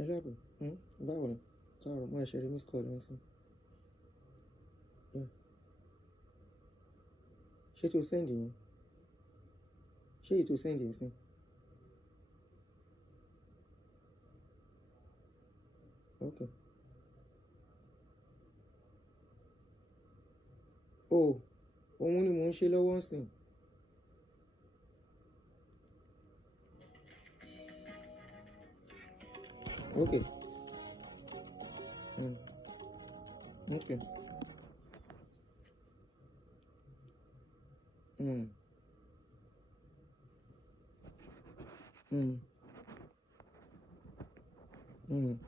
ẹ dábọ̀ báwo ni káàárọ̀ mọ́ ẹ̀ṣẹ̀ rí miss call ẹ̀ ń sìn ṣé tó send yẹn ṣé èyí tó send yẹn sìn ok òun ni mò ń ṣe lọ́wọ́ ń sìn. Okay. Okay. Mm. Mm. Mm.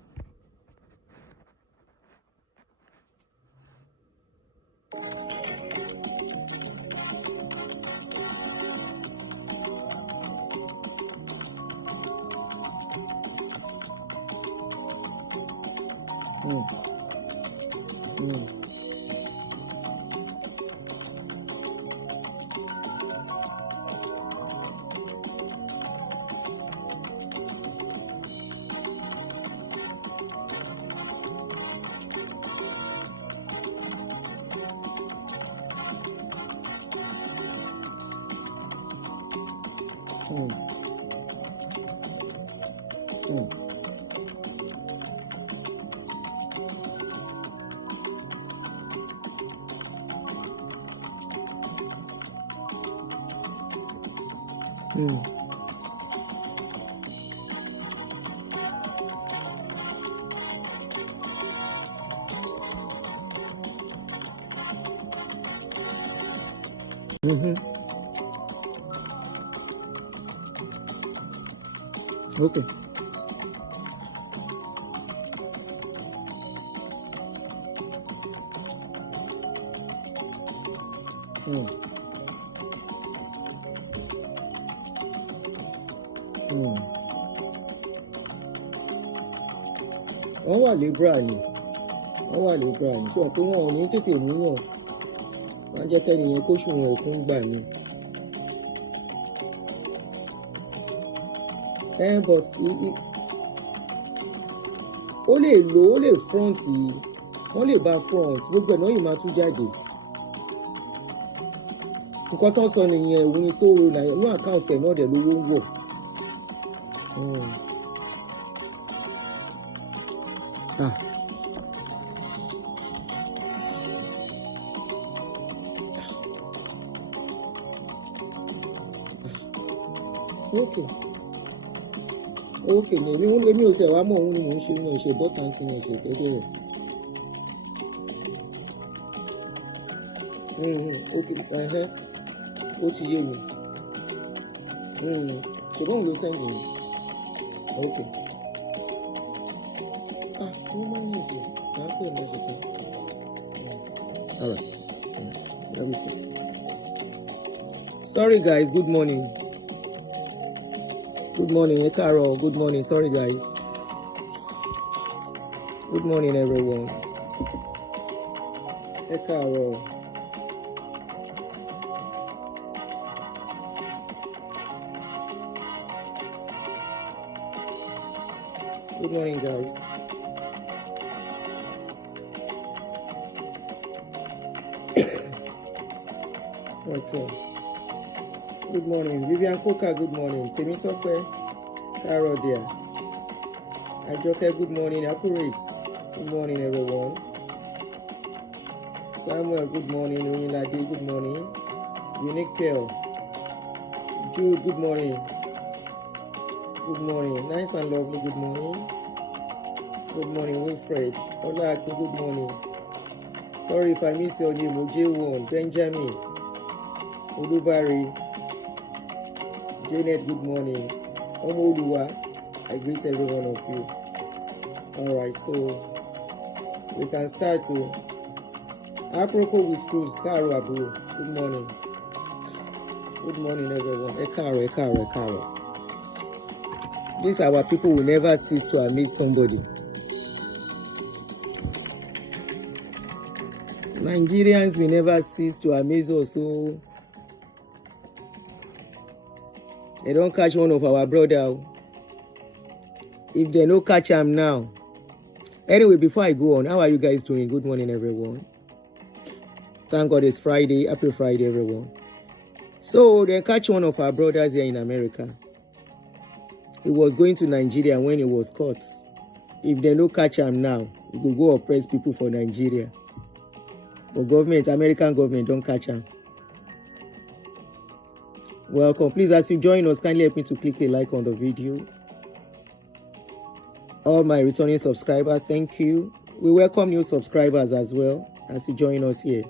Okay. Wọ́n wà libra ni sọ pé wọn ò ní tètè mú wọn wọ́n á jẹ́ kẹ́ni yẹn kó ṣùwọ̀n ẹ̀kún gbà mí. But ó lè front yìí wọ́n lè bá front gbogbo ẹ̀ náà yìí máa tún jáde. Nǹkan tó ń sọ nìyẹn òun ni sóòrò náà ní àkáǹtì ẹ̀ náà dẹ̀ lówó ń wọ̀. Okay ni èmi ò tẹ̀ wá mọ̀ òun ni mò ń ṣe wọn ìṣe bọ́tàǹsì yẹn ṣe fẹ́ bẹ̀rẹ̀. Okay ó ti yé mi ṣùgbọ́n òun ló sẹ́ǹdì mi. Okay ó máa ń yìí máa ń pè ní ọ̀ṣẹ̀ kan. Alright let me see. Sorry guys, good morning. Good morning, ẹ káàárọ̀. Good morning, sorry guys. Good morning everyone. Ẹ káàárọ̀. Good morning guys. Okay. Good morning, Vivian Coker. Good morning, Temitope. Carol there. Ajoke. Good morning, Accurate. Good morning, everyone. Samuel. Good morning, Unilade. Good morning, Unique Pearl. Jude. Good morning. Good morning, Nice and Lovely. Good morning. Good morning, Wilfred. Olaki. Good morning. Sorry if I miss your name. Ojewo. Benjamin. Olubari. Janet, good morning. Omoluwa, I greet every one of you. Alright, so we can start to Aproko with Cruz, Karo Abu. Good morning. Good morning, everyone. Ekaro. These our people will never cease to amaze somebody. Nigerians will never cease to amaze us. So they don't catch one of our brother. if they no catch him now. Anyway, before I go on, how are you guys doing? Good morning, everyone. Thank God it's Friday. Happy Friday, everyone. So they catch one of our brothers here in America. He was going to Nigeria when he was caught. If they no catch him now, he could go oppress people for Nigeria. But American government don't catch him. Welcome. Please, as you join us, kindly help me to click a like on the video. All my returning subscribers, thank you. We welcome new subscribers as well as you join us here.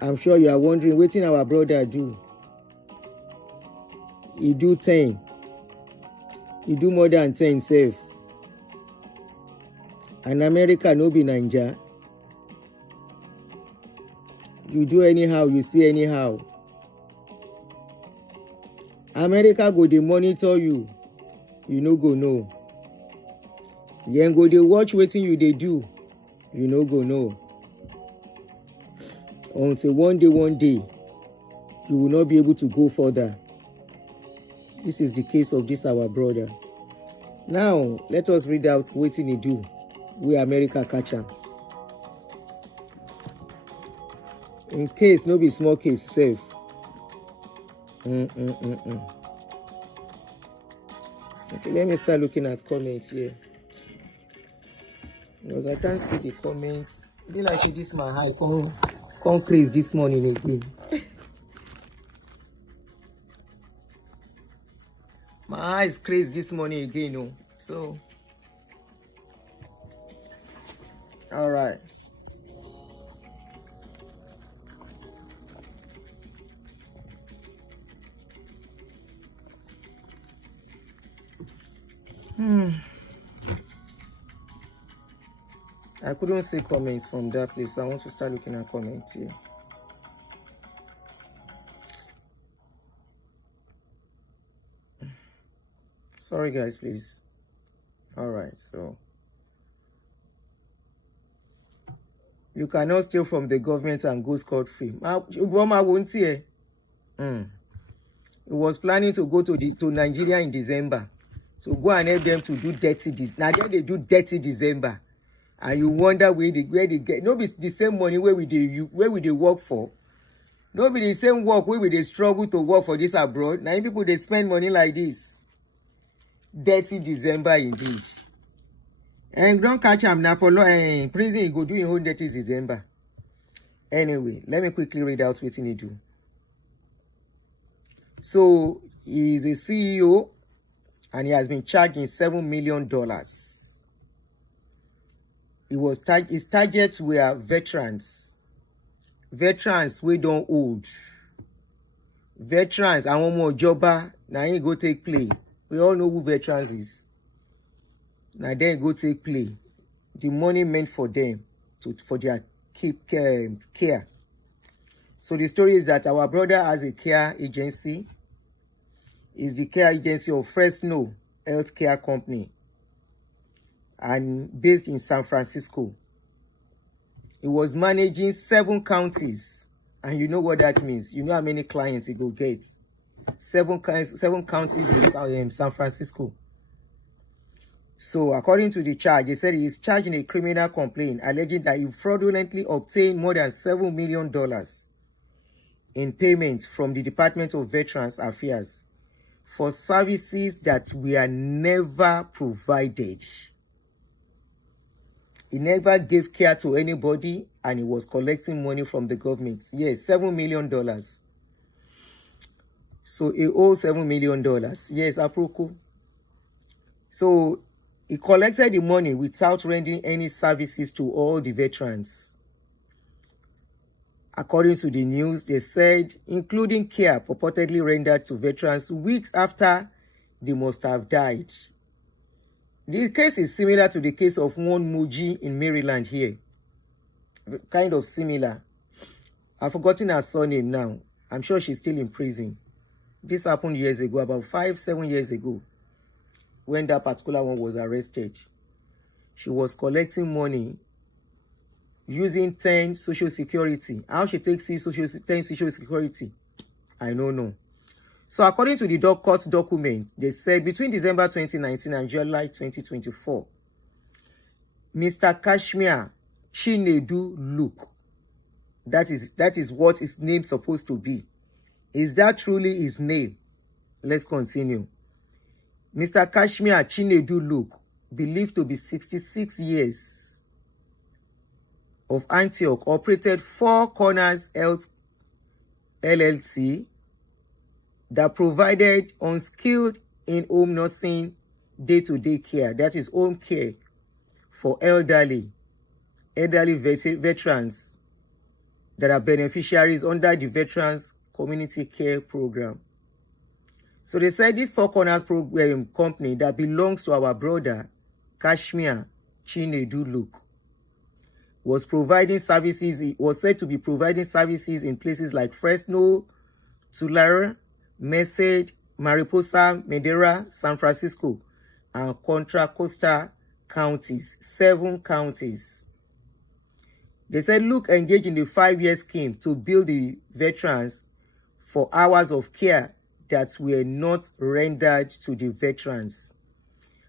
I'm sure you are wondering, what did our brother do? He do 10. He do more than 10 safe. And America no be Nigeria. You do anyhow, you see anyhow. America go dey monitor you. You no go know. Then go dey watch wetin you dey do. You no go know. Until one day, you will not be able to go further. This is the case of this our brother. Now, let us read out wetin he do. We America catch him. In case no be small case safe. Okay, let me start looking at comments here. Because I can't see the comments. Did I see this my high come crazy this morning again? My eyes crazy this morning again, no. So all right. I couldn't see comments from that place, so I want to start looking at comments here. Sorry guys, please. All right, so you cannot steal from the government and go scot-free. He was planning to go to Nigeria in December to go and help them to do dirty this. Now they do dirty December, and you wonder where they get. No be the same money where we they work for. No be the same work where we they struggle to work for this abroad. Now people they spend money like this. Dirty December indeed. And don't catch him now for prison. He go do in whole dirty December. Anyway, let me quickly read out what he do. So he is a CEO and he has been charged in $7 million. His targets were veterans. Veterans we don't old. Veterans and one more jobber. Now he go take play. We all know who veterans is. Now then go take play. The money meant for them for their care. So the story is that our brother has a care agency. Is the care agency of Fresno Healthcare Company and based in San Francisco. He was managing 7 counties. And you know what that means. You know how many clients he go get. 7 counties in San Francisco. So according to the charge, he said he is charged in a criminal complaint alleging that he fraudulently obtained more than $7 million in payment from the Department of Veterans Affairs for services that were never provided. He never gave care to anybody and he was collecting money from the government. Yes, $7 million. So he owes $7 million. Yes, apropos. So he collected the money without rendering any services to all the veterans. According to the news, they said, including care purportedly rendered to veterans weeks after they must have died. The case is similar to the case of one Muji in Maryland here. Kind of similar. I've forgotten her surname now. I'm sure she's still in prison. This happened years ago, about 5-7 years ago, when that particular one was arrested. She was collecting money using 10 social security. How she takes 10 social security, I don't know. So according to the court document, they said between December 2019 and July 2024, Mr. Kashmir Chinedu Luke, that is what his name supposed to be. Is that truly his name? Let's continue. Mr. Kashmir Chinedu Luke, believed to be 66 years, of Antioch, operated Four Corners Health LLC that provided unskilled in-home nursing day-to-day care, that is home care for elderly veterans that are beneficiaries under the Veterans Community Care Program. So they said this Four Corners company that belongs to our brother Kashmir Chinedu Luke was providing services. It was said to be providing services in places like Fresno, Tulare, Merced, Mariposa, Madera, San Francisco, and Contra Costa counties, 7 counties. They said Luke engaged in the 5-year scheme to bill the veterans for hours of care that were not rendered to the veterans.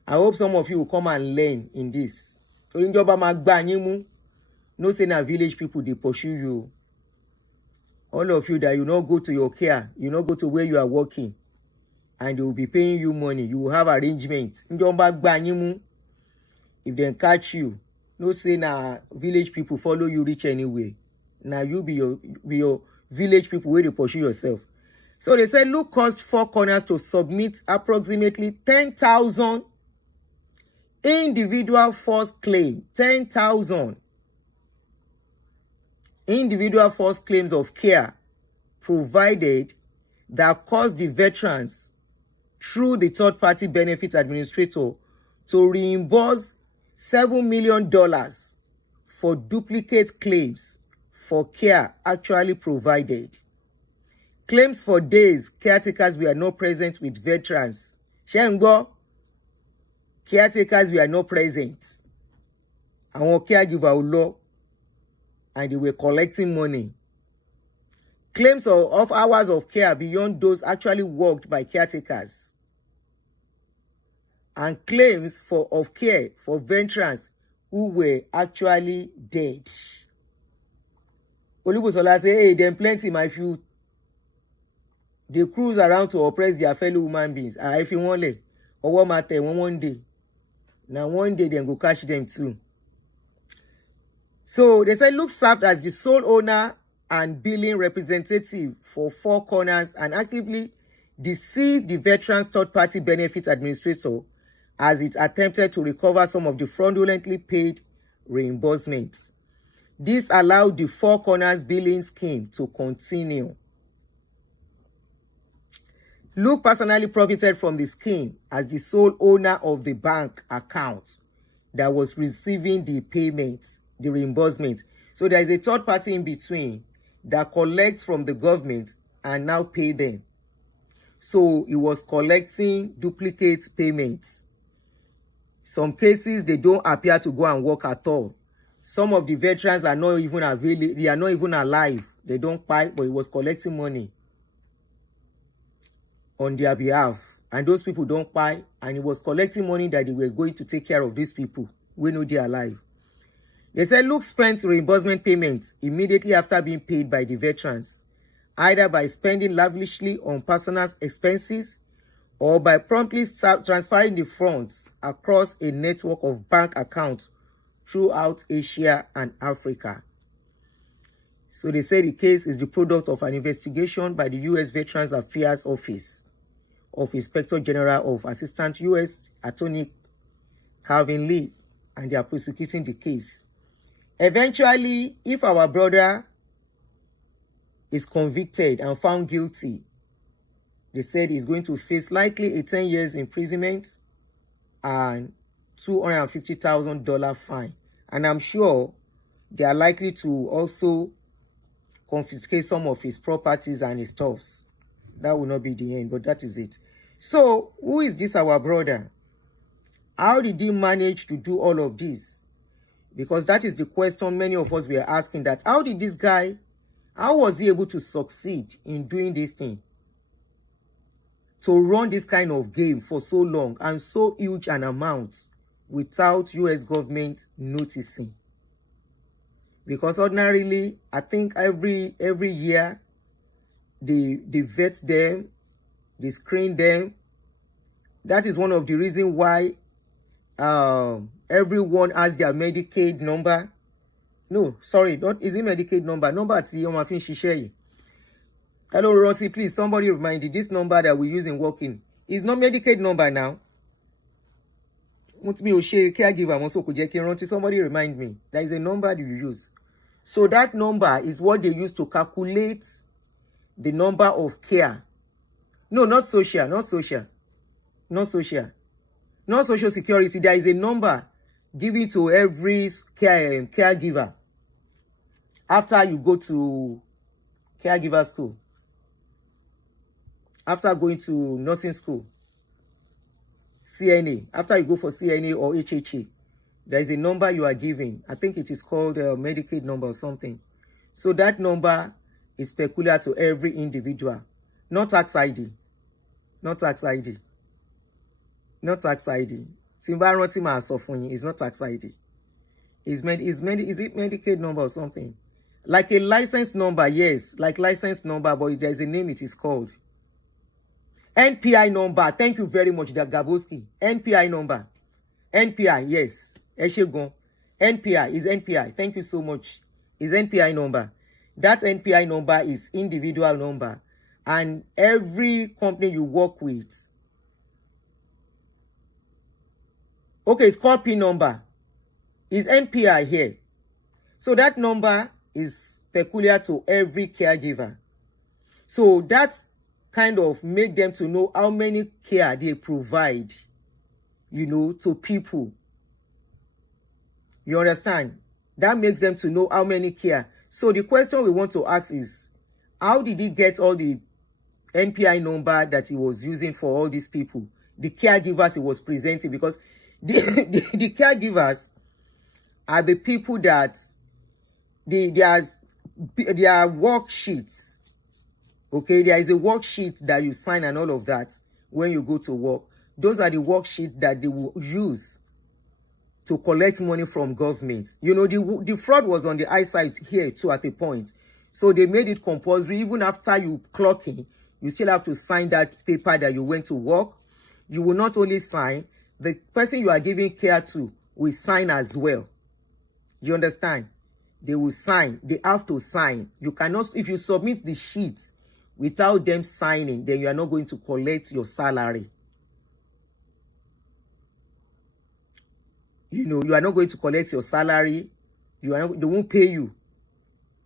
I hope some of you will come and learn in this. No say na village people, they pursue you. All of you that you not go to your care, you not go to where you are working, and they will be paying you money. You will have arrangements. If they catch you, no say na village people follow you reach anyway. Now you be your village people where they pursue yourself. So they said Luke caused Four Corners to submit approximately 10,000 individual false claims. 10,000 individual false claims of care provided that caused the veterans through the third-party benefit administrator to reimburse $7 million for duplicate claims for care actually provided. Claims for days caretakers were not present with veterans. Shengo, caretakers were not present. Our caregiver law, and they were collecting money. Claims of hours of care beyond those actually worked by caretakers. And claims of care for veterans who were actually dead. Olubusola say, hey, them plenty, my few. They cruise around to oppress their fellow human beings. If you want it, or what matter, one day. Now one day, then go catch them too. So they said Luke served as the sole owner and billing representative for Four Corners and actively deceived the Veterans Third-Party Benefit Administrator as it attempted to recover some of the fraudulently paid reimbursements. This allowed the Four Corners billing scheme to continue. Luke personally profited from the scheme as the sole owner of the bank account that was receiving the payments, the reimbursement. So there is a third party in between that collects from the government and now pay them. So he was collecting duplicate payments. Some cases, they don't appear to go and work at all. Some of the veterans are not even available, they are not even alive. They don't pay, but he was collecting money on their behalf. And those people don't pay, and he was collecting money that they were going to take care of these people. We know they are alive. They said Luke spent reimbursement payments immediately after being paid by the veterans, either by spending lavishly on personal expenses or by promptly transferring the funds across a network of bank accounts throughout Asia and Africa. So they say the case is the product of an investigation by the U.S. Veterans Affairs Office of Inspector General of Assistant U.S. Attorney Calvin Lee, and they are prosecuting the case. Eventually, if our brother is convicted and found guilty, they said he's going to face likely a 10 years imprisonment and $250,000 fine. And I'm sure they are likely to also confiscate some of his properties and his stuffs. That will not be the end, but that is it. So, who is this our brother? How did he manage to do all of this? Because that is the question many of us were asking, that how did this guy, how was he able to succeed in doing this thing? to run this kind of game for so long and so huge an amount without US government noticing. Because ordinarily, I think every year they vet them, they screen them. That is one of the reasons why everyone has their Medicaid number. No, sorry, not is it Medicaid number? Number tí wọ́n máa fi ń ṣiṣẹ́ yìí. Hello, Rossi, please, somebody remind you, this number that we use in working is not Medicaid number now. Caregiver, somebody remind me. There is a number that you use. So that number is what they use to calculate the number of care. No, not social, not social. Not social. Not social security. There is a number given to every caregiver after you go to caregiver school. After going to nursing school, CNA, after you go for CNA or HHA, there is a number you are given. I think it is called a Medicaid number or something. So that number is peculiar to every individual. Not tax ID. Not tax ID. Not tax ID. It's not tax ID. Is it Medicaid number or something? Like a license number, yes. Like license number, but there is a name it is called. NPI number. Thank you very much, Gaboski. NPI number. NPI, yes. Eshegon. NPI is NPI. Thank you so much. Is NPI number. That NPI number is individual number. And every company you work with. Okay, it's called P number. Is NPI here. So that number is peculiar to every caregiver. So that's kind of make them to know how many care they provide, to people. You understand? That makes them to know how many care. So the question we want to ask is, how did he get all the NPI number that he was using for all these people? The caregivers he was presenting, because the caregivers are the people that their worksheets. Okay, there is a worksheet that you sign and all of that when you go to work. Those are the worksheets that they will use to collect money from government. The fraud was on the eyesight here too at a point. So they made it compulsory. Even after you clock in, you still have to sign that paper that you went to work. You will not only sign, the person you are giving care to will sign as well. You understand? They will sign. They have to sign. You cannot, if you submit the sheets without them signing, then you are not going to collect your salary. You are not going to collect your salary. They won't pay you.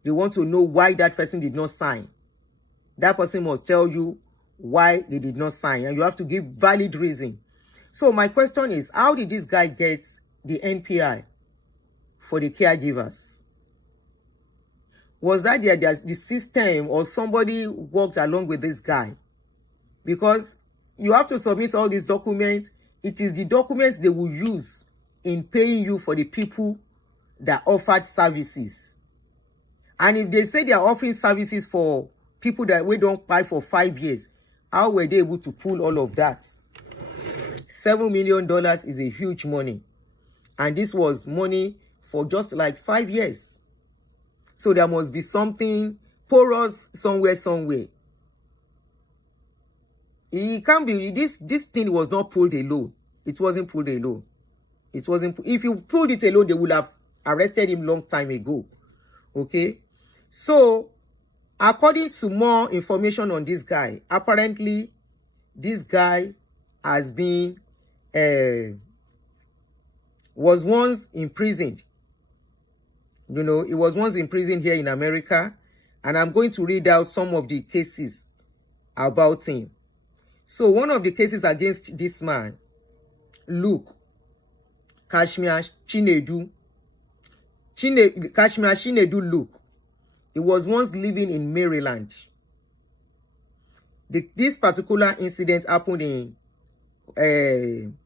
They want to know why that person did not sign. That person must tell you why they did not sign, and you have to give valid reason. So my question is, how did this guy get the NPI for the caregivers? Was that the system, or somebody worked along with this guy? Because you have to submit all these documents. It is the documents they will use in paying you for the people that offered services. And if they say they are offering services for people that we don't buy for 5 years, how were they able to pull all of that? $7 million is a huge money. And this was money for just like 5 years. So there must be something porous somewhere. It can't be, this thing was not pulled alone. It wasn't pulled alone. It wasn't. If you pulled it alone, they would have arrested him long time ago. Okay? So, according to more information on this guy, apparently, this guy has been, was once imprisoned. He was once imprisoned here in America. And I'm going to read out some of the cases about him. So, one of the cases against this man, Luke Kashmir Chinedu Luke. He was once living in Maryland. This particular incident happened in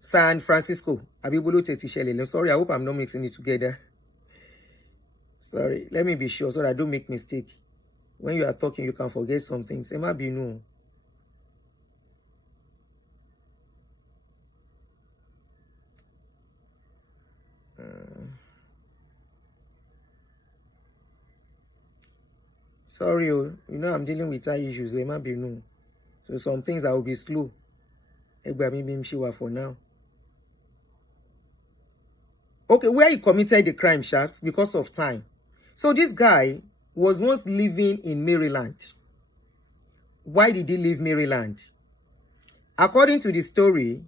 San Francisco. Sorry, I hope I'm not mixing it together. Sorry, let me be sure so that I don't make mistake. When you are talking, you can forget some things. It might be no. Sorry, you know I'm dealing with eye issues. It might be no. So some things I will be slow. For now. Okay, where he committed the crime, Sharp, because of time. So this guy was once living in Maryland. Why did he leave Maryland? According to the story,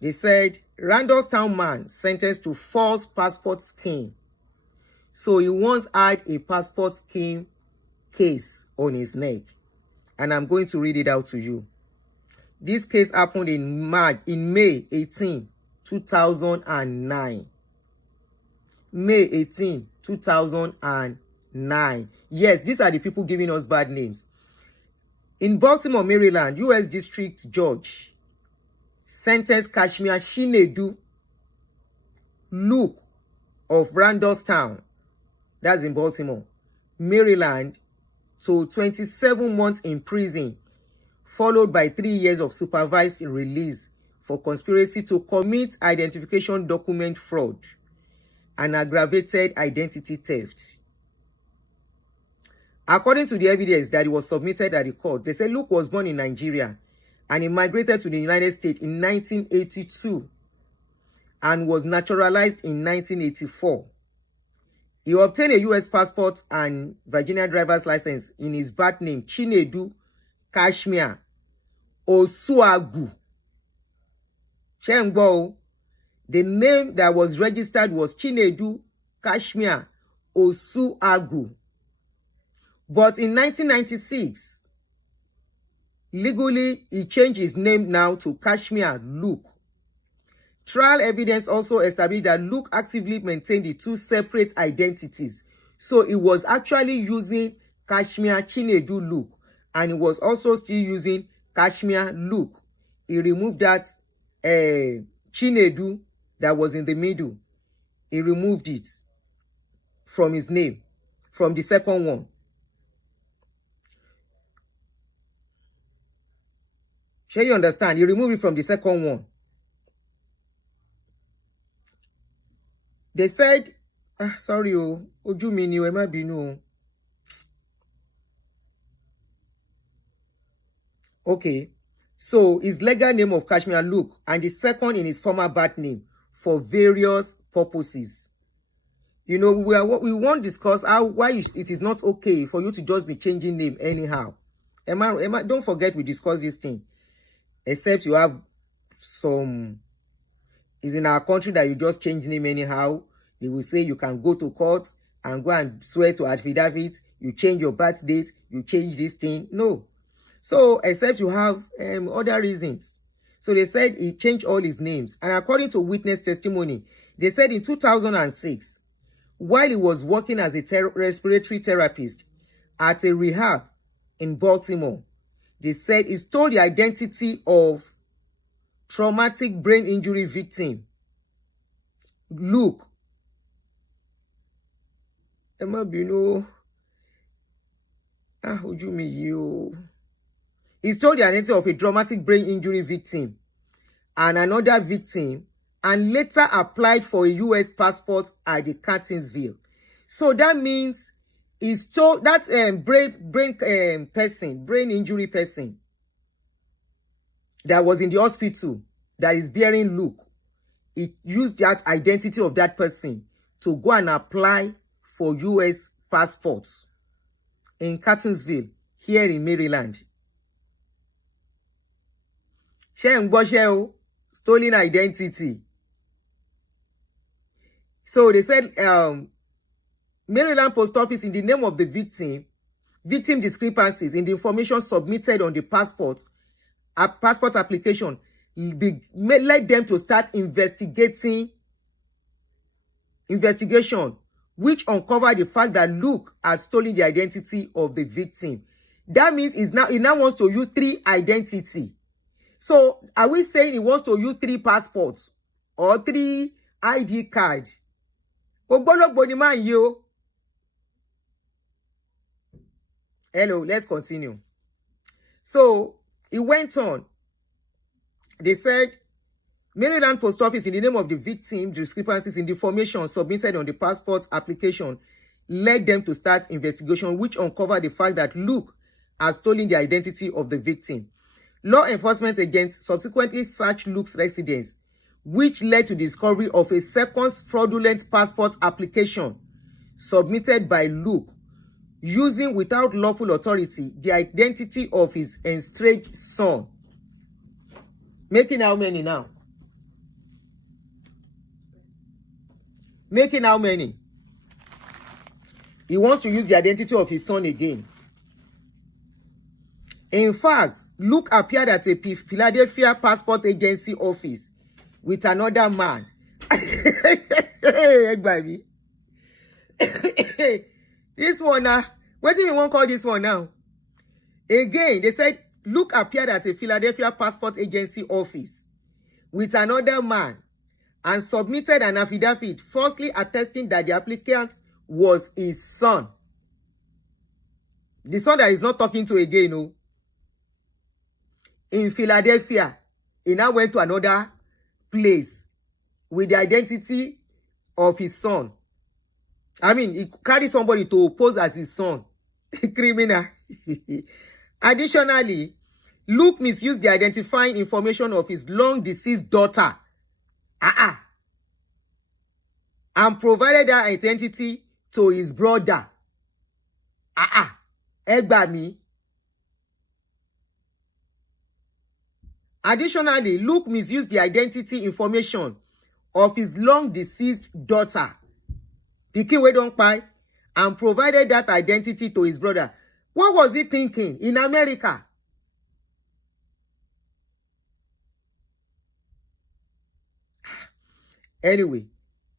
they said Randallstown man sentenced to false passport scheme. So he once had a passport scheme case on his neck. And I'm going to read it out to you. This case happened in May 18, 2009. May 18, 2009. Yes, these are the people giving us bad names. In Baltimore, Maryland, U.S. District Judge sentenced Kashmir Chinedu Luke of Randallstown, that's in Baltimore, Maryland, to 27 months in prison, followed by 3 years of supervised release for conspiracy to commit identification document fraud and aggravated identity theft. According to the evidence that was submitted at the court, they said Luke was born in Nigeria and he migrated to the United States in 1982 and was naturalized in 1984. He obtained a U.S. passport and Virginia driver's license in his birth name, Chinedu Kashmir Osuagu. Shengbo. The name that was registered was Chinedu Kashmir Osuagu. But in 1996, legally, he changed his name now to Kashmir Luke. Trial evidence also established that Luke actively maintained the two separate identities. So he was actually using Kashmir Chinedu Luke, and he was also still using Kashmir Luke. He removed that Chinedu that was in the middle. He removed it from his name, from the second one. Shall you understand? He removed it from the second one. They said, sorry, ojú mi ni o, ẹ má bínú o. Okay, so his legal name of Kashmir Luke and the second in his former birth name for various purposes. You know, we won't discuss why it is not okay for you to just be changing name anyhow. Emma, don't forget we discuss this thing. Except you have some, is in our country that you just change name anyhow. They will say you can go to court and go and swear to affidavit. You change your birth date. You change this thing. No. So, except you have other reasons. So, they said he changed all his names. And according to witness testimony, they said in 2006, while he was working as a respiratory therapist at a rehab in Baltimore, they said he stole the identity of traumatic brain injury victim Luke. Emma Bino. Ojú mi yìí o. He stole the identity of a traumatic brain injury victim and another victim, and later applied for a U.S. passport at the Catonsville. So that means he stole that brain injury person that was in the hospital that is bearing Luke. He used that identity of that person to go and apply for U.S. passports in Catonsville, here in Maryland. Stolen identity. So they said Maryland Post Office, in the name of the victim discrepancies in the information submitted on the passport application led them to start investigation, which uncovered the fact that Luke has stolen the identity of the victim. That means he now wants to use 3 identity. So are we saying he wants to use 3 passports or 3 ID cards? Hello, let's continue. So it went on. They said, Maryland Post Office, in the name of the victim, discrepancies in the information submitted on the passport application led them to start investigation, which uncovered the fact that Luke has stolen the identity of the victim. Law enforcement agents subsequently searched Luke's residence, which led to the discovery of a second fraudulent passport application submitted by Luke, using without lawful authority the identity of his estranged son. Making how many now? Making how many? He wants to use the identity of his son again. In fact, Luke appeared at a Philadelphia passport agency office with another man. Baby. This one now, what do you want to call this one now? Again, they said Luke appeared at a Philadelphia passport agency office with another man and submitted an affidavit falsely attesting that the applicant was his son. The son that he's not talking to again, no. In Philadelphia, he now went to another place with the identity of his son. I mean, he carried somebody to pose as his son. Criminal. Additionally, Luke misused the identifying information of his long-deceased daughter and provided that identity to his brother. Egbami. Additionally, Luke misused the identity information of his long-deceased daughter, Pikin wey don kpai, and provided that identity to his brother. What was he thinking in America? Anyway,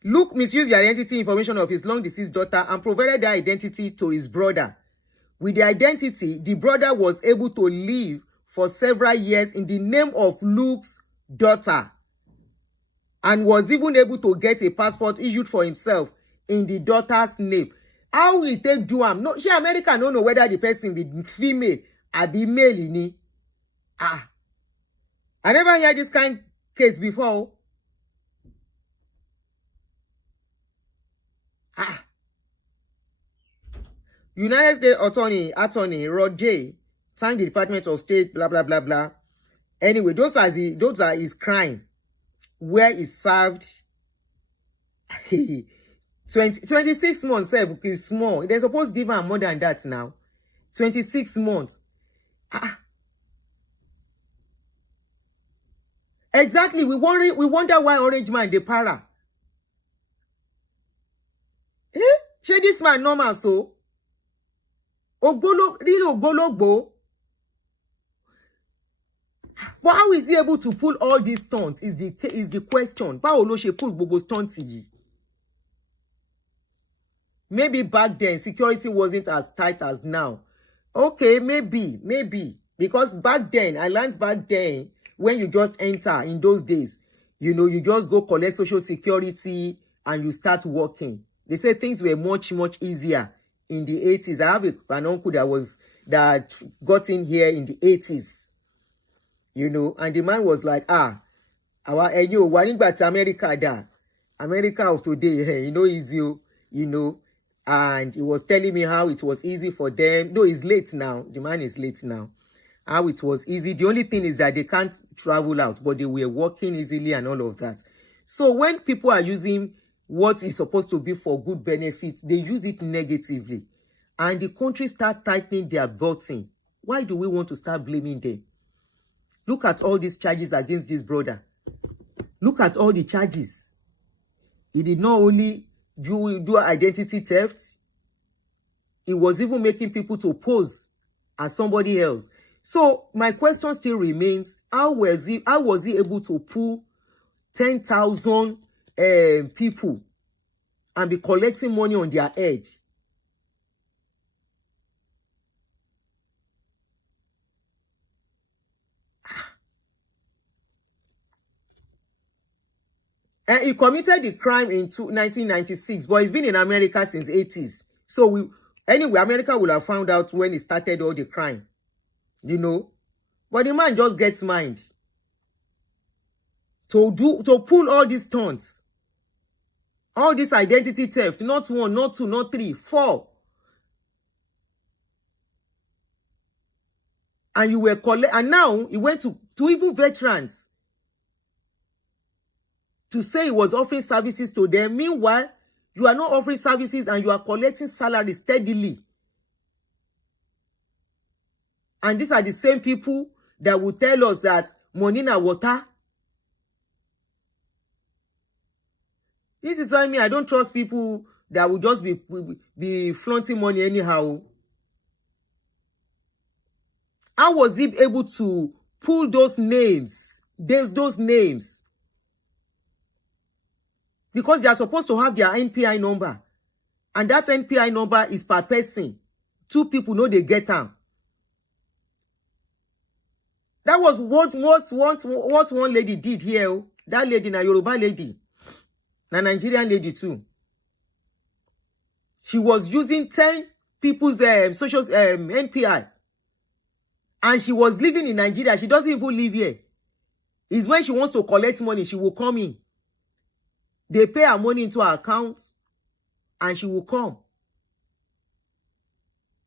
Luke misused the identity information of his long-deceased daughter and provided that identity to his brother. With the identity, the brother was able to live for several years in the name of Luke's daughter and was even able to get a passport issued for himself in the daughter's name. How will he take do am? No, she America don't know whether the person be female or be male ni. I never heard this kind of case before. United States Attorney Rod J. thanked the Department of State, blah, blah, blah, blah. Anyway, those are his crime, where he served 26 months is small. They're supposed to give him more than that now. 26 months. Exactly. We wonder why Orange Man dey para. Shey this man normal so? Ogbologbo. But how is he able to pull all these stunts is the question. Báwo ló ṣe pull gbogbo stunts yìí? Maybe back then security wasn't as tight as now. Okay, maybe. Because back then, I learned back then, when you just enter in those days, you just go collect social security and you start working. They say things were much, much easier in the 80s. I have an uncle that got in here in the 80s. And the man was like, America of today, easy, and he was telling me how it was easy for them. Though it's late now, the man is late now. How it was easy. The only thing is that they can't travel out, but they were working easily and all of that. So when people are using what is supposed to be for good benefit, they use it negatively. And the country start tightening their belting. Why do we want to start blaming them? Look at all these charges against this brother. Look at all the charges. He did not only do identity theft, he was even making people to pose as somebody else. So my question still remains, how was he able to pull 10,000 people and be collecting money on their head? And he committed the crime in 1996, but he's been in America since 80s. So Anyway, America will have found out when he started all the crime. You know? But the man just gets mind to pull all these stunts. All this identity theft. Not 1, not 2, not 3, 4. And you were and now he went to even veterans to say he was offering services to them. Meanwhile, you are not offering services and you are collecting salary steadily. And these are the same people that will tell us that money na water. This is why I don't trust people that will just be flaunting money anyhow. How was he able to pull those names? Those names. Because they are supposed to have their NPI number. And that NPI number is per person. 2 people know they get them. That was what one lady did here. That lady, na Yoruba lady. Na Nigerian lady too. She was using 10 people's social NPI. And she was living in Nigeria. She doesn't even live here. It's when she wants to collect money, she will come in. They pay her money into her account, and she will come.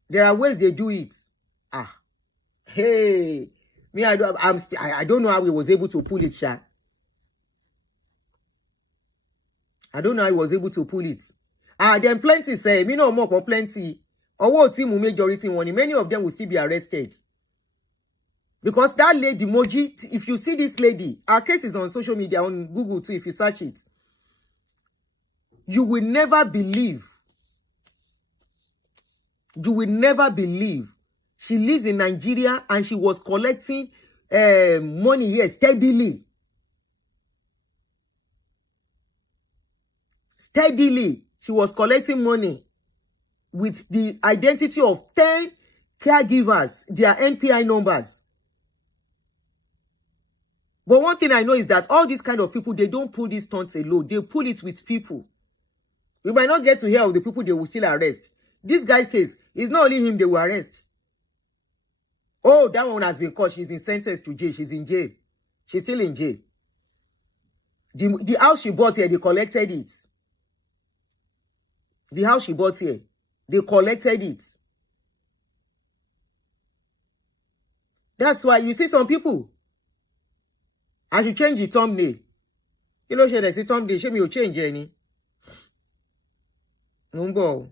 There are ways they do it. Hey, me, I don't know how he was able to pull it, Sha. I don't know how he was able to pull it. Then plenty say, me no more for plenty. Or what team majority money, many of them will still be arrested. Because that lady, Moji, if you see this lady, her case is on social media, on Google too, if you search it. You will never believe. You will never believe. She lives in Nigeria and she was collecting money here steadily. Steadily. She was collecting money with the identity of 10 caregivers, their NPI numbers. But one thing I know is that all these kind of people, they don't pull these stunts alone. They pull it with people. You might not get to hear of the people they will still arrest. This guy's case, it's not only him they will arrest. Oh, that one has been caught. She's been sentenced to jail. She's in jail. She's still in jail. The house she bought here, they collected it. The house she bought here, they collected it. That's why you see some people. I should change the thumbnail. You know, they say thumbnail, show me you change any. No.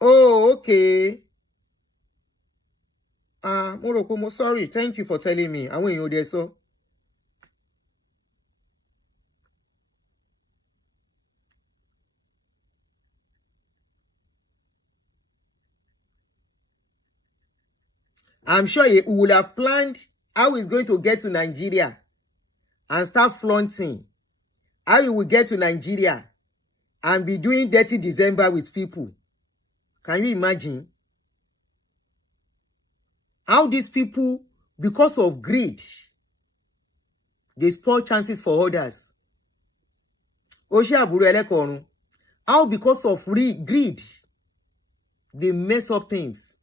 Oh, okay. Morokomo, sorry. Thank you for telling me. I want you there, so. I'm sure he would have planned how he's going to get to Nigeria and start flaunting. How he will get to Nigeria and be doing dirty December with people. Can you imagine? How these people, because of greed, they spoil chances for others. How because of greed, they mess up things.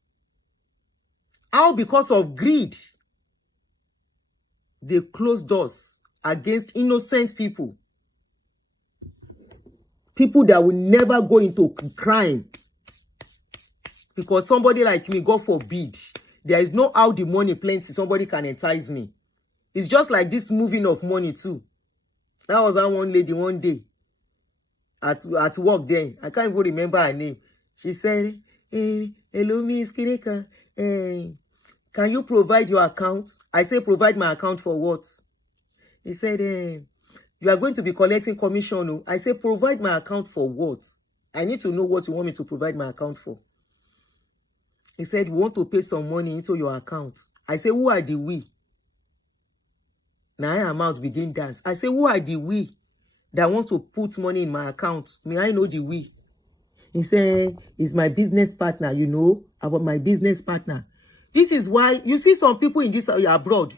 How because of greed, they close doors against innocent people. People that will never go into crime. Because somebody like me, God forbid, there is no how the money plenty, somebody can entice me. It's just like this moving of money too. That was that one lady one day at work then. I can't even remember her name. She said, hello, Miss Kireka. Can you provide your account? I say, provide my account for what? He said, you are going to be collecting commission. I say, provide my account for what? I need to know what you want me to provide my account for. He said, we want to pay some money into your account. I say, who are the we? Now I am out begin dance. I say, who are the we that wants to put money in my account? May I know the we? He said, it's my business partner, you know, about my business partner. This is why you see some people in this abroad.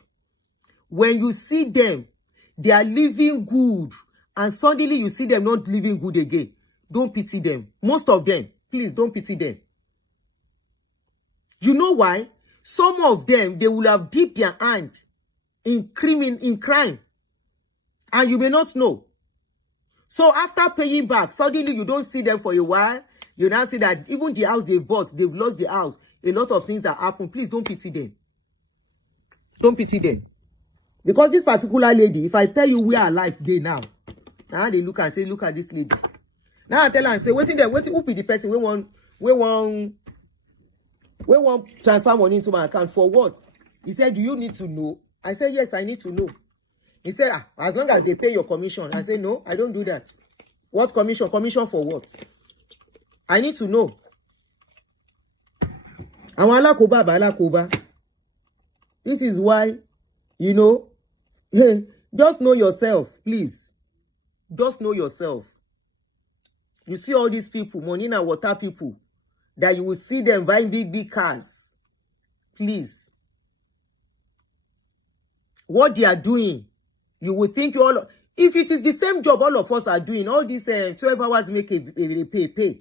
When you see them, they are living good. And suddenly you see them not living good again. don't pity them. Most of them, please don't pity them. You know why? Some of them, they will have dipped their hand in crime. And you may not know. So after paying back, suddenly you don't see them for a while. You now see that even the house they've bought, they've lost the house. A lot of things that happen. Please don't pity them. Don't pity them. Because this particular lady, if I tell you where her life dey now they look and say, look at this lady. Now I tell her and say, who be the person we want transfer money into my account for what? He said, do you need to know? I said, yes, I need to know. He said, as long as they pay your commission. I said, no, I don't do that. What commission? Commission for what? I need to know. This is why, you know, just know yourself, please. Just know yourself. You see all these people, money and water people, that you will see them buying big cars. Please. What they are doing, you will think if it is the same job all of us are doing, all these 12 hours make a pay.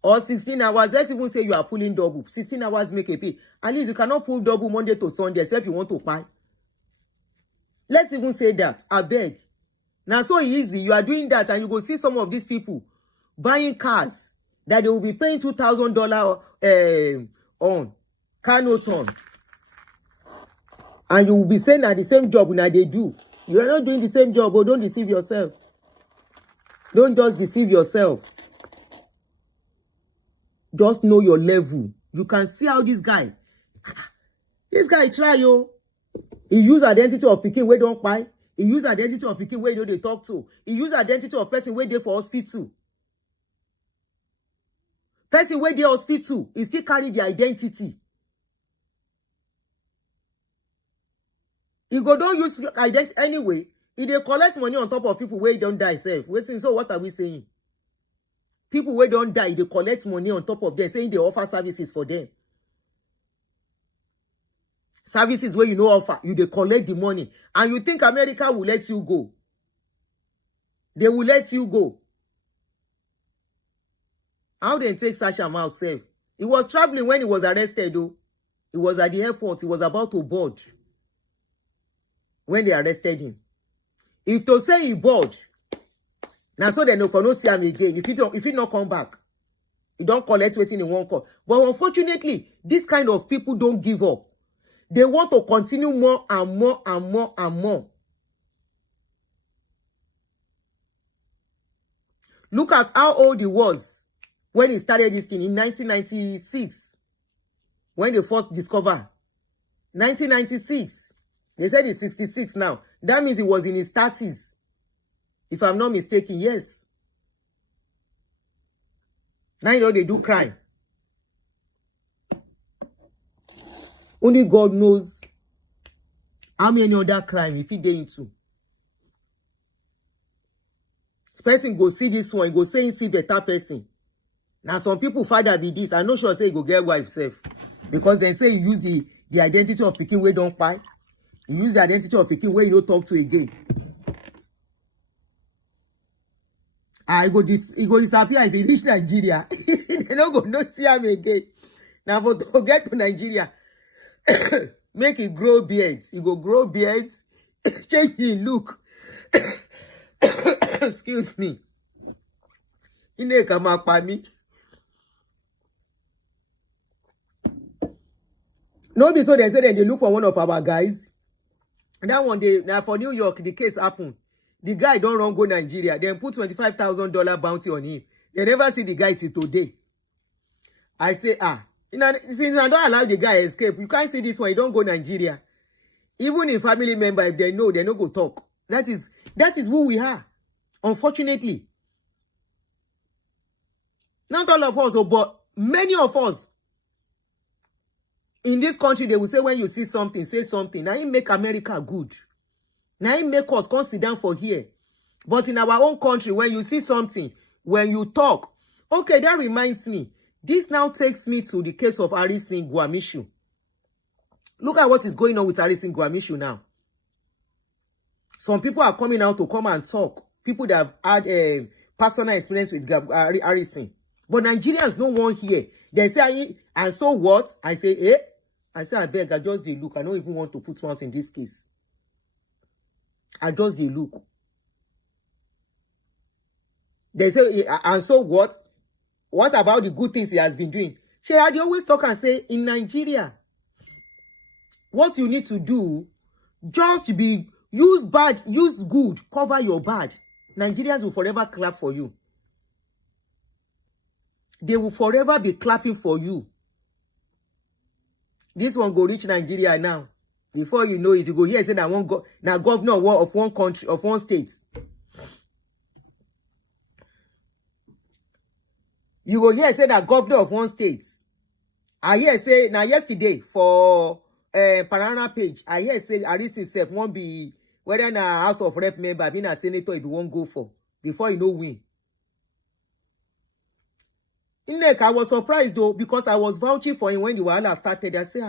Or 16 hours, let's even say you are pulling double. 16 hours make a pay. At least you cannot pull double Monday to Sunday except you want to buy. Let's even say that. I beg. Now so easy. You are doing that and you go see some of these people buying cars that they will be paying $2,000 on. Car notes on. And you will be saying that the same job now they do. You are not doing the same job, but don't deceive yourself. Don't just deceive yourself. Just know your level. You can see how this guy try, yo. He use identity of Peking where don't buy. He use identity of Peking where you know they talk to. He use identity of person where they for hospital. Person where they hospital, he still carry the identity. He go don't use identity anyway. If they collect money on top of people where don't die self. Waiting, so what are we saying? People where don't die, they collect money on top of them, saying they offer services for them. Services where you know offer, they collect the money. And you think America will let you go. They will let you go. How they take such amount safe? He was traveling when he was arrested, though. He was at the airport. He was about to board when they arrested him. If to say he board, now so they no for no see him again. If he not come back, he don't collect waiting in one call. But unfortunately, this kind of people don't give up. They want to continue more and more and more and more. Look at how old he was when he started this thing in 1996. When they first discovered. 1996. They said he's 66 now. That means he was in his 30s. If I'm not mistaken, yes. Now you know they do crime. Only God knows how many other crime if he dey into. Person go see this one, go say he see better person. Now some people father be this. I'm not sure say he go get wife self. Because they say he use the identity of Peking where don't buy. He use the identity of Peking where you don't talk to again. He go disappear if he reach Nigeria. They don't go not see him again. Now for to get to Nigeria, make it grow beards. He go grow beards, change his look. Excuse me. Ine kama pa mi. No be so they say that they look for one of our guys. That one day, now for New York, the case happened. The guy don't run go Nigeria. Then put $25,000 bounty on him. They never see the guy till today. I say, since I don't allow the guy escape, you can't see this one. You don't go Nigeria. Even if family member, if they know, they no go talk. That is who we are. Unfortunately. Not all of us, but many of us. In this country, they will say when you see something, say something. Now it make America good. Now it make us come sit down for here. But in our own country, when you see something, when you talk, okay, that reminds me. This now takes me to the case of Gwamishu. Look at what is going on with Gwamishu now. Some people are coming out to come and talk. People that have had personal experience with Harrison. But Nigerians no one here. They say, and so what? I say, eh? I say, I beg, I just dey look. I don't even want to put mouth in this case. I just dey look. They say, and so what? What about the good things he has been doing? She had always talk and say, in Nigeria, what you need to do, just be, use bad, use good, cover your bad. Nigerians will forever clap for you. They will forever be clapping for you. This one go reach Nigeria now. Before you know it, you go here say that now governor of one country, of one state. You go here say that governor of one state. I hear say now yesterday for Parana page, I hear say Harrison self won't be whether na House of Rep member, being a senator, it won't go for before you know win. I was surprised though, because I was vouching for him when the wahala started. I say,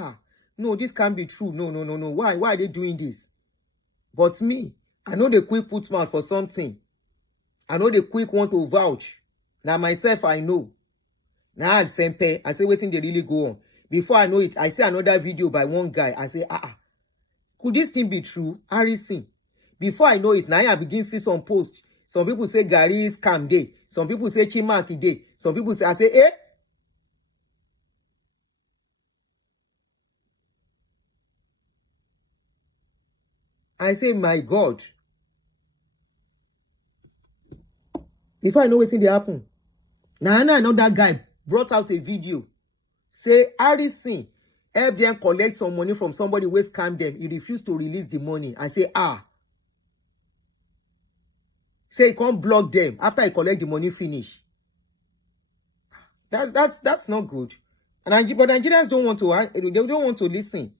no, this can't be true. No. Why are they doing this? But me, I know they quick put mouth for something. I know they quick want to vouch. Now myself, I know. Now I sempe. I say, waiting they really go on. Before I know it, I see another video by one guy. I say, could this thing be true? Harrison. Before I know it, now I begin to see some posts. Some people say Gary is scam day. Some people say Chimaki day. Some people say, I say, eh? I say, my God. Before I know what's in the happen. Now I know that guy brought out a video. Say, Harrison help them collect some money from somebody who scammed them. He refused to release the money. I say, Say he can't block them after he collect the money finish. That's not good. But Nigerians don't want to. They don't want to listen.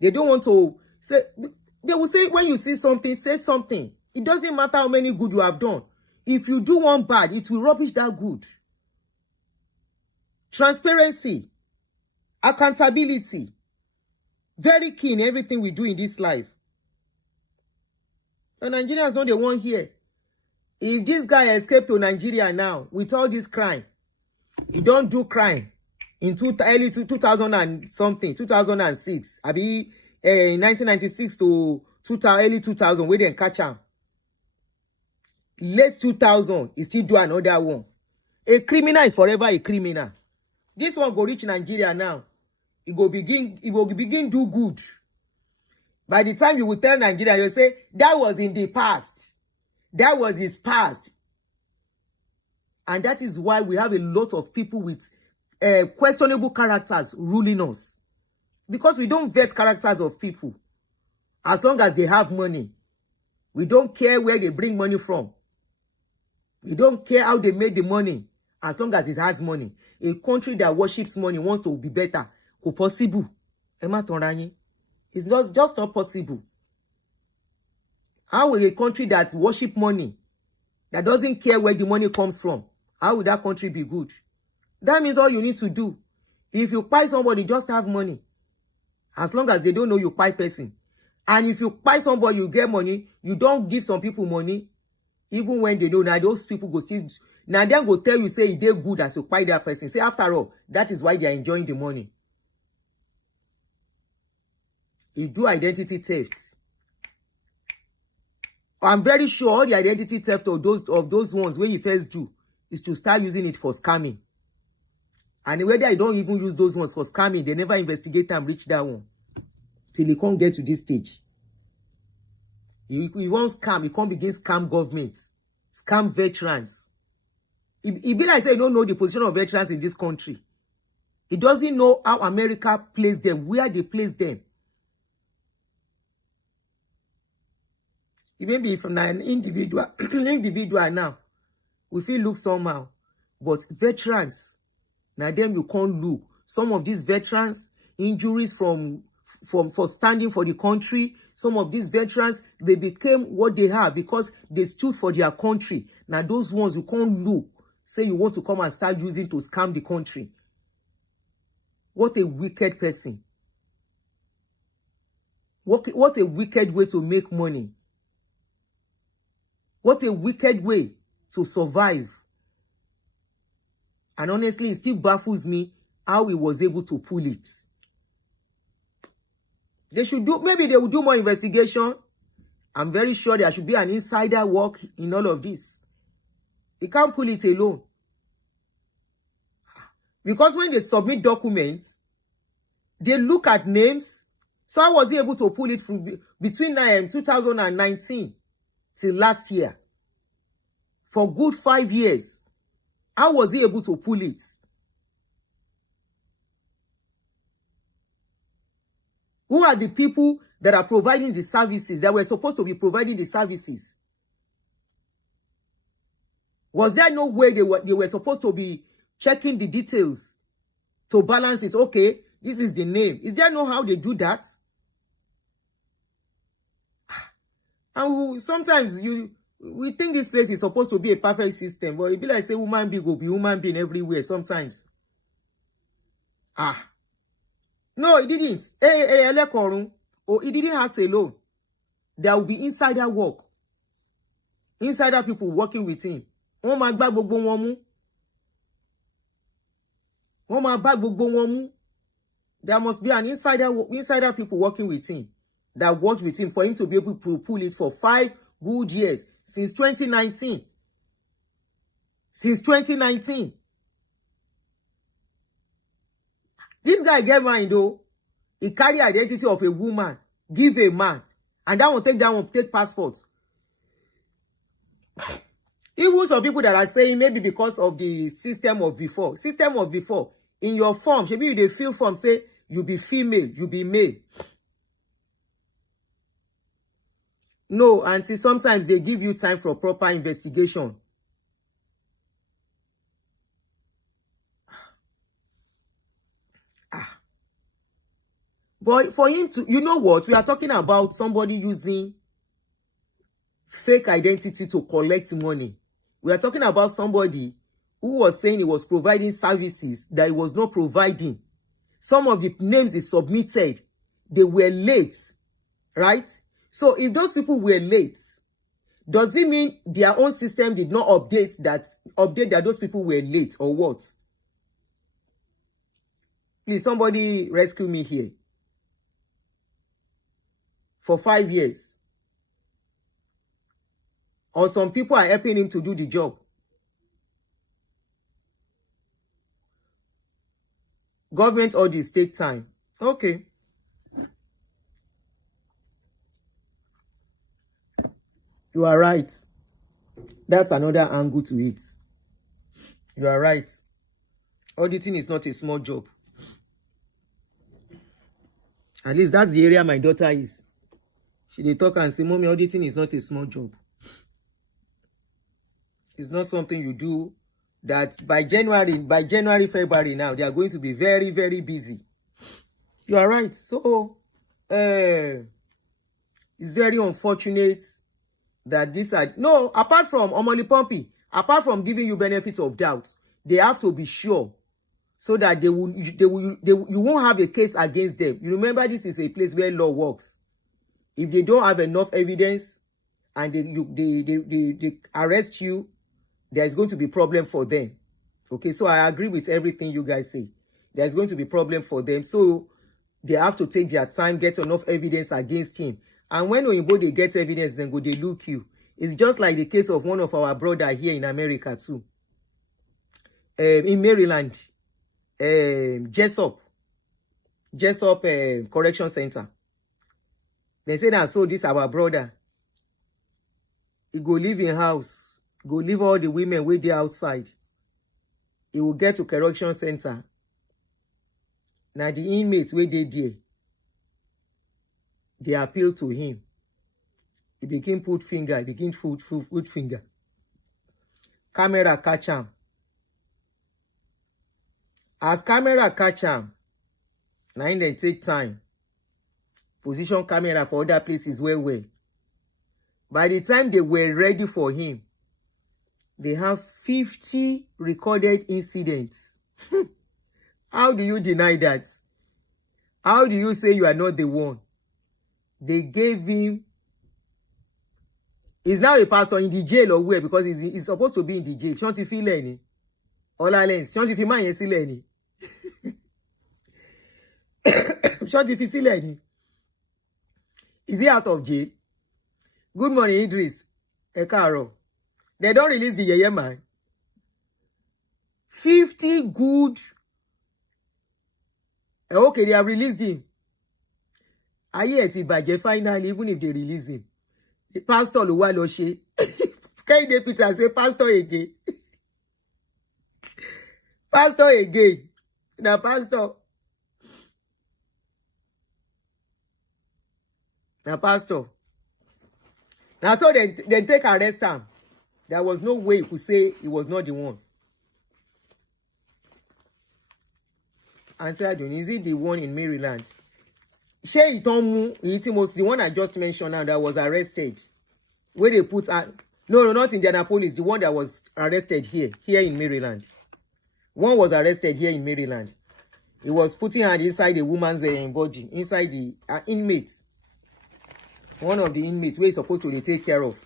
They don't want to say. They will say when you see something, say something. It doesn't matter how many good you have done. If you do one bad, it will rubbish that good. Transparency, accountability, very key in everything we do in this life. The Nigerians know they want here. If this guy escaped to Nigeria now with all this crime, he don't do crime in early 2000 and something, 2006. I be 1996 to early 2000, we didn't catch him. Late 2000, he still do another one. A criminal is forever a criminal. This one go reach Nigeria now. He will begin do good. By the time you will tell Nigeria, you say, that was in the past. That was his past. And that is why we have a lot of people with questionable characters ruling us. Because we don't vet characters of people. As long as they have money. We don't care where they bring money from. We don't care how they made the money. As long as it has money. A country that worships money wants to be better. Ko possible. It's just not possible. How will a country that worship money, that doesn't care where the money comes from, how will that country be good? That means all you need to do. If you buy somebody, just have money. As long as they don't know you buy person. And if you buy somebody, you get money, you don't give some people money, even when they know. Now those people go still. Now they go tell you, say, they're good as you buy that person. Say, after all, that is why they are enjoying the money. You do identity theft. I'm very sure the identity theft of those ones where you first do is to start using it for scamming. And whether you don't even use those ones for scamming, they never investigate and reach that one. Till you can't get to this stage. You won't scam, you can't begin scam governments, scam veterans. It be like say you don't know the position of veterans in this country. It doesn't know how America placed them, where they placed them. It may be from an individual, individual now. We feel look somehow. But veterans, now them you can't look. Some of these veterans, injuries for standing for the country. Some of these veterans, they became what they are because they stood for their country. Now those ones you can't look. Say you want to come and start using to scam the country. What a wicked person. What a wicked way to make money. What a wicked way to survive. And honestly, it still baffles me how he was able to pull it. They should do, maybe they will do more investigation. I'm very sure there should be an insider work in all of this. He can't pull it alone. Because when they submit documents, they look at names. So how was he able to pull it from between 2019 till last year? For good 5 years. How was he able to pull it? Who are the people that are providing the services, that were supposed to be providing the services? Was there no way they were supposed to be checking the details to balance it? Okay, this is the name. Is there no how they do that? And sometimes we think this place is supposed to be a perfect system, but it be like say human being will be human being everywhere sometimes. No, it didn't. Oh, it didn't act alone. There will be insider work. Insider people working with him. There must be an insider people working with him that worked with him for him to be able to pull it for 5 good years since 2019. Since 2019. This guy get mind though. He carry identity of a woman, give a man, and that one take passport. Even some people that are saying maybe because of the system of before. In your form, maybe they fill form say you be female, you be male. No, until sometimes they give you time for proper investigation. But for him to, you know what? We are talking about somebody using fake identity to collect money. We are talking about somebody who was saying he was providing services that he was not providing. Some of the names he submitted, they were late, right? So if those people were late, does it mean their own system did not update that those people were late or what? Please, somebody rescue me here. For 5 years. Or some people are helping him to do the job. Government audits take time. Okay. You are right. That's another angle to it. You are right. Auditing is not a small job. At least that's the area my daughter is. They talk and say, Mommy, auditing is not a small job. It's not something you do that by January, February now, they are going to be very, very busy. You are right. So, it's very unfortunate that this are... No, apart from Omoli Pompi, apart from giving you benefit of doubt, they have to be sure so that you won't have a case against them. You remember, this is a place where law works. If they don't have enough evidence and they arrest you, there's going to be problem for them. Okay, so I agree with everything you guys say. There's going to be problem for them. So they have to take their time, get enough evidence against him. And when Oyinbo they get evidence, then they look you. It's just like the case of one of our brother here in America too. In Maryland, Jessup Correction Center. They say that, so this our brother. He go live in house. Go leave all the women with there outside. He will get to correction center. Now the inmates where they there, they appeal to him. He begin put finger, put finger. Camera catch him. As camera catch him, now they take time. Position camera for other places well. By the time they were ready for him, they have 50 recorded incidents. How do you deny that? How do you say you are not the one? They gave him He's now a pastor in the jail or where, because he's supposed to be in the jail. Shan't you feel any? Ola lens. Shan't you feel my any? Shan't you feel any? Is he out of jail? Good morning, Idris. Ekaro. They don't release the yeye man. 50 good. Okay, they have released him. Aye eti baje finally, even if they release him. The pastor Luwa Loshe. Kayode Peter say pastor again. Pastor again. Now pastor. Now pastor. Now so they take arrest him. There was no way you could say he was not the one. Answer Adon, is it the one in Maryland? Shey Itomu, the one I just mentioned now that was arrested. Where they put no, not Indianapolis, the one that was arrested here in Maryland. One was arrested here in Maryland. He was putting hand inside a woman's body, inside the inmates. One of the inmates where he's supposed to take care of.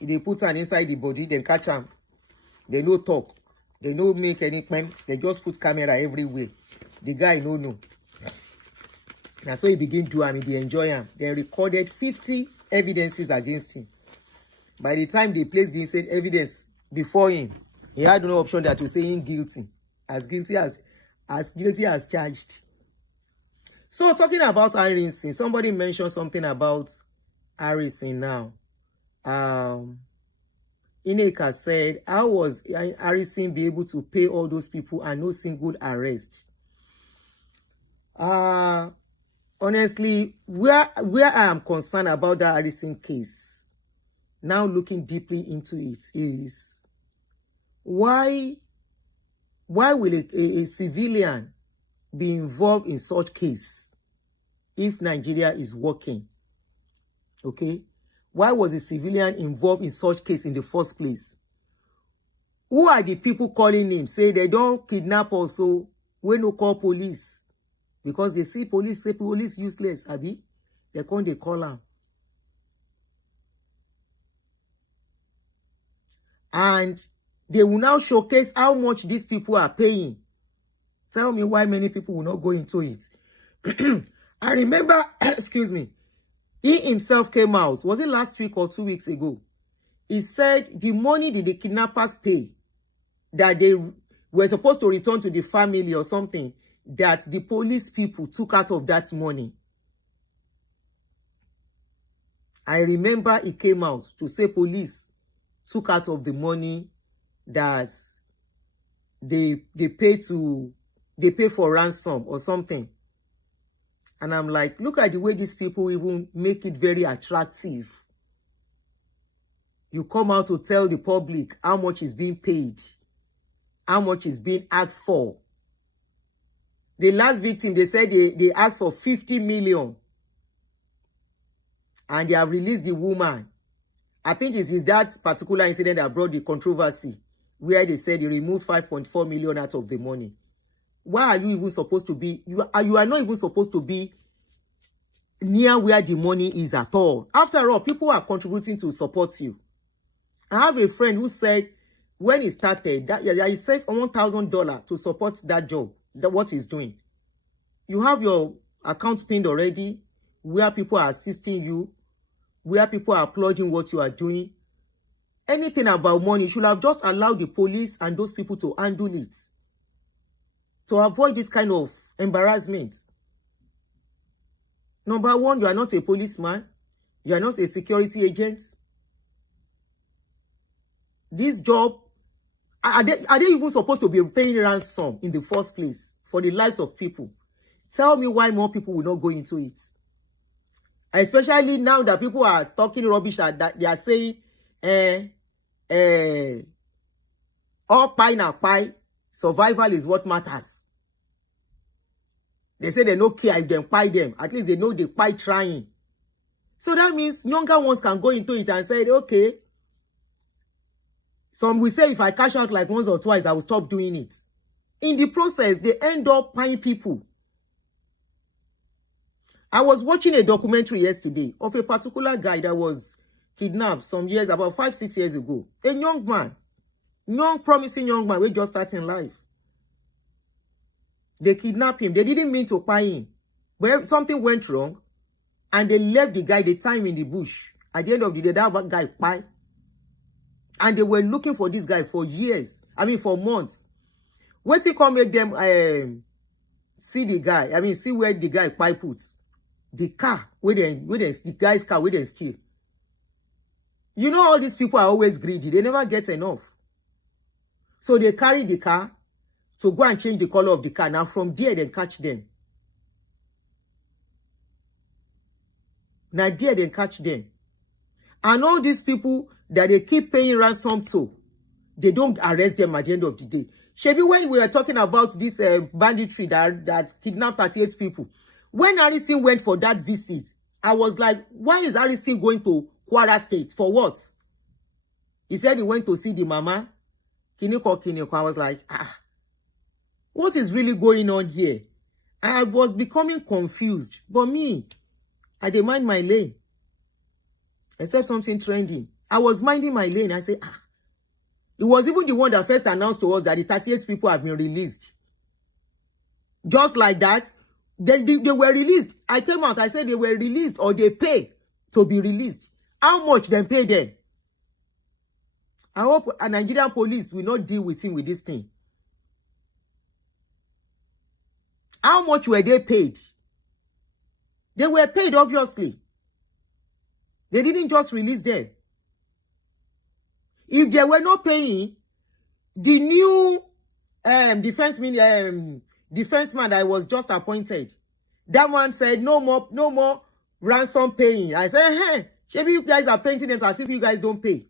They put hand inside the body, then catch him. They no talk. They no make any claim. They just put camera everywhere. The guy no know. And so he begin to him, they enjoy him. They recorded 50 evidences against him. By the time they placed the instant evidence before him, he had no option that to say him guilty. As guilty as charged. So talking about Harrison, somebody mentioned something about Harrison now. Ineka said, how was Harrison be able to pay all those people and no single arrest? Honestly, where I am concerned about the Harrison case, now looking deeply into it, is why will a civilian be involved in such case if Nigeria is working? Okay? Why was a civilian involved in such case in the first place? Who are the people calling him? Say they don't kidnap also. We no call police. Because they say police useless, Abi. They call him. And they will now showcase how much these people are paying. Tell me why many people will not go into it. I remember, excuse me, he himself came out, was it last week or 2 weeks ago? He said the money that the kidnappers pay, that they were supposed to return to the family or something, that the police people took out of that money. I remember he came out to say police took out of the money that they pay for ransom or something. And I'm like, look at the way these people even make it very attractive. You come out to tell the public how much is being paid, how much is being asked for. The last victim, they said they asked for 50 million. And they have released the woman. I think it is that particular incident that brought the controversy, where they said they removed 5.4 million out of the money. Why are you even supposed to be? You are not even supposed to be near where the money is at all. After all, people are contributing to support you. I have a friend who said when he started, that he sent $1,000 to support that job, what he's doing. You have your account pinned already, where people are assisting you, where people are applauding what you are doing. Anything about money, you should have just allowed the police and those people to handle it, to avoid this kind of embarrassment. Number one, you are not a policeman. You are not a security agent. This job, are they even supposed to be paying ransom in the first place for the lives of people? Tell me why more people will not go into it. Especially now that people are talking rubbish, that they are saying, all pie na pie, survival is what matters. They say they no care if they pie them. At least they know they pie trying. So that means younger ones can go into it and say, okay. Some will say if I cash out like once or twice, I will stop doing it. In the process, they end up paying people. I was watching a documentary yesterday of a particular guy that was kidnapped some years, about 5-6 years ago. A young man, young, promising young man, we just starting life. They kidnapped him. They didn't mean to buy him. But something went wrong, and they left the guy, they tied him in the bush. At the end of the day, that guy died. And they were looking for this guy for years. I mean, for months. When he come make them see the guy, I mean, see where the guy put the car, the guy's car, where they steal. You know, all these people are always greedy. They never get enough. So they carry the car to go and change the color of the car. Now from there, they catch them. Now there, they catch them. And all these people that they keep paying ransom to, they don't arrest them at the end of the day. Shebi, when we were talking about this banditry that kidnapped 38 people, when Harrison went for that visit, I was like, why is Harrison going to Kwara State? For what? He said he went to see the mama. Kiniko. I was like, what is really going on here? I was becoming confused. But me, I didn't mind my lane. Except something trending. I was minding my lane. I said, It was even the one that first announced to us that the 38 people have been released. Just like that, they were released. I came out, I said they were released or they pay to be released. How much they pay them? I hope a Nigerian police will not deal with him with this thing. How much were they paid? They were paid, obviously. They didn't just release them. If they were not paying, the new defenseman that was just appointed, that one said no more ransom paying. I said, hey, maybe you guys are painting it as if you guys don't pay.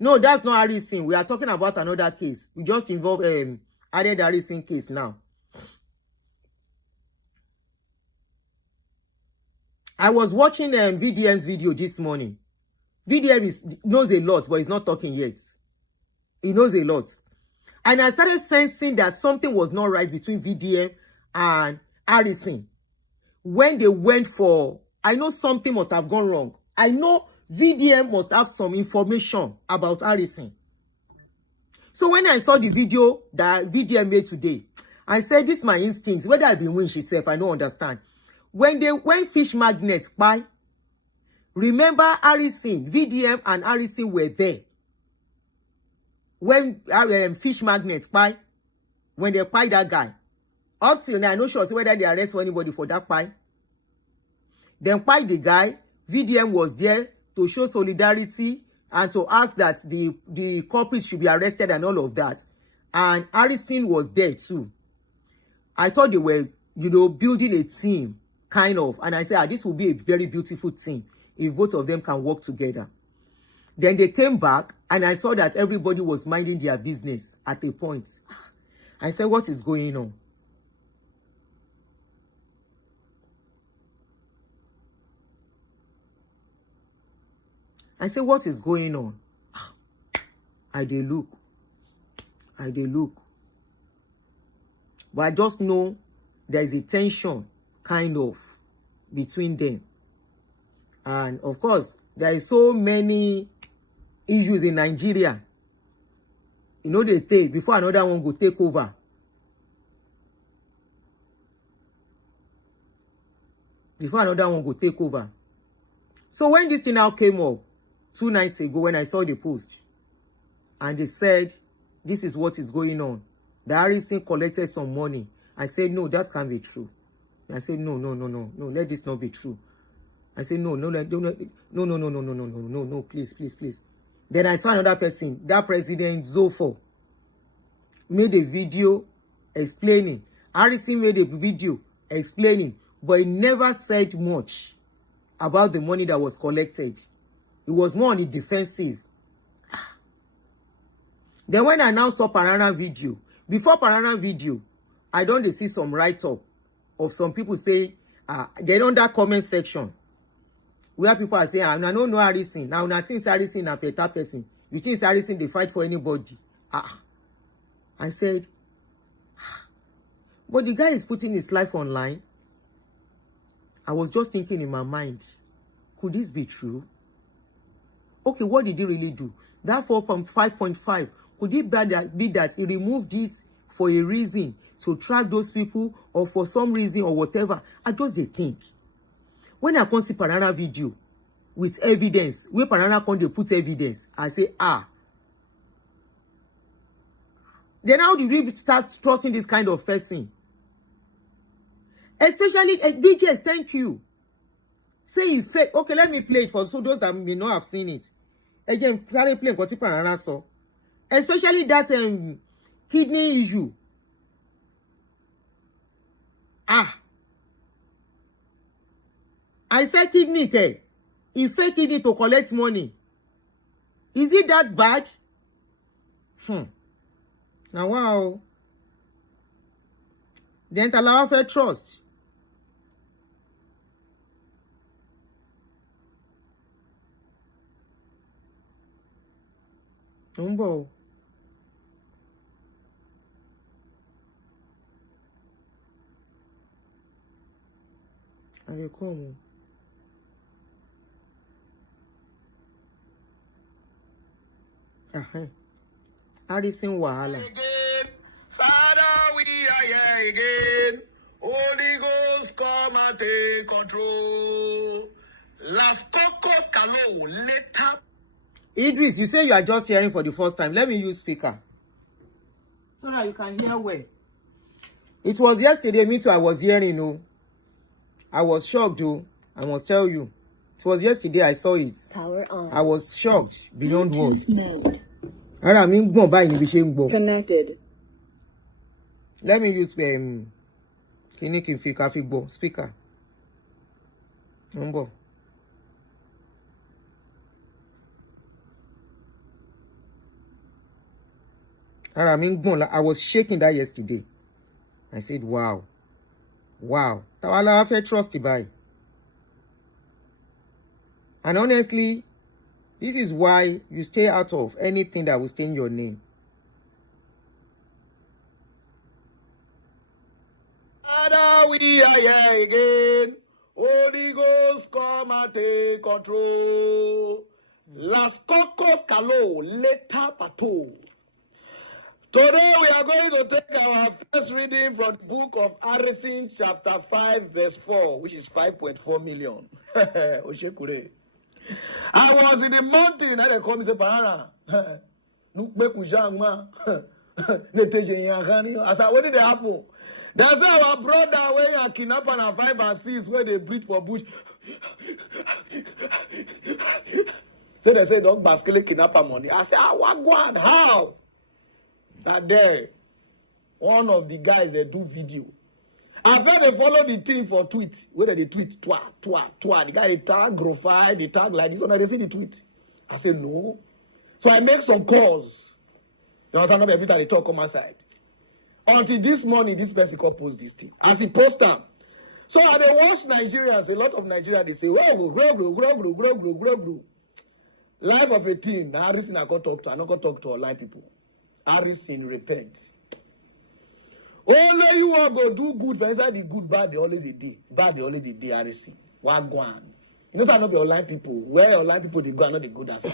No, that's not Harrison. We are talking about another case. We just involve added Harrison case now. I was watching VDM's video this morning. VDM knows a lot, but he's not talking yet. He knows a lot. And I started sensing that something was not right between VDM and Harrison. When they went for, I know something must have gone wrong. I know VDM must have some information about Harrison. So when I saw the video that VDM made today, I said, this is my instinct. Whether I be win herself, I don't understand. When fish magnets buy, remember Harrison, VDM and Harrison were there. When fish magnets buy, when they buy that guy. Up till now, I'm not sure whether they arrest anybody for that buy. Then buy the guy, VDM was there to show solidarity and to ask that the culprits should be arrested and all of that. And Harrison was there too. I thought they were, building a team, kind of. And I said, this will be a very beautiful team if both of them can work together. Then they came back and I saw that everybody was minding their business at a point. I said, what is going on? I said, what is going on? I dey look. But I just know there is a tension, kind of, between them. And of course, there is so many issues in Nigeria. They take before another one go take over. So when this thing now came up 2 nights ago, when I saw the post, and they said, this is what is going on. The Harrison collected some money. I said, no, that can't be true. I said, no, let this not be true. I said, no, please. Then I saw another person, that President Zofo, made a video explaining. Harrison made a video explaining, but he never said much about the money that was collected. It was more on the defensive. Then when I now saw Parana video, before Parana video, I don't see some write-up of some people saying, they're on that comment section, where people are saying, I don't know Harrison. Now, nothing Harrison a better person. You think Harrison, they fight for anybody? I said, but the guy is putting his life online. I was just thinking in my mind, could this be true? Okay, what did he really do? That 5.5, could it be that he removed it for a reason to track those people or for some reason or whatever? I just dey think. When I come see Parana video with evidence, where Parana come dey put evidence, I say, then how did we start trusting this kind of person? Especially BJS, thank you. Say he fake. Okay, let me play it for so those that may not have seen it. Again, play what Parana saw. Especially that kidney issue. I said kidney there. He fake kidney to collect money. Is it that bad? Now wow. Then allow for trust. Umbo. And you come. Harrison Wahala. Again, Father, we are here again. Holy Ghost, come and take control. Las Cocos Calo, later. Idris, you say you are just hearing for the first time. Let me use speaker so that you can hear well. It was yesterday, me too, I was hearing, I was shocked, though. I must tell you. It was yesterday I saw it. Power on. I was shocked beyond words. Mode. Connected. Let me use speaker. I was shaking that yesterday. I said, wow. Wow. Tawala have trust by. And honestly, this is why you stay out of anything that will stain your name. Father, we are here again. Holy Ghost, come and take control. Las Cocos Calo, later pato. Today we are going to take our first reading from the book of Harrison, chapter 5, verse 4, which is 5.4 million. Oshekure. I was in the mountain and they come and say, Parana, I said, what did happen? That's our brother when you kidnap and 5 and 6 where they breathe for bush. So they say, don't basically kidnap money. I said, what? How? That there, one of the guys that do video. I've heard they follow the team for tweet. Whether they tweet, twa. The guy, they tag, grofile, they tag like this. When they see the tweet. I say, no. So I make some calls. You understand? Not every time they talk on my side. Until this morning, this person could post this thing. As he post them. So I they watch Nigerians, a lot of Nigerians, they say, grow. Life of a team. Now, Harrison, I got talk to. I not got talk to online people. Harrison, repent. Only you want to do good for inside the good, bad, they always the day. Bad, they always the day, Harrison. Wagwan. You know, so I not be online people. Where online people, they go are not the good answer.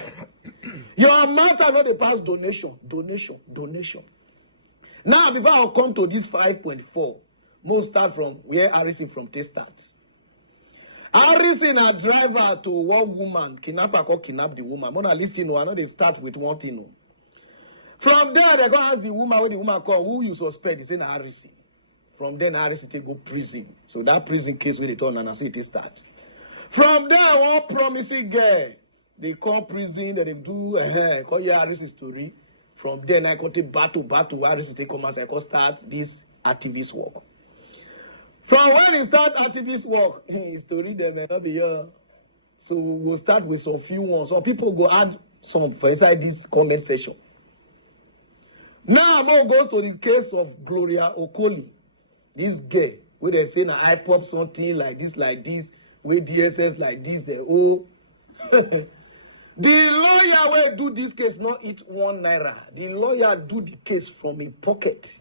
Your matter not the pass donation. Now, before I come to this 5.4, most start from where Harrison from T start. Harrison a driver to one woman. Kidnapper called kidnap the woman. Mona listing, I know they start with one thing. From there, they go ask the woman, when the woman call, who you suspect? They say, Harrison. From then, Harrison take go prison. So that prison case where they turn and I see it start. From there, one promising girl, they call prison, they do, call your Harrison story. From then, I go take battle, Harrison take come as I go start this activist work. From when he start activist work, his story, they may not be here. So we'll start with some few ones. Some people go add some for inside this comment section. Now I'm going to go to the case of Gloria Okoli. This girl, where they say na I pop something like this, where DSS like this, they oh. The lawyer will do this case not eat 1 naira. The lawyer do the case from his pocket.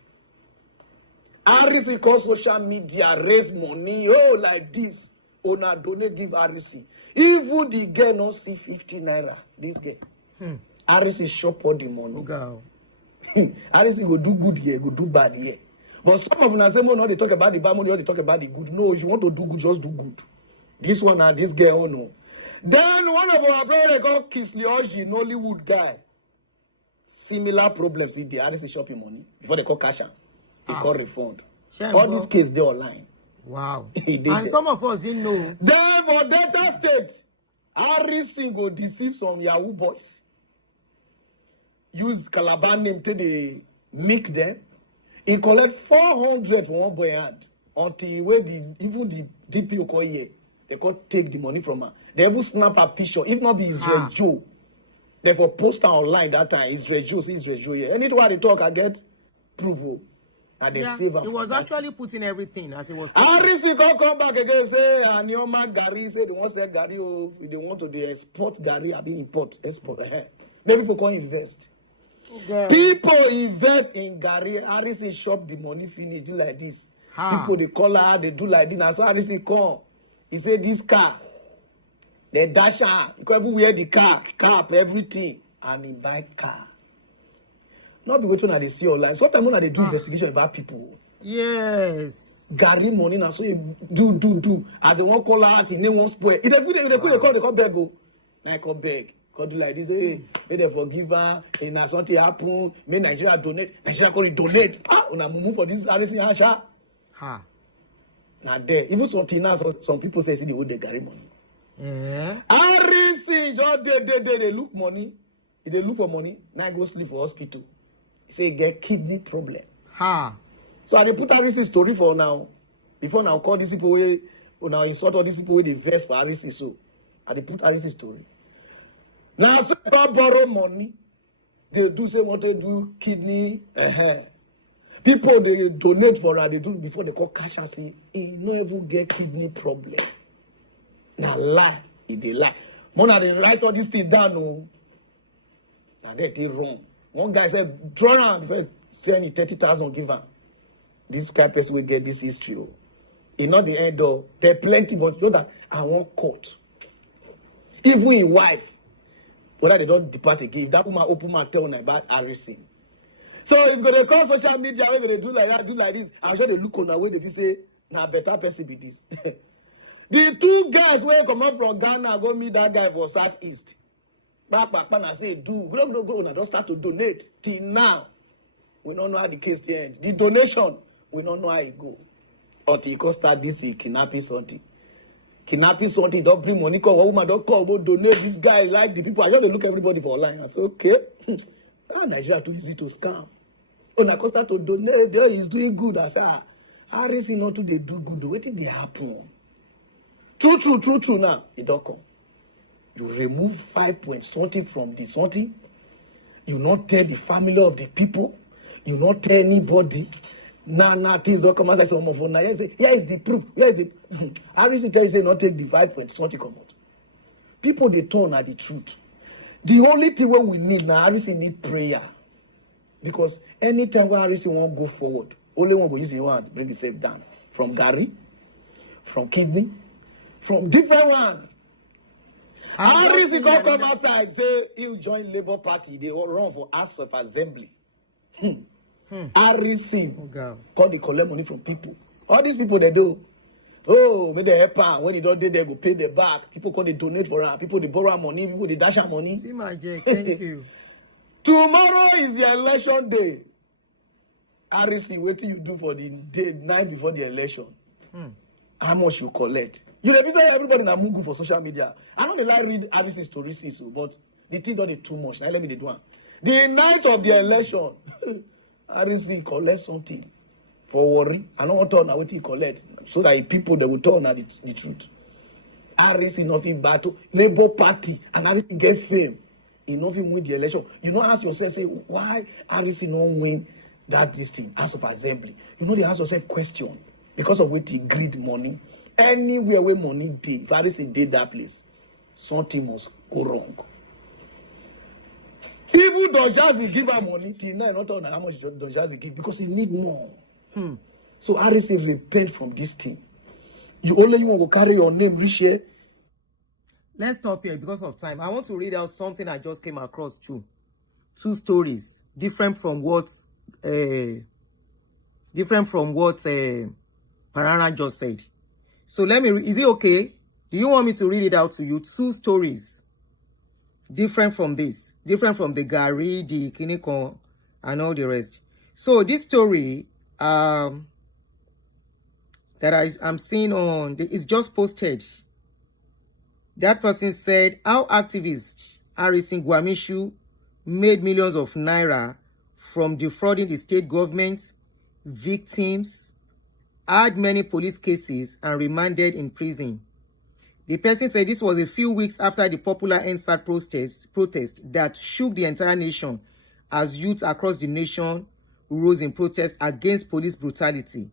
Harrison call social media, raise money, like this. Ona donate give RC. Even the girl not see 50 naira. This girl. RC shop all the money. RC go do good here, go do bad here. But some of them say, no, they talk about the bad money or they talk about the good. No, if you want to do good, just do good. This one and this girl, oh no. Then one of our brothers called Kisley Oji, Nollywood guy. Similar problems in the RC shopping money before they call cash out. They call refund. All these cases they online. Wow. And some of us didn't know. Then for Delta State, RC go deceive some Yahoo boys. Use Calabar name till they make them. He collect 400 for one boy hand until where even the DPO call here. They could take the money from her. They even snap a picture. If not be Israel Joe. Therefore post online that time. Israel Joe, see Israel Joe here. Anytime they talk, I get proof. And they save her. He was actually putting everything as he was talking. RC come back again say, and your man Gary say they want to sell Gary. Oh, they want to they export Gary. I mean import, export. Maybe people can invest. People invest in Gary. RC shop the money finish do like this. People they call her, they do like this. And so RC come. He said this car, the dasher, you can even wear the car, cap, everything, and he buy car. Not be waiting at they see online. Sometimes when they do investigation about people. Yes. Gary money now, so you do. And they won't call out, he name won't spoil. If they call beg go. Now I call beg. Call do like this, hey, may they forgive her, hey, now something happen, may Nigeria donate. Nigeria call it donate. Una move for this RC Hasha. Now there, even some people say they would they carry money. RC just they look money. If they look for money, now I go sleep for hospital. He say get kidney problem. So I put RC story for now. Before now call these people where now insult all these people where they verse for RC. So I put RC story. Now so borrow money. They do say what they do kidney. People they donate for her, they do before they call cash and say, he no even get kidney problem. Now lie, they lie. Mona they write all these things down. No. Now they wrong. One guy said, draw her before send 30,000 give her. This kind of person will get this history. It's not the end of there plenty, but you know that I want court. Even his wife, whether they don't depart again, if that woman open my tell about RC. So if they call social media, when they do like that, do like this, I'm sure they look on the way they say, now better person be this. The two guys where come out from Ghana go meet that guy for Southeast. Back and say, go, and don't start to donate. Till now, we don't know how the case end. The donation, we don't know how it go. Until you can start this kidnapping something. Kidnapping something, don't bring money, call woman, don't call, go donate this guy, like the people. I just look everybody for online. I say, okay. Nigeria too easy to scam. Una can start to donate. There is doing good. I say, RC not to they do good. What did they happen? True. Now it don't come. You remove 5 point something from the something. You not tell the family of the people. You not tell anybody. Now things don't come as I say. Here is the proof. Here is the. RC tell you say not take the 5 point something come out. People they turn at the truth. The only thing we need now, RC need prayer. Because anytime when RC won't go forward, only one go use your hand to bring itself down. From Gary, from kidney, from different one. RC come outside, say he'll join Labour Party. They all run for House of Assembly. RC call they collect money from people. All these people they do. Oh, maybe they help when they don't they go pay the back. People call they donate for her. People they borrow money. People they dash her money. See my Jake, thank you. Tomorrow is the election day. RC, what do you do for the day night before the election? How much you collect? You know, say everybody na mugu for social media. I know they like read RC stories, so but the thing don't too much. Now let me do one. The night of the election, RC collect something. For worry, I don't want to know what he collect so that people they will turn out the truth. RC nothing battle Labour Party and RC get fame. He nothing win the election. You know, ask yourself, say why RC no win that this thing House of Assembly. You know, they ask yourself question because of what he greed money. Anywhere where money dey, if RC did that place, something must go wrong. Even Don Jazzy give her money till now, not on how much Don Jazzy give because he need more. So RC repent from this thing. You only want to carry your name, reach here. Let's stop here because of time. I want to read out something I just came across too. Two stories different from what Parana just said. So let me. Is it okay? Do you want me to read it out to you? Two stories different from this, different from the Gary, the Kiniko, and all the rest. So this story that I'm seeing on is just posted. That person said how activists Harrison Gwamishu made millions of naira from defrauding the state government, victims, had many police cases, and remanded in prison. The person said this was a few weeks after the popular NSAT protest that shook the entire nation as youth across the nation rose in protest against police brutality.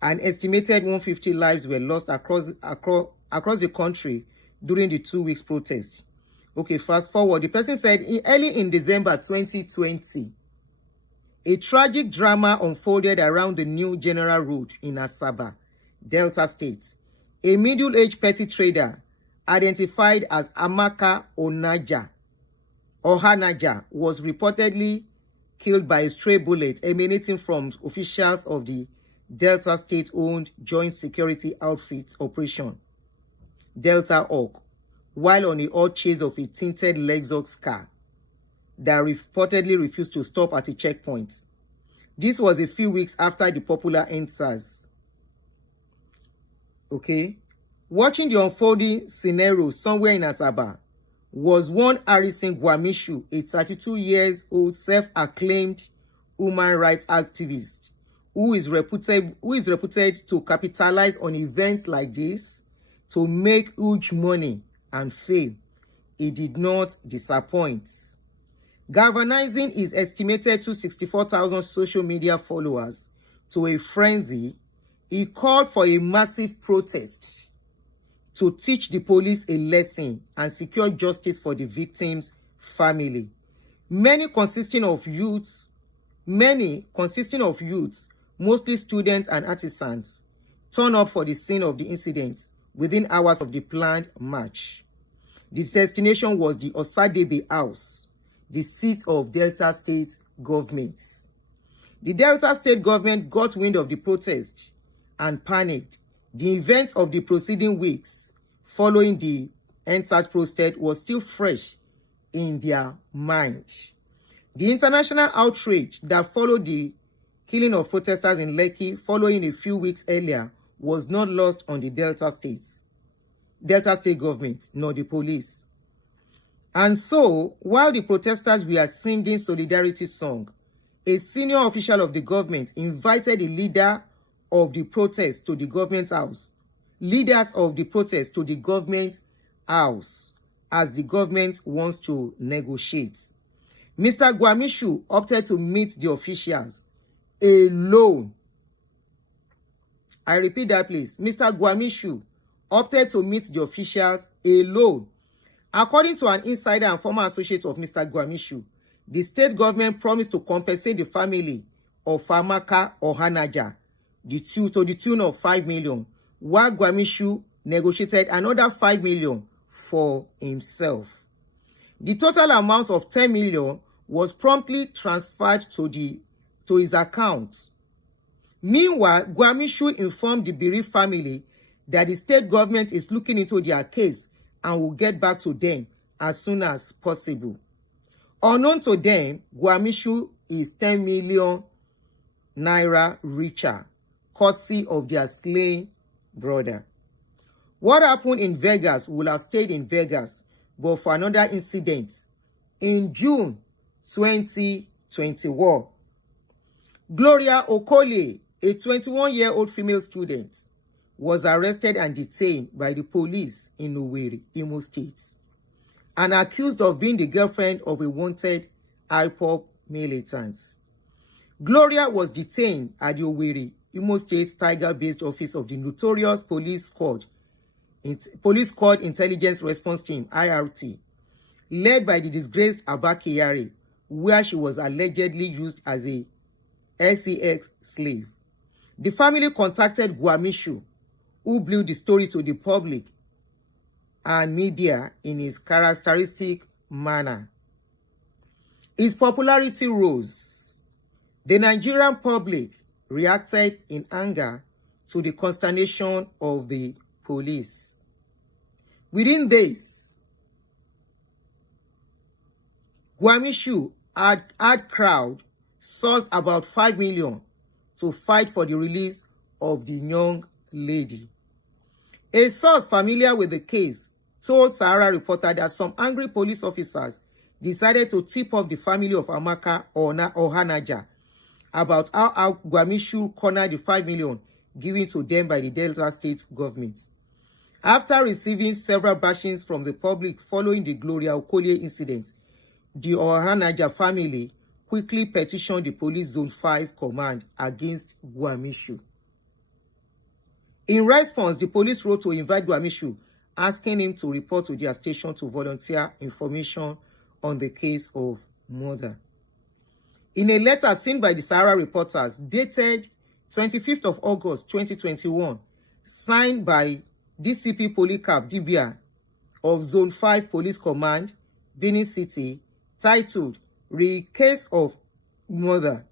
An estimated 150 lives were lost across the country during the 2 weeks protest. Okay, fast forward. The person said early in December 2020, a tragic drama unfolded around the New General Road in Asaba, Delta State. A middle-aged petty trader identified as Amaka Ohanaja was reportedly killed by a stray bullet emanating from officials of the Delta State-owned Joint Security Outfit Operation, Delta Hawk, while on the odd chase of a tinted Lexus car that reportedly refused to stop at a checkpoint. This was a few weeks after the popular NSAS. Okay? Watching the unfolding scenario somewhere in Asaba was one Harrison Gwamishu, a 32-year-old self-acclaimed human rights activist who is reputed to capitalize on events like this to make huge money and fame. He did not disappoint. Galvanizing his estimated 264,000 social media followers to a frenzy, he called for a massive protest to teach the police a lesson and secure justice for the victims' family. Many consisting of youths, mostly students and artisans, turned up for the scene of the incident within hours of the planned march. The destination was the Osadebe House, the seat of Delta State government. The Delta State government got wind of the protest and panicked. The event of the preceding weeks following the NSAS protest was still fresh in their mind. The international outrage that followed the killing of protesters in Lekki following a few weeks earlier was not lost on the Delta State government, nor the police. And so, while the protesters were singing solidarity song, a senior official of the government invited the leaders of the protest to the government house as the government wants to negotiate. Mr. Gwamishu opted to meet the officials alone. I repeat that, please. Mr. Gwamishu opted to meet the officials alone. According to an insider and former associate of Mr. Gwamishu, the state government promised to compensate the family of Amaka Ohanaja to the tune of 5 million, while Gwamishu negotiated another 5 million for himself. The total amount of 10 million was promptly transferred to his account. Meanwhile, Gwamishu informed the bereaved family that the state government is looking into their case and will get back to them as soon as possible. Unknown to them, Gwamishu is 10 million naira richer, courtesy of their slain brother. What happened in Vegas will have stayed in Vegas, but for another incident. In June 2021, Gloria Okole, a 21-year-old female student, was arrested and detained by the police in Owerri, Imo State, and accused of being the girlfriend of a wanted IPOB militant. Gloria was detained at the Owerri, Imo State Tiger-based office of the notorious Police Squad Intelligence Response Team, IRT, led by the disgraced Abba Kyari, where she was allegedly used as a SEX slave. The family contacted Gwamishu, who blew the story to the public and media in his characteristic manner. His popularity rose. The Nigerian public reacted in anger to the consternation of the police. Within days, Gwamishu had crowd sourced about 5 million to fight for the release of the young lady. A source familiar with the case told Sahara Reporter that some angry police officers decided to tip off the family of Amaka Ohanaja about how Gwamishu cornered the 5 million given to them by the Delta State government. After receiving several bashings from the public following the Gloria Okolie incident, the Ohanaja family quickly petitioned the Police Zone 5 command against Gwamishu. In response, the police wrote to invite Gwamishu, asking him to report to their station to volunteer information on the case of murder. In a letter seen by the Sahara reporters dated 25th of August 2021, signed by DCP Polycarp Dibia of Zone 5 Police Command, Benin City, titled Case of Murder,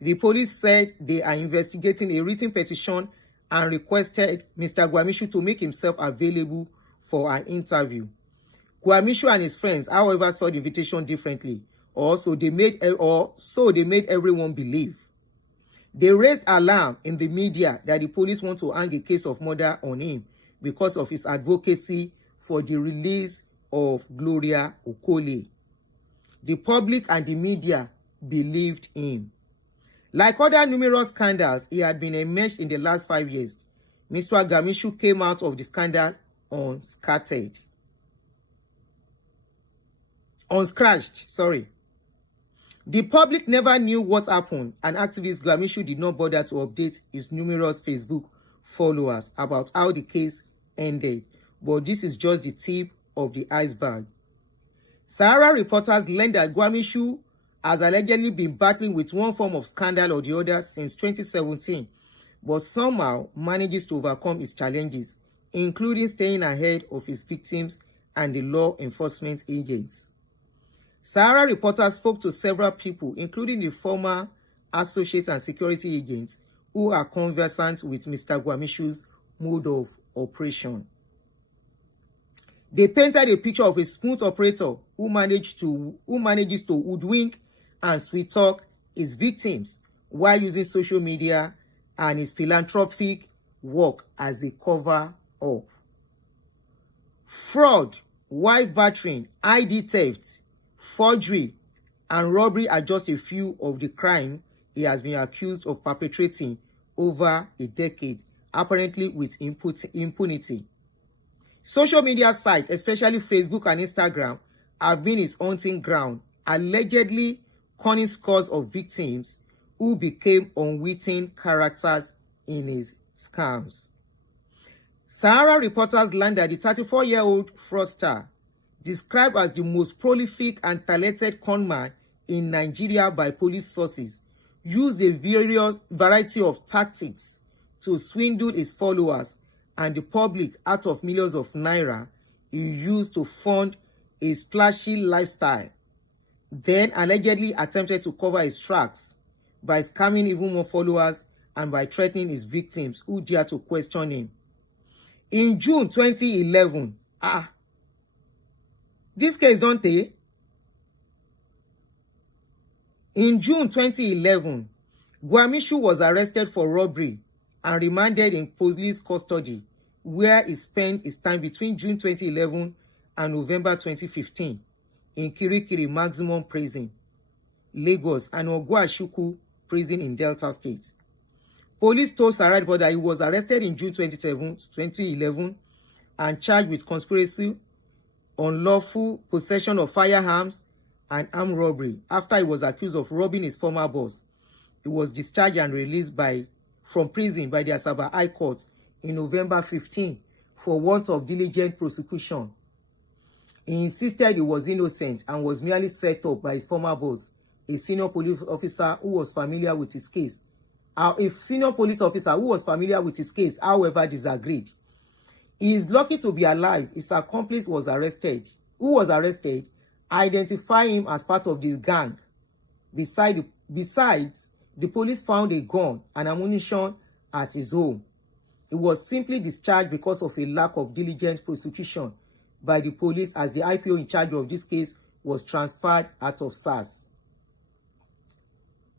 the police said they are investigating a written petition and requested Mr. Gwamishu to make himself available for an interview. Gwamishu and his friends, however, saw the invitation differently, so they made everyone believe. They raised alarm in the media that the police want to hang a case of murder on him because of his advocacy for the release of Gloria Okolie. The public and the media believed him. Like other numerous scandals he had been enmeshed in the last 5 years, Mr. Gwamishu came out of the scandal unscratched. The public never knew what happened, and activist Gwamishu did not bother to update his numerous Facebook followers about how the case ended. But this is just the tip of the iceberg. Sahara reporters learned that Gwamishu has allegedly been battling with one form of scandal or the other since 2017, but somehow manages to overcome his challenges, including staying ahead of his victims and the law enforcement agents. Sahara reporters spoke to several people, including the former associate and security agents, who are conversant with Mr. Gwamishu's mode of operation. They painted a picture of a smooth operator who manages to hoodwink and sweet-talk his victims while using social media and his philanthropic work as a cover-up. Fraud, wife battering, ID theft, forgery, and robbery are just a few of the crimes he has been accused of perpetrating over a decade, apparently with impunity. Social media sites, especially Facebook and Instagram, have been his hunting ground, allegedly conning scores of victims who became unwitting characters in his scams. Sahara reporters learned that the 34-year-old fraudster, described as the most prolific and talented conman in Nigeria by police sources, used a variety of tactics to swindle his followers and the public out of millions of naira he used to fund a splashy lifestyle, then allegedly attempted to cover his tracks by scamming even more followers and by threatening his victims who dared to question him. In June 2011, this case don't they? In June 2011, Gwamishu was arrested for robbery and remanded in police custody, where he spent his time between June 2011 and November 2015 in Kirikiri Maximum Prison, Lagos, and Ogwashuku Prison in Delta State. Police told Sahara Report that he was arrested in June 2011 and charged with conspiracy, unlawful possession of firearms, and armed robbery after he was accused of robbing his former boss. He was discharged and released from prison by the Asaba High Court in November 15 for want of diligent prosecution. He insisted he was innocent and was merely set up by his former boss, a senior police officer who was familiar with his case A senior police officer who was familiar with his case, however, disagreed. He is lucky to be alive. His accomplice was arrested. Who was arrested? Identify him as part of this gang. Besides, the police found a gun and ammunition at his home. He was simply discharged because of a lack of diligent prosecution by the police, as the IPO in charge of this case was transferred out of SARS.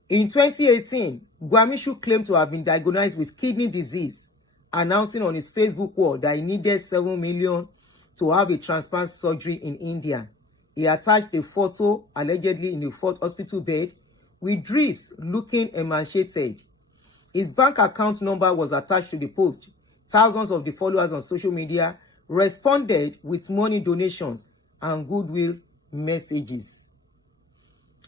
In 2018, Gwamishu claimed to have been diagnosed with kidney disease, announcing on his Facebook wall that he needed 7 million to have a transplant surgery in India. He attached a photo, allegedly in a Fort hospital bed, with drips looking emaciated. His bank account number was attached to the post. Thousands of the followers on social media responded with money donations and goodwill messages.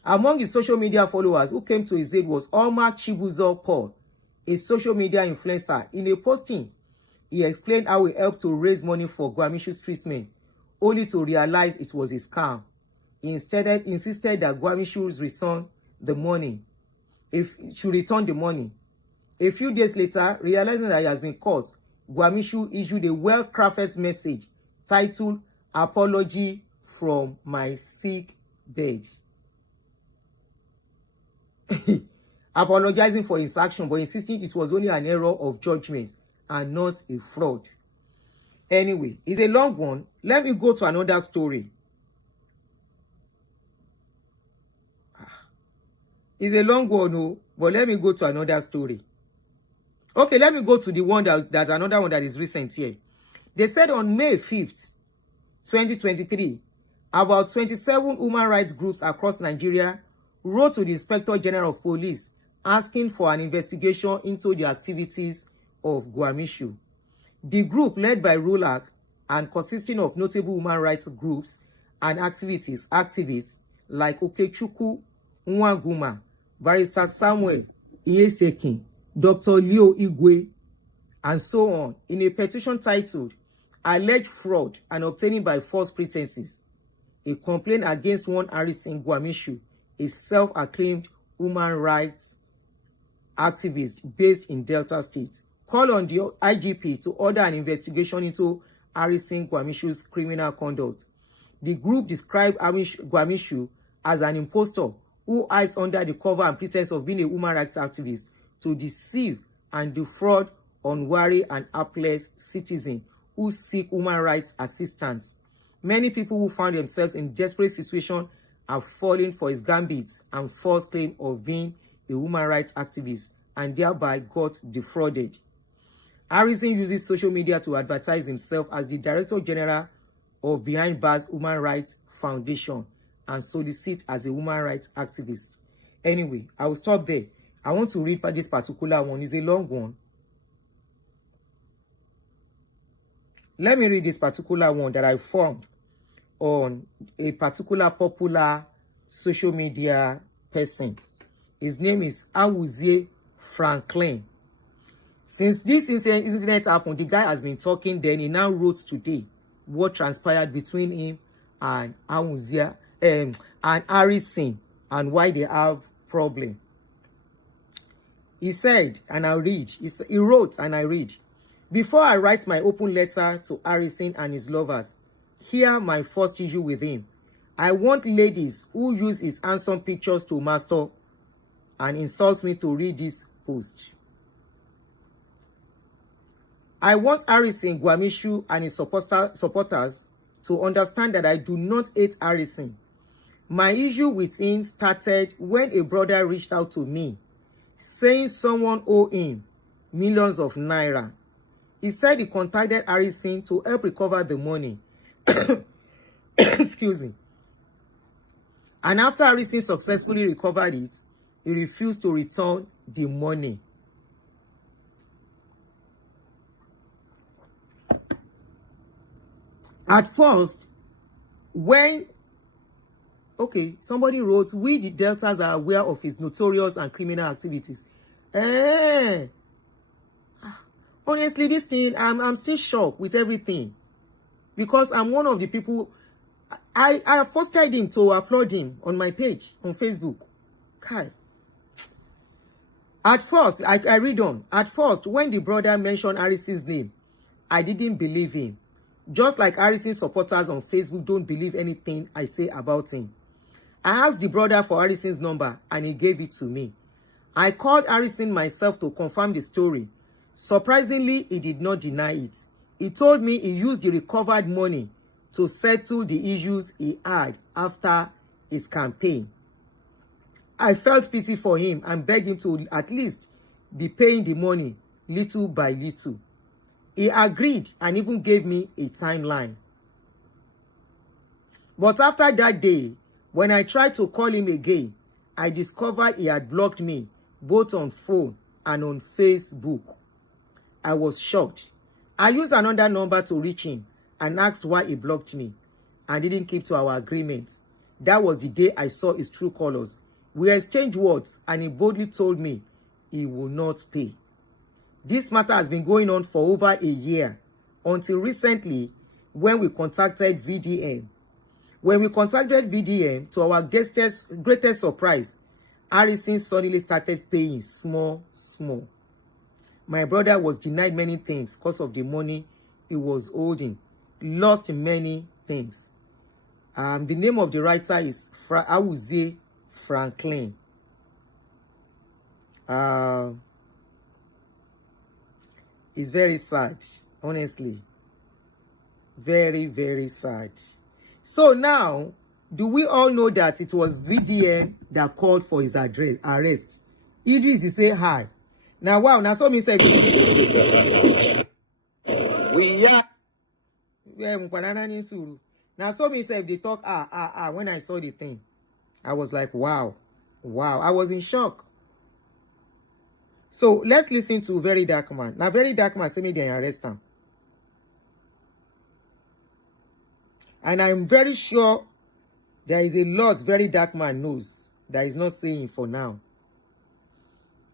Among his social media followers who came to his aid was Omar Chibuzo Paul, a social media influencer. In a posting, he explained how he helped to raise money for Gwamishu's treatment, only to realize it was a scam. He instead insisted that Gwamishu should return the money. A few days later, realizing that he has been caught, Gwamishu issued a well-crafted message titled "Apology from My Sick Bed." Apologizing for his action, but insisting it was only an error of judgment and not a fraud. Anyway, it's a long one. Let me go to another story. It's a long one, no, but let me go to another story. Okay, let me go to the one that's another one that is recent here. They said on May 5th, 2023, about 27 human rights groups across Nigeria wrote to the Inspector General of Police asking for an investigation into the activities of Gwamishu. The group, led by Rulak and consisting of notable human rights groups and activists like Okechukwu Nwaguma, Barrister Samuel Iyesekin, Dr. Leo Igwe, and so on, in a petition titled "Alleged Fraud and Obtaining by False Pretenses," a complaint against one Harrison Gwamishu, a self-acclaimed human rights activist based in Delta State, call on the IGP to order an investigation into Harrison Gwamishu's criminal conduct. The group described Gwamishu as an impostor who hides under the cover and pretense of being a human rights activist to deceive and defraud unwary and helpless citizens who seek human rights assistance. Many people who found themselves in desperate situations are falling for his gambits and false claim of being a human rights activist, and thereby got defrauded. Harrison uses social media to advertise himself as the Director General of Behind Bars Human Rights Foundation and solicit as a human rights activist. Anyway, I will stop there. I want to read this particular one. It's a long one. Let me read this particular one that I found on a particular popular social media person. His name is Awuzie Franklin. Since this incident happened, the guy has been talking. Then he now wrote today what transpired between him and Awuzie and Harrison and why they have problem. He said, and I read. He wrote, and I read. Before I write my open letter to Harrison and his lovers, hear my first issue with him. I want ladies who use his handsome pictures to master and insult me to read this post. I want Harrison Gwamishu and his supporters to understand that I do not hate Harrison. My issue with him started when a brother reached out to me, saying someone owed him millions of naira. He said he contacted Harrison to help recover the money. Excuse me. And after Harrison successfully recovered it, he refused to return the money. At first, somebody wrote, we the Deltas are aware of his notorious and criminal activities. Honestly, this thing, I'm still shocked with everything. Because I'm one of the people, I posted him to applaud him on my page on Facebook. Kai. At first, I read on. At first, when the brother mentioned Harrison's name, I didn't believe him. Just like Harrison supporters on Facebook don't believe anything I say about him. I asked the brother for Harrison's number and he gave it to me. I called Harrison myself to confirm the story. Surprisingly, he did not deny it. He told me he used the recovered money to settle the issues he had after his campaign. I felt pity for him and begged him to at least be paying the money little by little. He agreed and even gave me a timeline. But after that day, when I tried to call him again, I discovered he had blocked me both on phone and on Facebook. I was shocked. I used another number to reach him and asked why he blocked me and didn't keep to our agreements. That was the day I saw his true colors. We exchanged words and he boldly told me he will not pay. This matter has been going on for over a year until recently when we contacted VDM. When we contacted VDM, to our greatest surprise, Harrison suddenly started paying small. My brother was denied many things because of the money he was holding. Lost many things. The name of the writer is Awuzie Franklin. It's very sad, honestly. Very, very sad. So now, do we all know that it was VDM that called for his arrest? Idris, he say hi. Now, wow, now so me say We are. Now so me say if they talk when I saw the thing, I was like, wow. I was in shock. So let's listen to Very Dark Man. Now Very Dark Man say me they arrest him. And I'm very sure there is a lot Very Dark Man knows that is not saying for now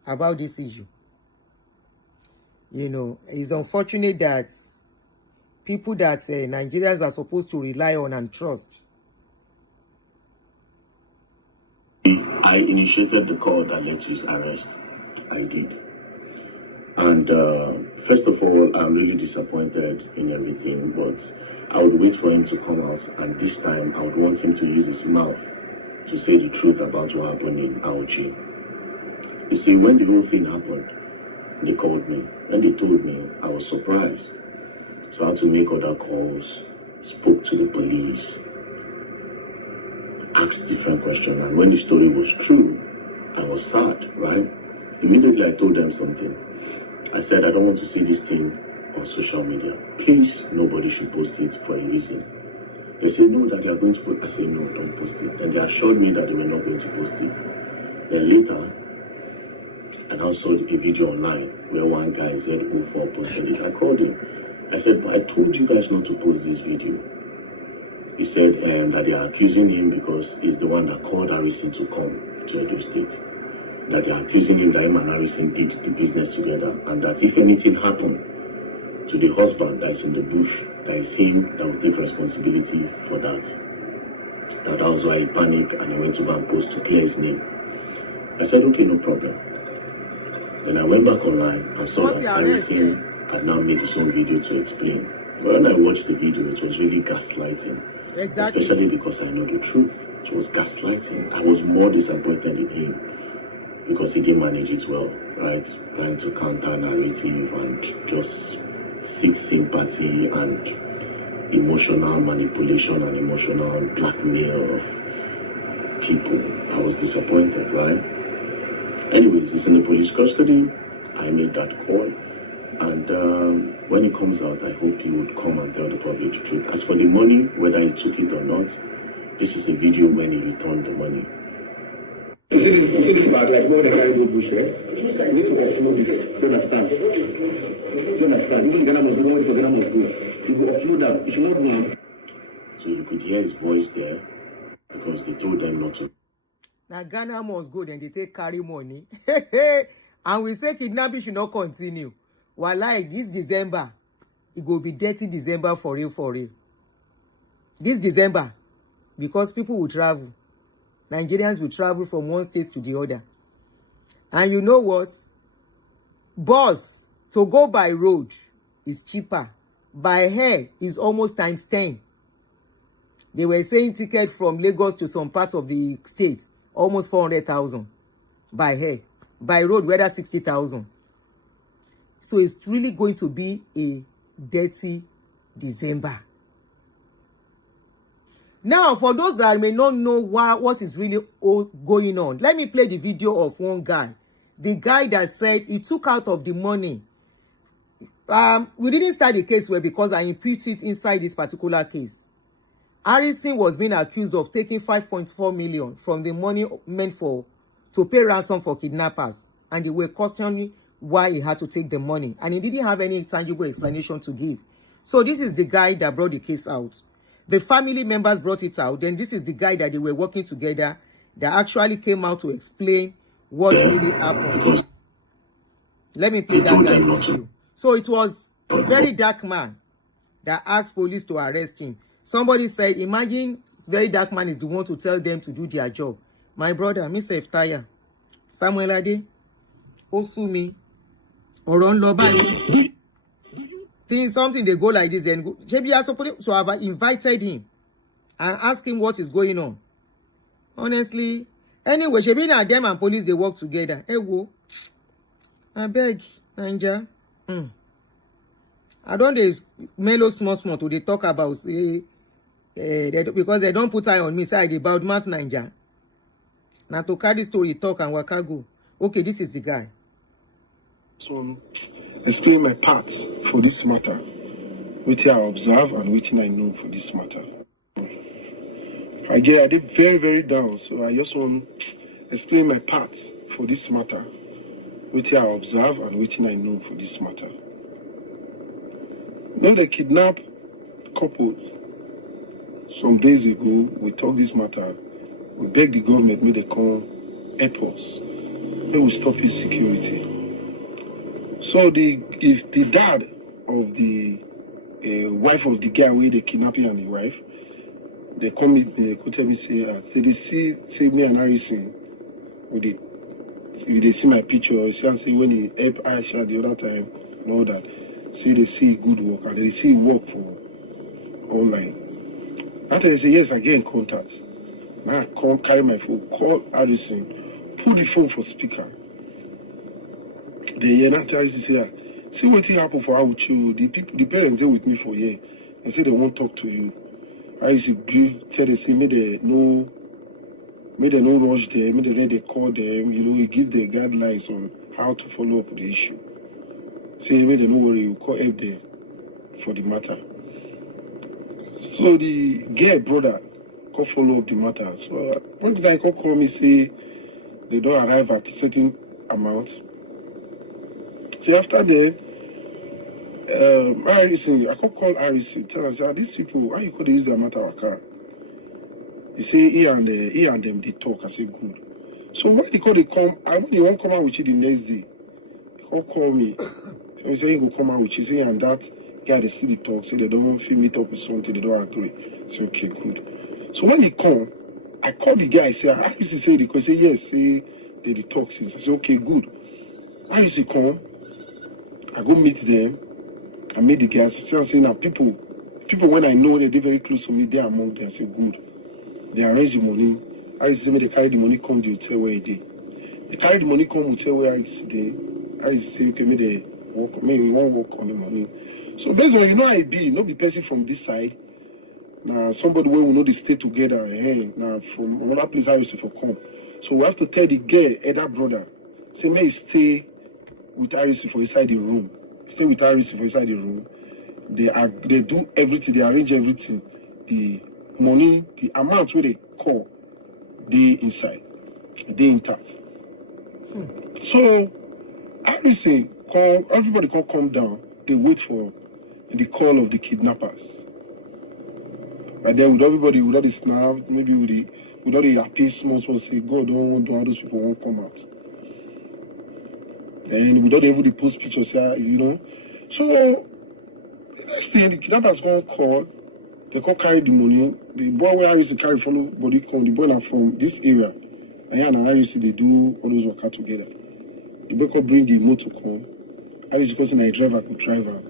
about this issue. You know, it's unfortunate that people that Nigerians are supposed to rely on and trust. I initiated the call that led to his arrest. I did. And first of all, I'm really disappointed in everything, but I would wait for him to come out, and this time I would want him to use his mouth to say the truth about what happened in Auchi. You see, when the whole thing happened, they called me. When they told me, I was surprised. So I had to make other calls, spoke to the police, asked different questions, and when the story was true, I was sad, right? Immediately I told them something. I said, I don't want to see this thing on social media. Please, nobody should post it for a reason. They said, no, that they are going to post. I said, no, don't post it. And they assured me that they were not going to post it. Then later, I now saw a video online where one guy Z04 posted it. I called him. I said, but I told you guys not to post this video. He said that they are accusing him because he's the one that called Harrison to come to Edo State. That they are accusing him that him and Harrison did the business together, and that if anything happened to the husband that is in the bush, that is him that will take responsibility for that. That was why he panicked and he went to go and post to clear his name. I said, okay, no problem. Then I went back online and saw that Harrison had now made his own video to explain. When I watched the video, it was really gaslighting. Exactly. Especially because I know the truth. It was gaslighting. I was more disappointed in him because he didn't manage it well, right? Trying to counter narrative and just seek sympathy and emotional manipulation and emotional blackmail of people. I was disappointed, right? Anyways, it's in the police custody. I made that call. And when he comes out, I hope he would come and tell the public the truth. As for the money, whether he took it or not, this is a video when he returned the money. You see this bag, like when they carry go bush, right? You need to offload it. You understand? You understand? Even Ghana must go, nobody for Ghana must go. You go offload them. You should not do them. So you could hear his voice there because they told them not to. Now Ghana must go, then they take carry money. And we say kidnapping should not continue. Well, like this December, it will be dirty December for real, for real. This December, because people will travel. Nigerians will travel from one state to the other. And you know what? Bus, to go by road is cheaper. By air is almost times 10. They were saying ticket from Lagos to some part of the state, almost 400,000 by air. By road, whether 60,000. So it's really going to be a dirty December. Now, for those that may not know what is really going on, let me play the video of one guy. The guy that said he took out of the money. We didn't start the case well because I imputed it inside this particular case. Harrison was being accused of taking 5.4 million from the money meant to pay ransom for kidnappers. And they were questioning why he had to take the money. And he didn't have any tangible explanation to give. So this is the guy that brought the case out. The family members brought it out. Then this is the guy that they were working together that actually came out to explain what really happened. Let me play that guy's video. So it was a very dark man that asked police to arrest him. Somebody said, imagine very dark man is the one to tell them to do their job. My brother, Mr. Eftaya, Samuel Ade, Osumi, Oron Loba. Think something they go like this, then go. JB are supposed to have invited him and ask him what is going on. Honestly, anyway, JB and them and police, they work together. Hey, wo. I beg, Ninja. I don't mellow small to they talk about say because they don't put eye on me side about Matt Ninja. Now to carry story talk and waka go. Okay, this is the guy. So explain my parts for this matter, which I observe and which I know for this matter. I did very, very down, so I just want to explain my parts for this matter, which I observe and which I know for this matter. Now they kidnapped couple some days ago. We talked this matter. We begged the government, may they come help us. They will stop his security. So if the dad of the wife of the guy where they kidnapping and the wife, they come meet me, they could tell me say they see me and Harrison with the if they see my picture, say when he help Aisha the other time and all that, say they see good work and they see work for online. After they say yes, I get in contact. Now I come carry my phone, call Harrison, put the phone for speaker. The Harrison say, see what happened for how with you. The parents they with me for a year. They say they won't talk to you. Harrison tell they say may they no rush them, may they let they call them, you give the guidelines on how to follow up with the issue. Say may they no worry, you call help them for the matter. So the girl brother can follow up the matter. So when did I call me say they don't arrive at a certain amount? So after that, Harrison, I could call Harrison, tell us, these people, how you could use their matter of car? He say he and them they talk. I say good. So when they come, when they won't come out with you the next day, they call me. So he say he go come out with you. Say and that guy they see the talk, say they don't want to meet up with something, they don't agree. Say okay, good. So when he come, I call the guy, say I used to say the say yes, say they talk since. I say okay, good. I used to come, I go meet them, I meet the guys, say now people when I know they're very close to me, they're among them. I say good. They arrange the money. I used to say they carry the money come to the hotel where they. They carry the money come to hotel where I used to say okay, maybe we won't work on the money. So based on how it be, not be person from this side. Now somebody where we know they stay together. Now from another place I used to come. So we have to tell the girl, elder brother, say may stay with Harrison for inside the room. Stay with Harrison for inside the room. They do everything, they arrange everything. The money, the amount where they call, they inside. They intact. So Harrison everybody can come down, they wait for the call of the kidnappers. Right there with everybody, with all the snap, maybe with all the happy small say, God don't want all those people won't come out. And we don't even post pictures here, So the next thing the kidnappers gonna call, they can carry the money. The boy where I used to carry follow body come, the boy are from this area. And I used to they do all those work out together. The boy could bring the motor come. At least because a driver could drive her.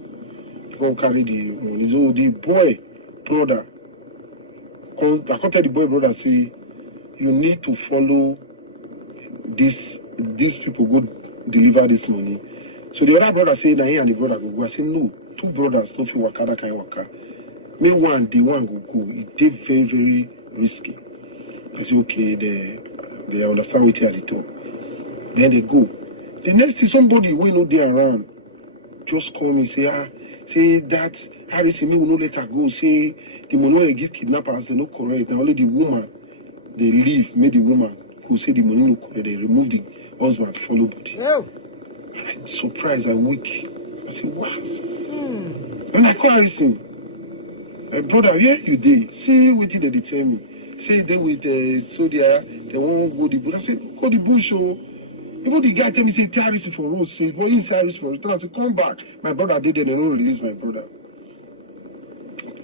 He could carry the money. So the boy brother, I can't tell the boy brother say, you need to follow these people go deliver this money. So the other brother say, nah, he and the brother go. I say, no, two brothers don't feel waka that kind of waka. Me one, the one go. It did very, very risky. I say, okay, they understand what they talk. Then they go. The next thing, somebody we know they around just call me, say that Harrison, me will not let her go. Say the money they give kidnappers, they not correct. Now only the woman they leave, made the woman who say the money no correct. They remove the husband, follow body. Oh. I'm surprised, I'm weak. I say, what? And I call Harrison. My brother, where you did? See what did they tell me? Say they with Sodia, they won't go the bush. I said, go the bush, oh. Even the guy tell me, say, Harrison for road, say, but inside Harrison for return. I said, come back. My brother did it, they don't release my brother.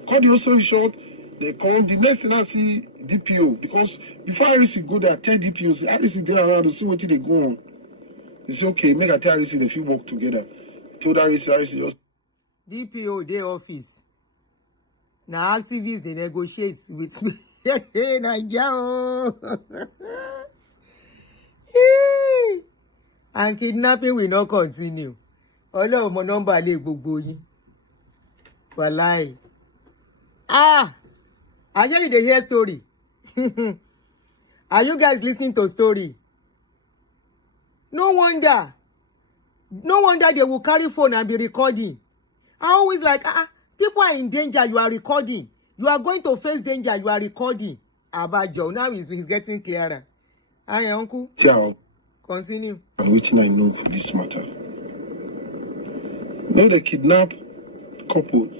Cut the story short, they come. The next thing I see DPO, because before Harrison go there, I tell DPO, say, Harrison there around to see what they go on. They say, okay, make I tell Harrison if you work together. I told Harrison just DPO day office. Now activists they negotiate with me. Hey, Naija. And kidnapping will not continue. Ọlọ́run mọ nọ́mbà lé gbogbo yín. Wàláì. I tell you the hear story. Are you guys listening to story? No wonder they will carry phone and be recording. I always like, people are in danger, you are recording. You are going to face danger, you are recording. Abajo, now he's getting clearer. Hi, uncle. ciao. Continue. And waiting I know for this matter. Now they kidnap couples.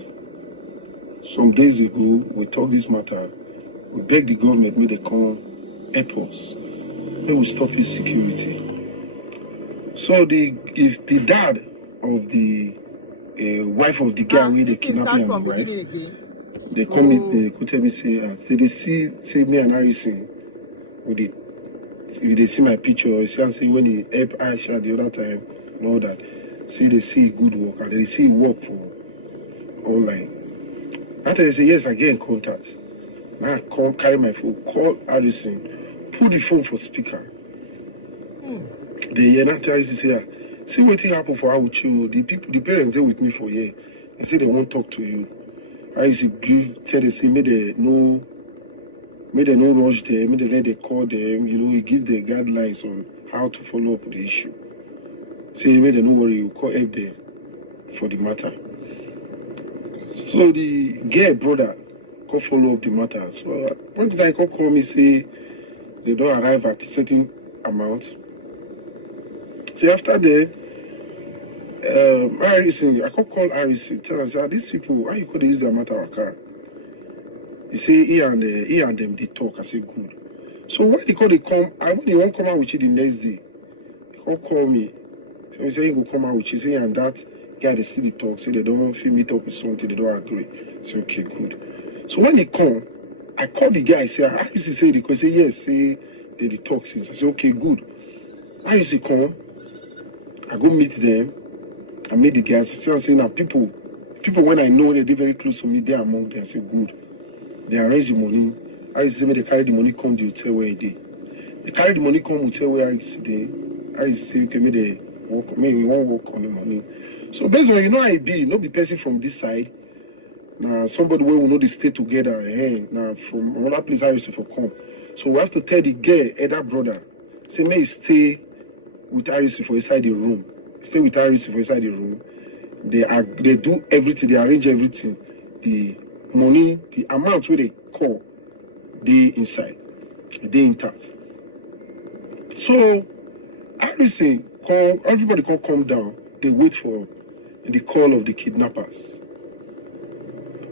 Some days ago, we talked this matter. We begged the government, may they come help us. They will stop insecurity. So if the dad of the wife of the guy where they kidnap him, right? They call me, they could tell me say they see me and Harrison with the. If they see my picture, say when he helped Aisha the other time and all that, say they see good work and they see work for online. After they say yes, I get in contact. Now I come carry my phone, call Harrison, put the phone for speaker. The Harrison say, see what happened for her with you. The parents they with me for a year. They say they won't talk to you. Harrison tell they say may they no rush them, may they let they call them, he give the guidelines on how to follow up with the issue. Say may they no worry, you call help them for the matter. So the girl brother go follow up the matter. So one time he call me say they don't arrive at a certain amount. So after that, Harrison, I call Harrison, tell us these people, how you could use their matter of car? He say he and them they talk. I say good. So when they come, when he won't come out with you the next day, he call me. So he say he go come out with you. Say and that guy they see the talk, say they don't feel meet up with something, they don't agree. I say okay, good. So when they come, I call the guy, say I used to say the say yes, say they talk since. I say okay, good. I used to come, I go meet them, I meet the guys. I say now people when I know they're very close to me, they're among them. I say good. They arrange the money. I used to say they carry the money come to the hotel where it is. They carry the money come hotel where I used to stay. I used to say okay, maybe we won't work on the money. So basically, how it be, not be person from this side. Now somebody where we know they stay together. Now from another place I used to come. So we have to tell the girl, elder brother, say may he stay with Harrison for inside the room. Stay with Harrison for inside the room. They do everything, they arrange everything. The money, the amount where they call, they inside, they intact. So Harrison everybody can come down. They wait for the call of the kidnappers.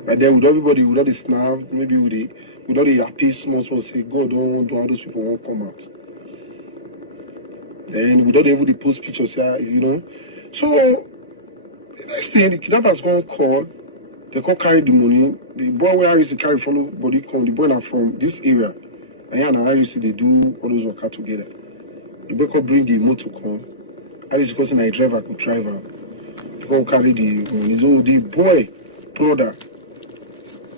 Right there, with everybody, with all the snap, maybe with all the happy small say, God don't want all those people won't come out. Then without able to post pictures, So the next thing, the kidnappers gonna call. They can't carry the money. The boy where Harris carry follow body come. The boy now from this area. And Harris they do all those work together. The boy can bring the motor come. Harris because na driver could drive am. Go carry the money. So the boy brother,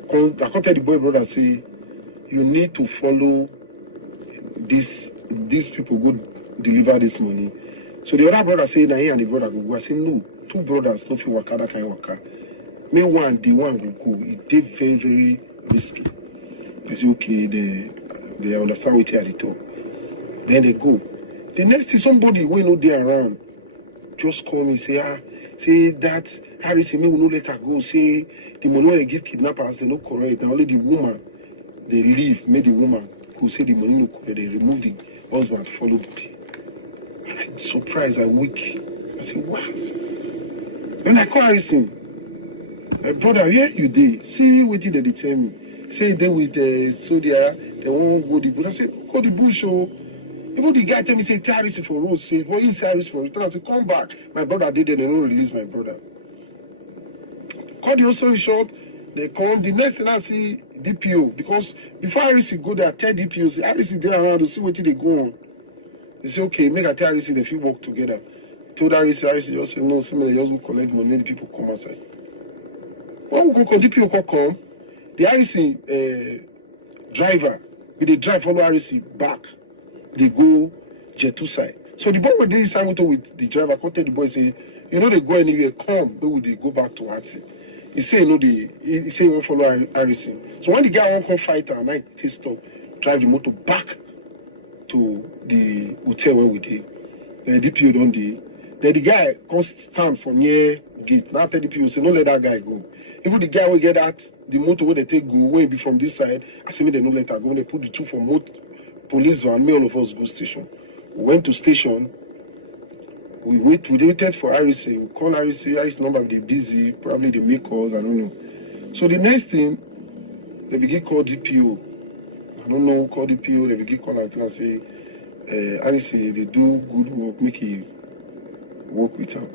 I come tell the boy brother say, you need to follow these people go deliver this money. So the other brother say, na he and the brother go go. I say no, two brothers no fit waka that kind of waka. Me one, the one go go. It did very very risky. They say okay, they understand what they talk. Then they go. The next thing somebody wey no dey around just call me say that Harris me will not let her go. Say the money wey they give kidnappers they no correct. Na only the woman they leave, make the woman who say the money no correct. They remove the husband, follow body. I'm surprised, I weak. I say what? Then I call Harrison. My brother, where you dey? See what did they tell me? Say they with Sodia, they won't go the bush. I said, go the bush, oh. Even the guy tell me, say, Harrison for road, say, well, he's Harrison for return. I said, come back. My brother did it, they don't release my brother. Cut the story short, they come. The next thing I see DPO, because before Harrison go there, tell DPO, say, Harrison there around to see what they go on. They say, okay, make I tell Harrison, they feel work together. Told Harrison just say, no, some of the just go collect money, the people come outside. When we go call DPO come, the Harrison driver, with the drive follow Harrison back. They go J2 side. So the boy when they inside motor with the driver, I tell the boy say, you know they go anywhere, come, where would they go back to Hatsi? He say no, he say he won't follow Harrison. So when the guy won't come fight and I take stop, drive the motor back to the hotel where we did. The DPO don't do. Then the guy come stand from near gate. Now tell the DPO say no let that guy go. Even the guy will get that the motor where they take go way be from this side. I say me they no let her go. When they put the two for motor police van, me all of us go station. We went to station. We waited for Harrison. We call Harrison. Harrison's number they busy. Probably they make calls. I don't know. So the next thing, they begin call DPO. I don't know. Call DPO. They begin call and say, Harrison, they do good work. Make he work with them.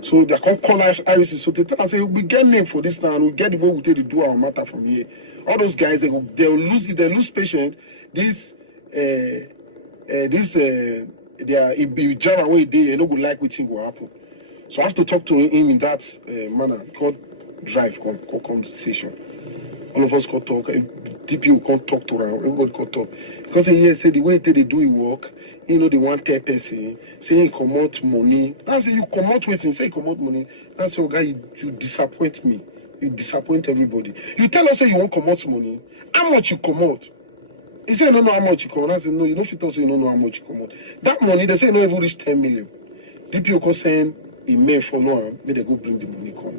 So they can call Harrison. So they tell us, say we get name for this now, and we get the way we take to do our matter from here. All those guys, they'll lose if they lose patient. This they are if drive away they no good like what thing will happen. So I have to talk to him in that manner. Called drive come to the station. All of us can talk. DPO can't talk to him. Everybody can talk because he say the way they do it work. You know, they want 10 person say he come out money. I say you come out waiting. Say you come out money. I say, oh guy, you disappoint me. You disappoint everybody. You tell us say you won't come out money. How much you come out? He said, no, how much you come out. I said, no, you know, if you tell say you don't know how much you come out. That money, they say, no, even reach 10 million. DPO can send a mail follow him, may they go bring the money come.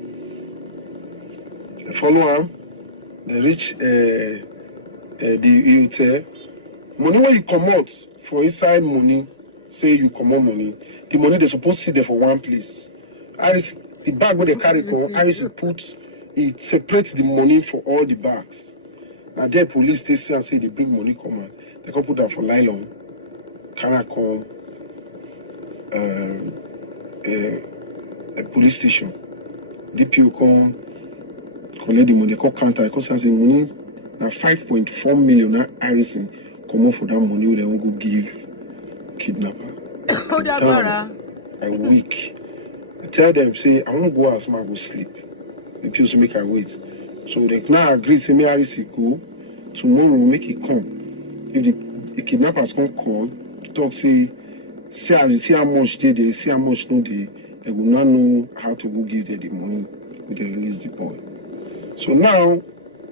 They follow him, they reach the hotel. Money where you come out for inside money, say you come out money, the money they're supposed to sit there for one place. Harris, the bag where they carry come, Harris it separates the money for all the bags. Now there police they say and say they bring money come out. They can put that for nylon, carry come a police station. DPO come collect the money, call counter, because say money now 5.4 million now Harrison come out for that money they won't go give kidnapper. I weak. I tell them say I won't go as I go sleep. The people make I wait. So they now agree say me Harrison go. Tomorrow make it come. If the kidnappers come call to talk see how much they see how much no they will not know how to go give them the money when they release the boy. So now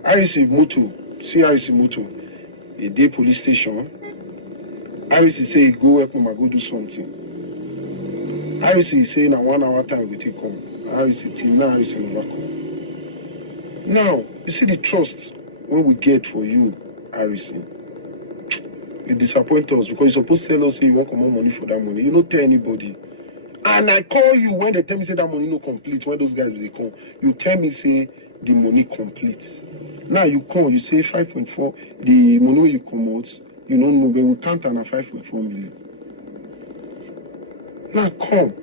Harrison motor, see Harrison motor, a day police station. Harrison say go help mama go do something. Harrison say na 1 hour time we take come. Harrison till now Harrison never come. Now you see the trust when we get for you, Harrison. You disappoint us because you're supposed to tell us say you want more money for that money. You don't tell anybody. And I call you when they tell me say that money no complete. When those guys will come, you tell me say the money complete. Now you come, you say 5.4. The money where you come out, you don't know, but we count on a 5.4 million. Now come,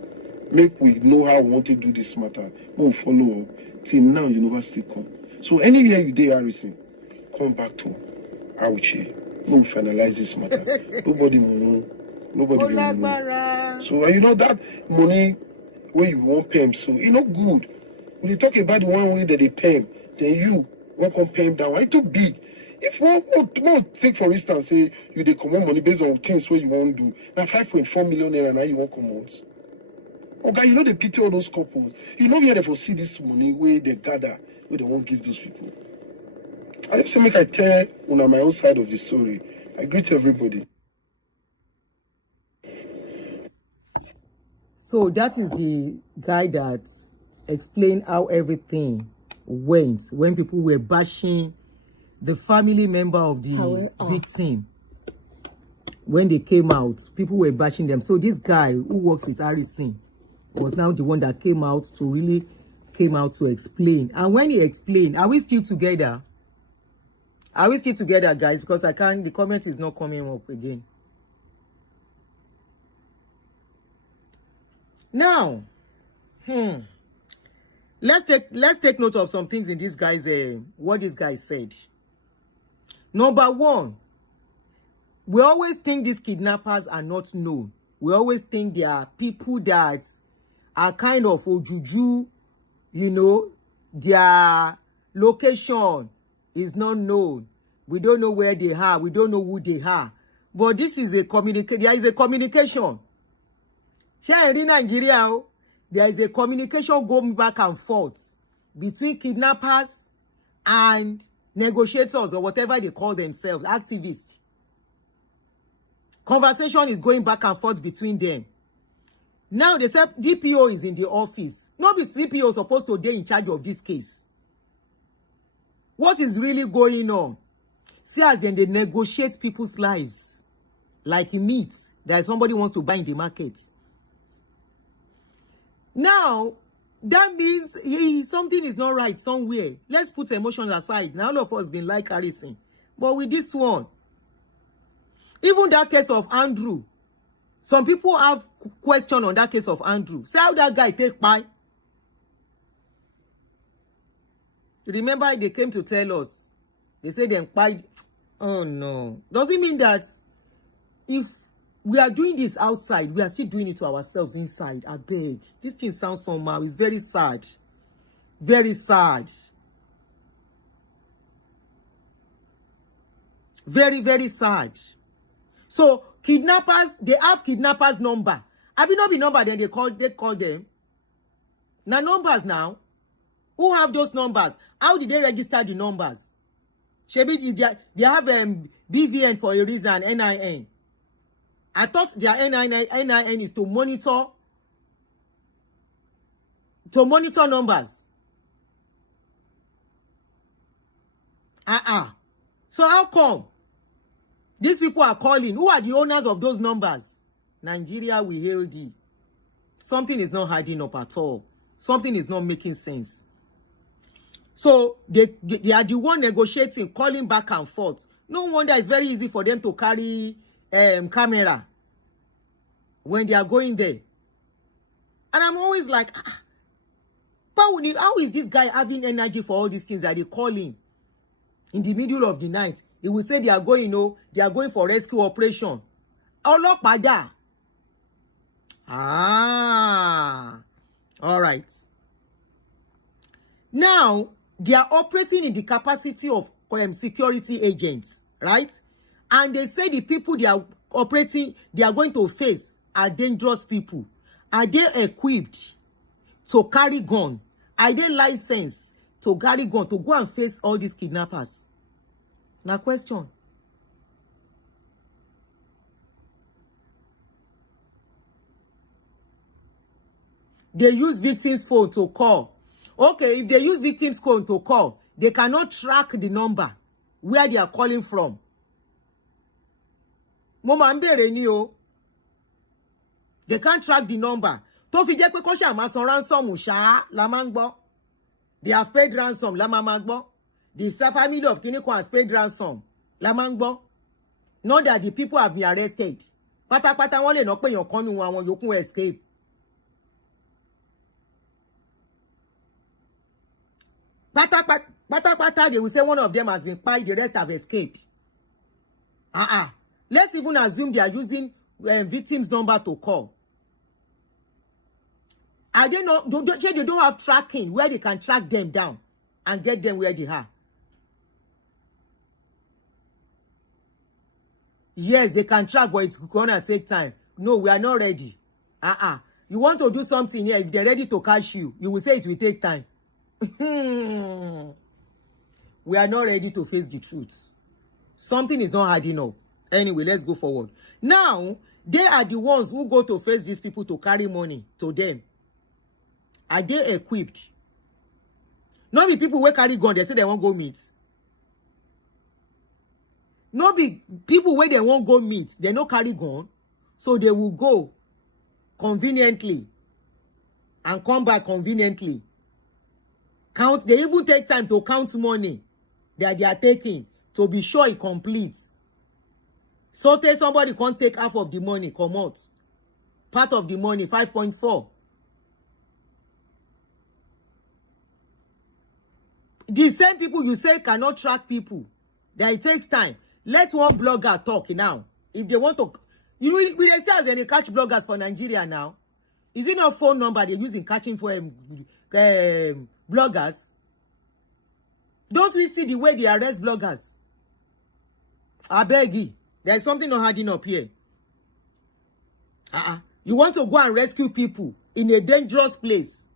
make we know how we want to do this matter. We'll follow up. Till now, university come. So anywhere you dey, Harrison, come back to Auchi. We'll finalize this matter. Nobody will know Nobody Ó will know. lágbára. So you know that money where you won't pay him, so you know good. When you talk about the one way that they pay him, then you won't come pay him down. Why too big? If one take for instance, say you they come on money based on things where you won't do. Now 5.4 million naira now you won't come out. Okay, you know they pity all those couples. You know where they for see this money where they gather, where they won't give those people. I just say make I tell on my own side of the story. I greet everybody. So that is the guy that explained how everything went when people were bashing the family member of the victim. When they came out, people were bashing them. So this guy who works with Harrison was now the one that came out to explain. And when he explained, are we still together? Are we still together, guys? Because the comment is not coming up again. Now, let's take note of some things in this guy's what this guy said. Number one, we always think these kidnappers are not known. We always think they are people that are kind of ojuju, you know, their location is not known. We don't know where they are. We don't know who they are. But this is a communication. There is a communication. Here in Nigeria, there is a communication going back and forth between kidnappers and negotiators or whatever they call themselves, activists. Conversation is going back and forth between them. Now they say DPO is in the office. Not be DPO supposed to be in charge of this case. What is really going on? See as then they negotiate people's lives like meat that somebody wants to buy in the market. Now, that means something is not right somewhere. Let's put emotions aside. Now all of us been like Harrison. But with this one, even that case of Andrew, some people have question on that case of Andrew. See how that guy take by. Remember they came to tell us. They said they by. Oh no. Does it mean that if we are doing this outside, we are still doing it to ourselves inside? I beg. This thing sounds somehow. It's very sad. Very sad. Very, very sad. So kidnappers, they have kidnappers' number. I mean, not be number, then they call them. Now numbers now. Who have those numbers? How did they register the numbers? Shebi, they have BVN for a reason, NIN. I thought their NIN is to monitor numbers. So how come these people are calling? Who are the owners of those numbers? Nigeria, we hail thee. Something is not adding up at all. Something is not making sense. So they are the one negotiating, calling back and forth. No wonder it's very easy for them to carry camera when they are going there. And I'm always like, how is this guy having energy for all these things that they call him in the middle of the night? He will say they are going, they are going for rescue operation. Olopada. All right. Now, they are operating in the capacity of security agents, right? And they say the people they are operating, they are going to face are dangerous people. Are they equipped to carry gun? Are they licensed to carry gun to go and face all these kidnappers? Now question. They use victims' phone to call. Okay, if they use victims' phone to call, they cannot track the number where they are calling from. They can't track the number. To fi jẹ́ pé kó ṣá máa san ransom ṣá la máa ń gbọ́. They have paid ransom la máa gbọ́. The family of Kiniko has paid ransom la máa ń gbọ́. Not that the people have been arrested. Pátápátá wọ́n lè ná pé èèyàn kan nínú àwọn yòókù escape. Pátápátá, they will say one of them has been pied, the rest have escaped. Let's even assume they are using victim's number to call? Are they not? They don't have tracking where they can track them down and get them where they are. Yes, they can track, but it's gonna take time. No, we are not ready. You want to do something here, if they're ready to catch you, you will say it will take time. We are not ready to face the truth. Something is not hard enough. Anyway, let's go forward. Now, they are the ones who go to face these people to carry money to them. Are they equipped? Not be people who carry gun, they say they won't go meet. Not be people where they won't go meet, they no carry gun, so they will go conveniently and come back conveniently. Count, they even take time to count money that they are taking to be sure it completes. So tell somebody can't take half of the money, come out. Part of the money, 5.4. The same people you say cannot track people, that it takes time. Let one blogger talk now. If they want to, you know, we say as any catch bloggers for Nigeria now. Is it not phone number they're using catching for bloggers? Don't we see the way they arrest bloggers? I beg you. There's something not hard enough here. You want to go and rescue people in a dangerous place,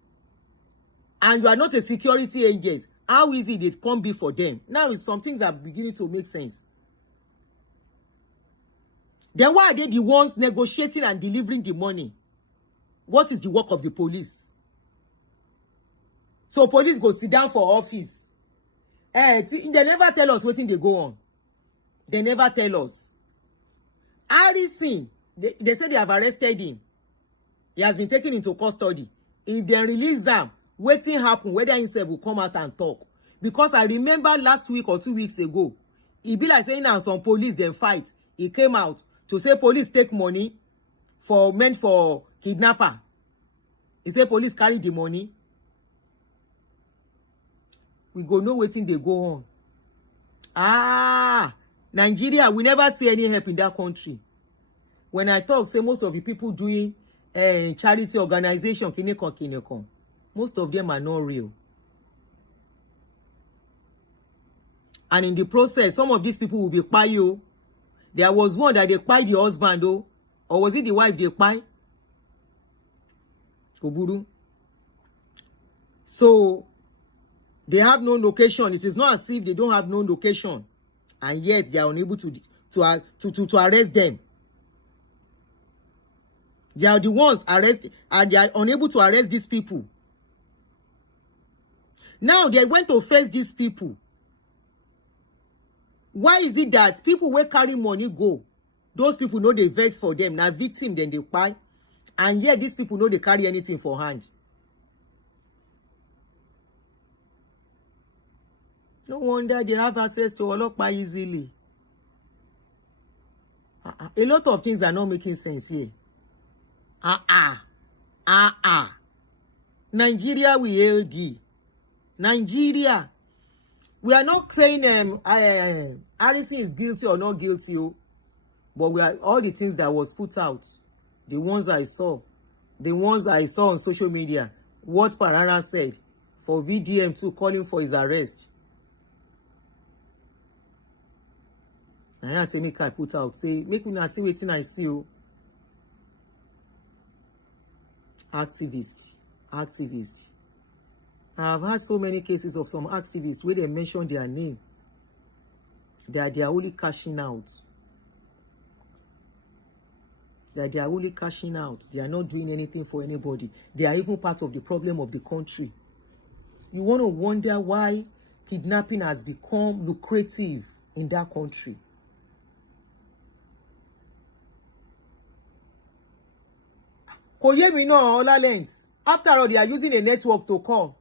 and you are not a security agent. How easy it can be for them? Now, some things are beginning to make sense. Then why are they the ones negotiating and delivering the money? What is the work of the police? So police go sit down for office. They never tell us what thing they go on. They never tell us. Harrison, they say they have arrested him. He has been taken into custody. If they release him, waiting happen, whether himself will come out and talk. Because I remember last week or 2 weeks ago, he be like saying now some police then fight. He came out to say police take money meant for kidnapper. He said police carry the money. We go know wetin they go on. Nigeria, we never see any help in that country. When I talk, say most of the people doing charity organization, kinekon, most of them are not real. And in the process, some of these people will be kpai. There was one that they kpai the husband, or was it the wife they kpai? Oburu. So they have no location. It is not as if they don't have no location, and yet they are unable to arrest them. They are the ones arrested, and they are unable to arrest these people. Now they went to face these people. Why is it that people where carry money go, those people know they vex for them, now victim then they buy, and yet these people know they carry anything for hand? No wonder they have access to Olokpa easily. A lot of things are not making sense here. Nigeria, we hail thee. Nigeria. We are not saying Harrison is guilty or not guilty, but we are all the things that was put out, the ones I saw on social media, what Parana said for VDM2 calling for his arrest. And I say make I put out, say make me not see waiting I see you. Activist. I've had so many cases of some activists where they mention their name. They are only cashing out. They are only cashing out. They are not doing anything for anybody. They are even part of the problem of the country. You want to wonder why kidnapping has become lucrative in that country. Koyemi no all lens. After all, they are using a network to call.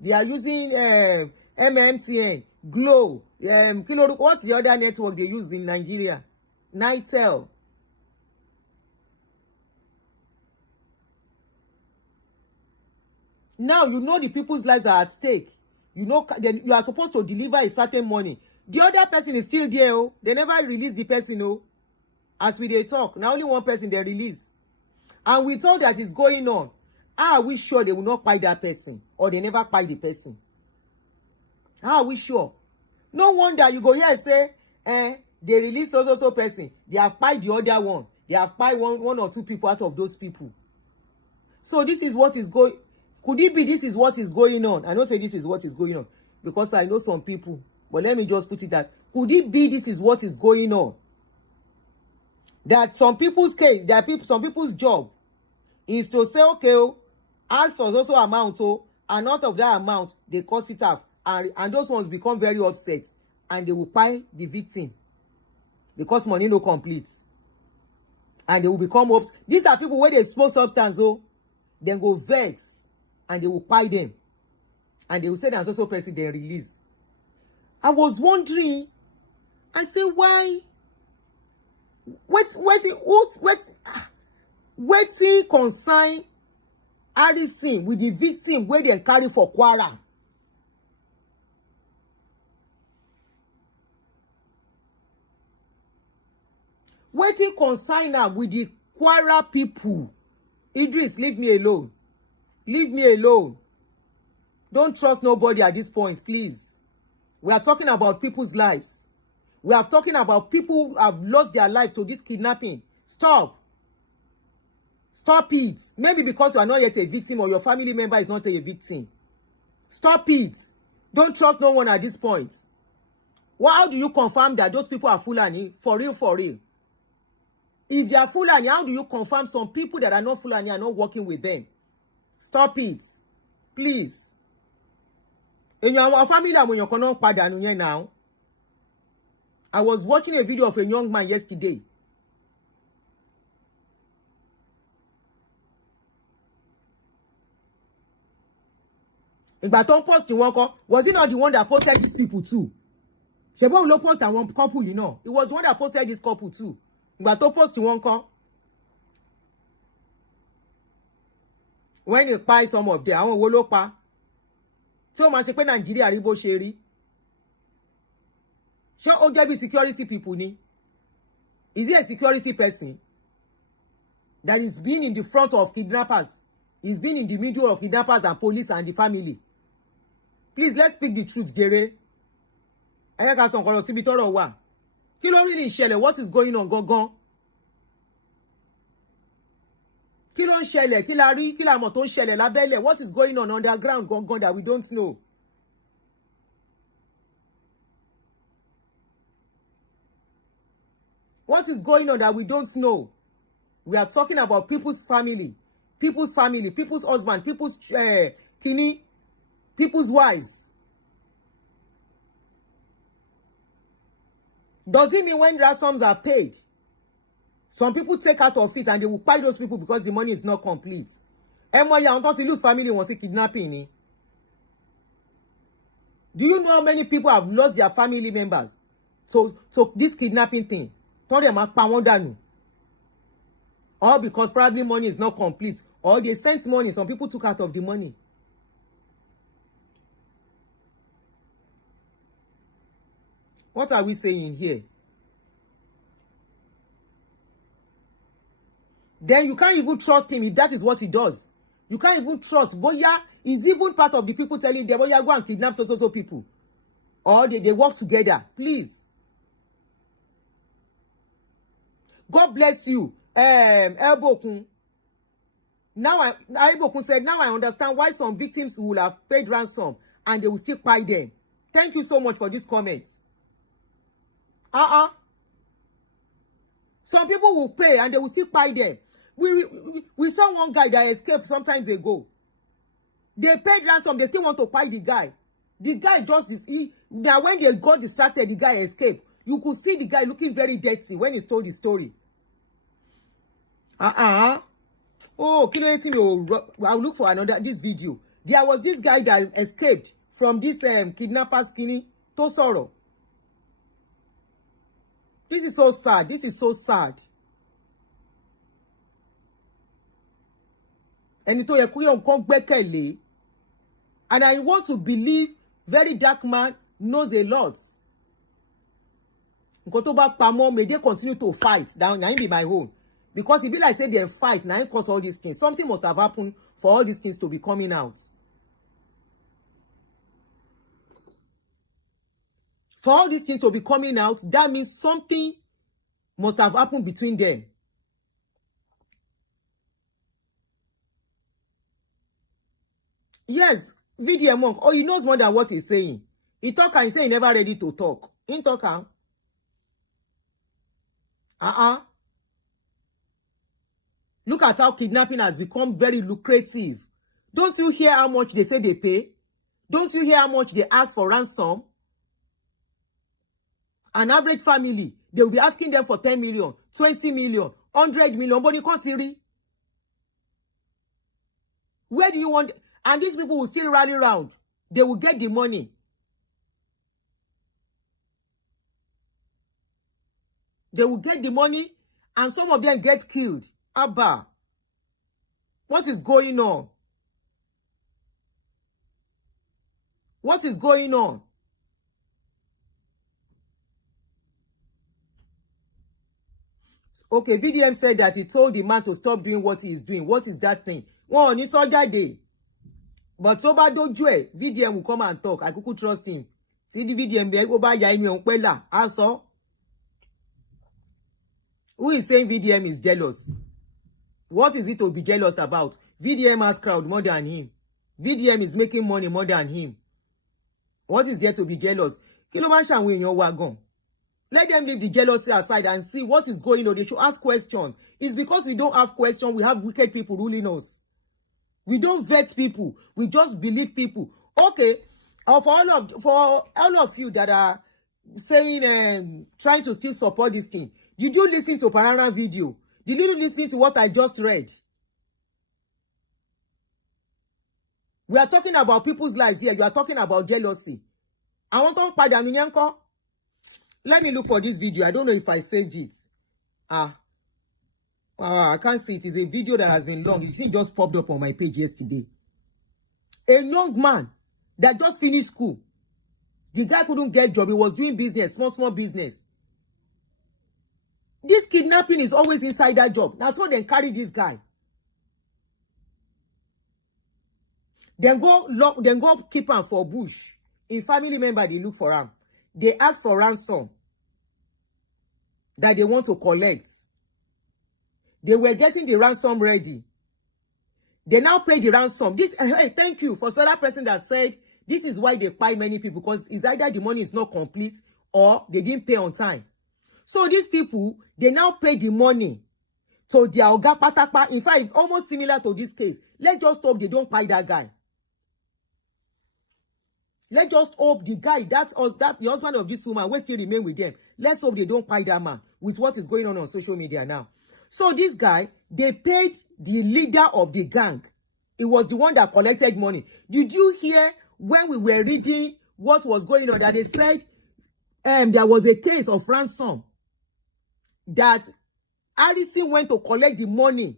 They are using MMTN, Glow, what's the other network they use in Nigeria? Nitel. Now you know the people's lives are at stake. You know you are supposed to deliver a certain money. The other person is still there. They never release the person. as we dey talk, now only one person they release. And we told that it's going on. How are we sure they will not buy that person? Or they never buy the person? How are we sure? No wonder you go here say, they release so person. They have bought the other one. They have bought one or two people out of those people. So this is what is going. Could it be this is what is going on? I don't say this is what is going on because I know some people. But let me just put it that. Could it be this is what is going on? That some people's case, some people's job is to say, okay, ask for also amount, and out of that amount, they cut it off. And those ones become very upset. And they will pay the victim. Because money no complete. And they will become upset. These are people where they smoke substance, then go vex. And they will pay them. And they will say that also person they release. I was wondering, I say, why? Waiting consign Harrison with the victim where they carry for Kwara. Waiting consign her with the Kwara people. Idris, leave me alone. Leave me alone. Don't trust nobody at this point, please. We are talking about people's lives. We are talking about people who have lost their lives to this kidnapping. Stop. Stop it. Maybe because you are not yet a victim or your family member is not a victim. Stop it. Don't trust no one at this point. Well, how do you confirm that those people are Fulani? For real, for real. If they are Fulani, how do you confirm some people that are not Fulani are not working with them? Stop it. Please. In your family, now. I was watching a video of a young man yesterday. Ìgbà post was he not the one that posted these people too? Shebo will post that one couple, you know. It was the one that posted this couple too. Ìgbà post one call. When you buy some of them, àwọn wo ló pa. Tí ó máa ṣe pé Nàìjíríà rí bó ṣe rí. Ṣé ó jẹ́ bí security people ni? Is he a security person that is being in the front of kidnappers? He's been in the middle of kidnappers and police and the family. Please, let's speak the truth, Jere. Ẹ ká sọ nǹkan lọ síbi tọ́rọ̀ wà. Kí ló really ṣẹlẹ̀? What is going on gangan? Kí ló ń ṣẹlẹ̀? Kí la rí? Kí la mọ̀ tó ń ṣẹlẹ̀ lábẹ́lẹ̀? What is going on underground gangan that we don't know? What is going on that we don't know? We are talking about people's family, people's husband, people's kini, people's wives. Does it mean when ransoms are paid, some people take out of it and they will pay those people because the money is not complete? Don't lose family once kidnapping. Do you know how many people have lost their family members to this kidnapping thing? Or because probably money is not complete, or they sent money, some people took out of the money. What are we saying here? Then you can't even trust him if that is what he does. You can't even trust. Boya is even part of the people telling them, Boya, go and kidnap so people. Or they work together. Please. God bless you. Elbokun. Now Elbokun said, now I understand why some victims will have paid ransom and they will still pay them. Thank you so much for this comment. Some people will pay and they will still pay them. We saw one guy that escaped some times ago. They paid ransom, they still want to pay the guy. The guy now when they got distracted, the guy escaped. You could see the guy looking very dirty when he told the story. Oh, I'll look for this video. There was this guy that escaped from this kidnapper skinny Tosoro. This is so sad. This is so sad. And I want to believe very dark man knows a lot. nǹkan tó bá pamọ́, may they continue to fight. Now be my own. Because it be like say they fight, now cause all these things. Something must have happened for all these things to be coming out. For all these things to be coming out, that means something must have happened between them. Yes, VDM Monk. Oh, he knows more than what he's saying. He talk and he say he never ready to talk. He talk and look at how kidnapping has become very lucrative. Don't you hear how much they say they pay? Don't you hear how much they ask for ransom? An average family, they will be asking them for 10 million, 20 million, 100 million, but you can't see. Where do you want? And these people will still rally around. They will get the money. They will get the money, and some of them get killed. Abba, what is going on? What is going on? Okay, VDM said that he told the man to stop doing what he is doing. What is that thing? Well, it's all that day. But so bad don't do VDM will come and talk. I could trust him. See the VDM there, go buy Yaimi Onkwela. Also, who is saying VDM is jealous? What is it to be jealous about? VDM has crowd more than him. VDM is making money more than him. What is there to be jealous? Kiloman win your wagon. Let them leave the jealousy aside and see what is going on. They should ask questions. It's because we don't have questions, we have wicked people ruling us. We don't vet people. We just believe people. Okay, for all of you that are saying trying to still support this thing, did you listen to Parana video? Did you listen to what I just read? We are talking about people's lives here. You are talking about jealousy. I want to Padaminyanko. Let me look for this video. I don't know if I saved it. I can't see it. It's a video that has been long. It just popped up on my page yesterday. A young man that just finished school. The guy couldn't get a job. He was doing business, small business. This kidnapping is always inside that job. Now, so they carry this guy. Then go keep him for bush. In family member, they look for him. They ask for ransom that they want to collect. They were getting the ransom ready. They now pay the ransom. This, hey, thank you for that person that said this is why they buy many people, because it's either the money is not complete or they didn't pay on time. So these people, they now pay the money to their oga patapa. In fact, almost similar to this case. Let's just hope they don't buy that guy. Let's just hope the guy, that the husband of this woman, will still remain with them. Let's hope they don't buy that man with what is going on social media now. So this guy, they paid the leader of the gang. It was the one that collected money. Did you hear when we were reading what was going on that they said there was a case of ransom that Harrison went to collect the money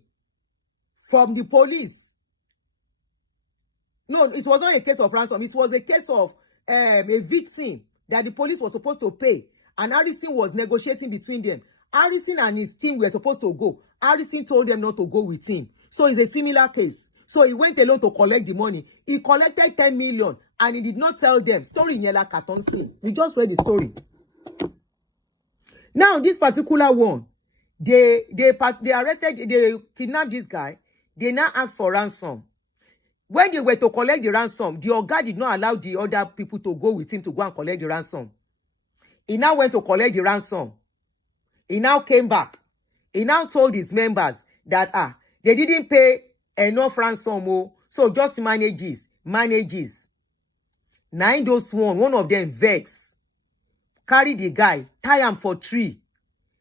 from the police? No, it was not a case of ransom. It was a case of a victim that the police was supposed to pay. And Harrison was negotiating between them. Harrison and his team were supposed to go. Harrison told them not to go with him. So it's a similar case. So he went alone to collect the money. He collected 10 million and he did not tell them. Story in Yela Katonsi. We just read the story. Now, this particular one, they arrested, they kidnapped this guy. They now asked for ransom. When they were to collect the ransom, the Oga did not allow the other people to go with him to go and collect the ransom. He now went to collect the ransom. He now came back. He now told his members that they didn't pay enough ransom, so just manages. Now in those one of them vex, carry the guy, tie him for tree.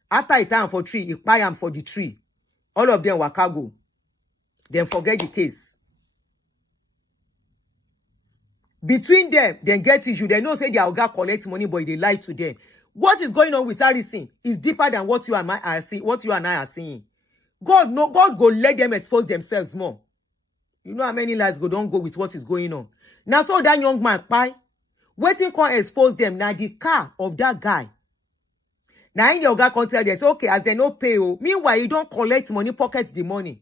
After he tie him for tree, he tie him for the tree. All of them waka go. Then forget the case. Between them, then get issue. They know say their oga collect money, but they lie to them. What is going on with Harrison is deeper than what you and I are seeing. What you and I are seeing. God go let them expose themselves more. You know how many lies don't go with what is going on. Now, so that young man, waiting can expose them. Now, the car of that guy. Now in your guy can tell them, say, okay, as they no pay, oh. Meanwhile, you don't collect money, pocket the money.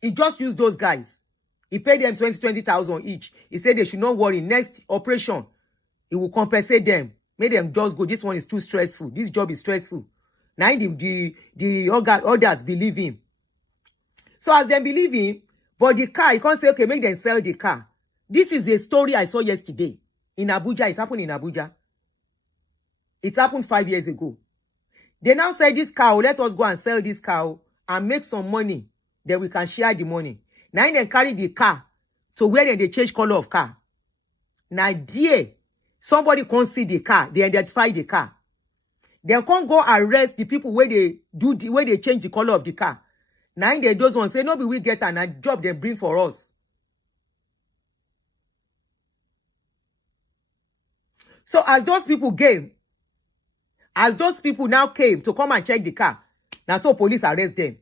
He just used those guys. He paid them 20,000 each. He said they should not worry. Next operation, he will compensate them. Make them just go. This one is too stressful. This job is stressful. Now the others believe him. So as they believe him, but the car, you can't say, okay, make them sell the car. This is a story I saw yesterday in Abuja. It happened in Abuja. It happened 5 years ago. They now say this cow, let us go and sell this cow and make some money. Then we can share the money. Now they carry the car to where they change color of car. Now there, somebody can't see the car. They identify the car. They can't go arrest the people where they change the color of the car. Now they those ones say, no, we get a job they bring for us. So as those people now came to come and check the car, now so police arrest them.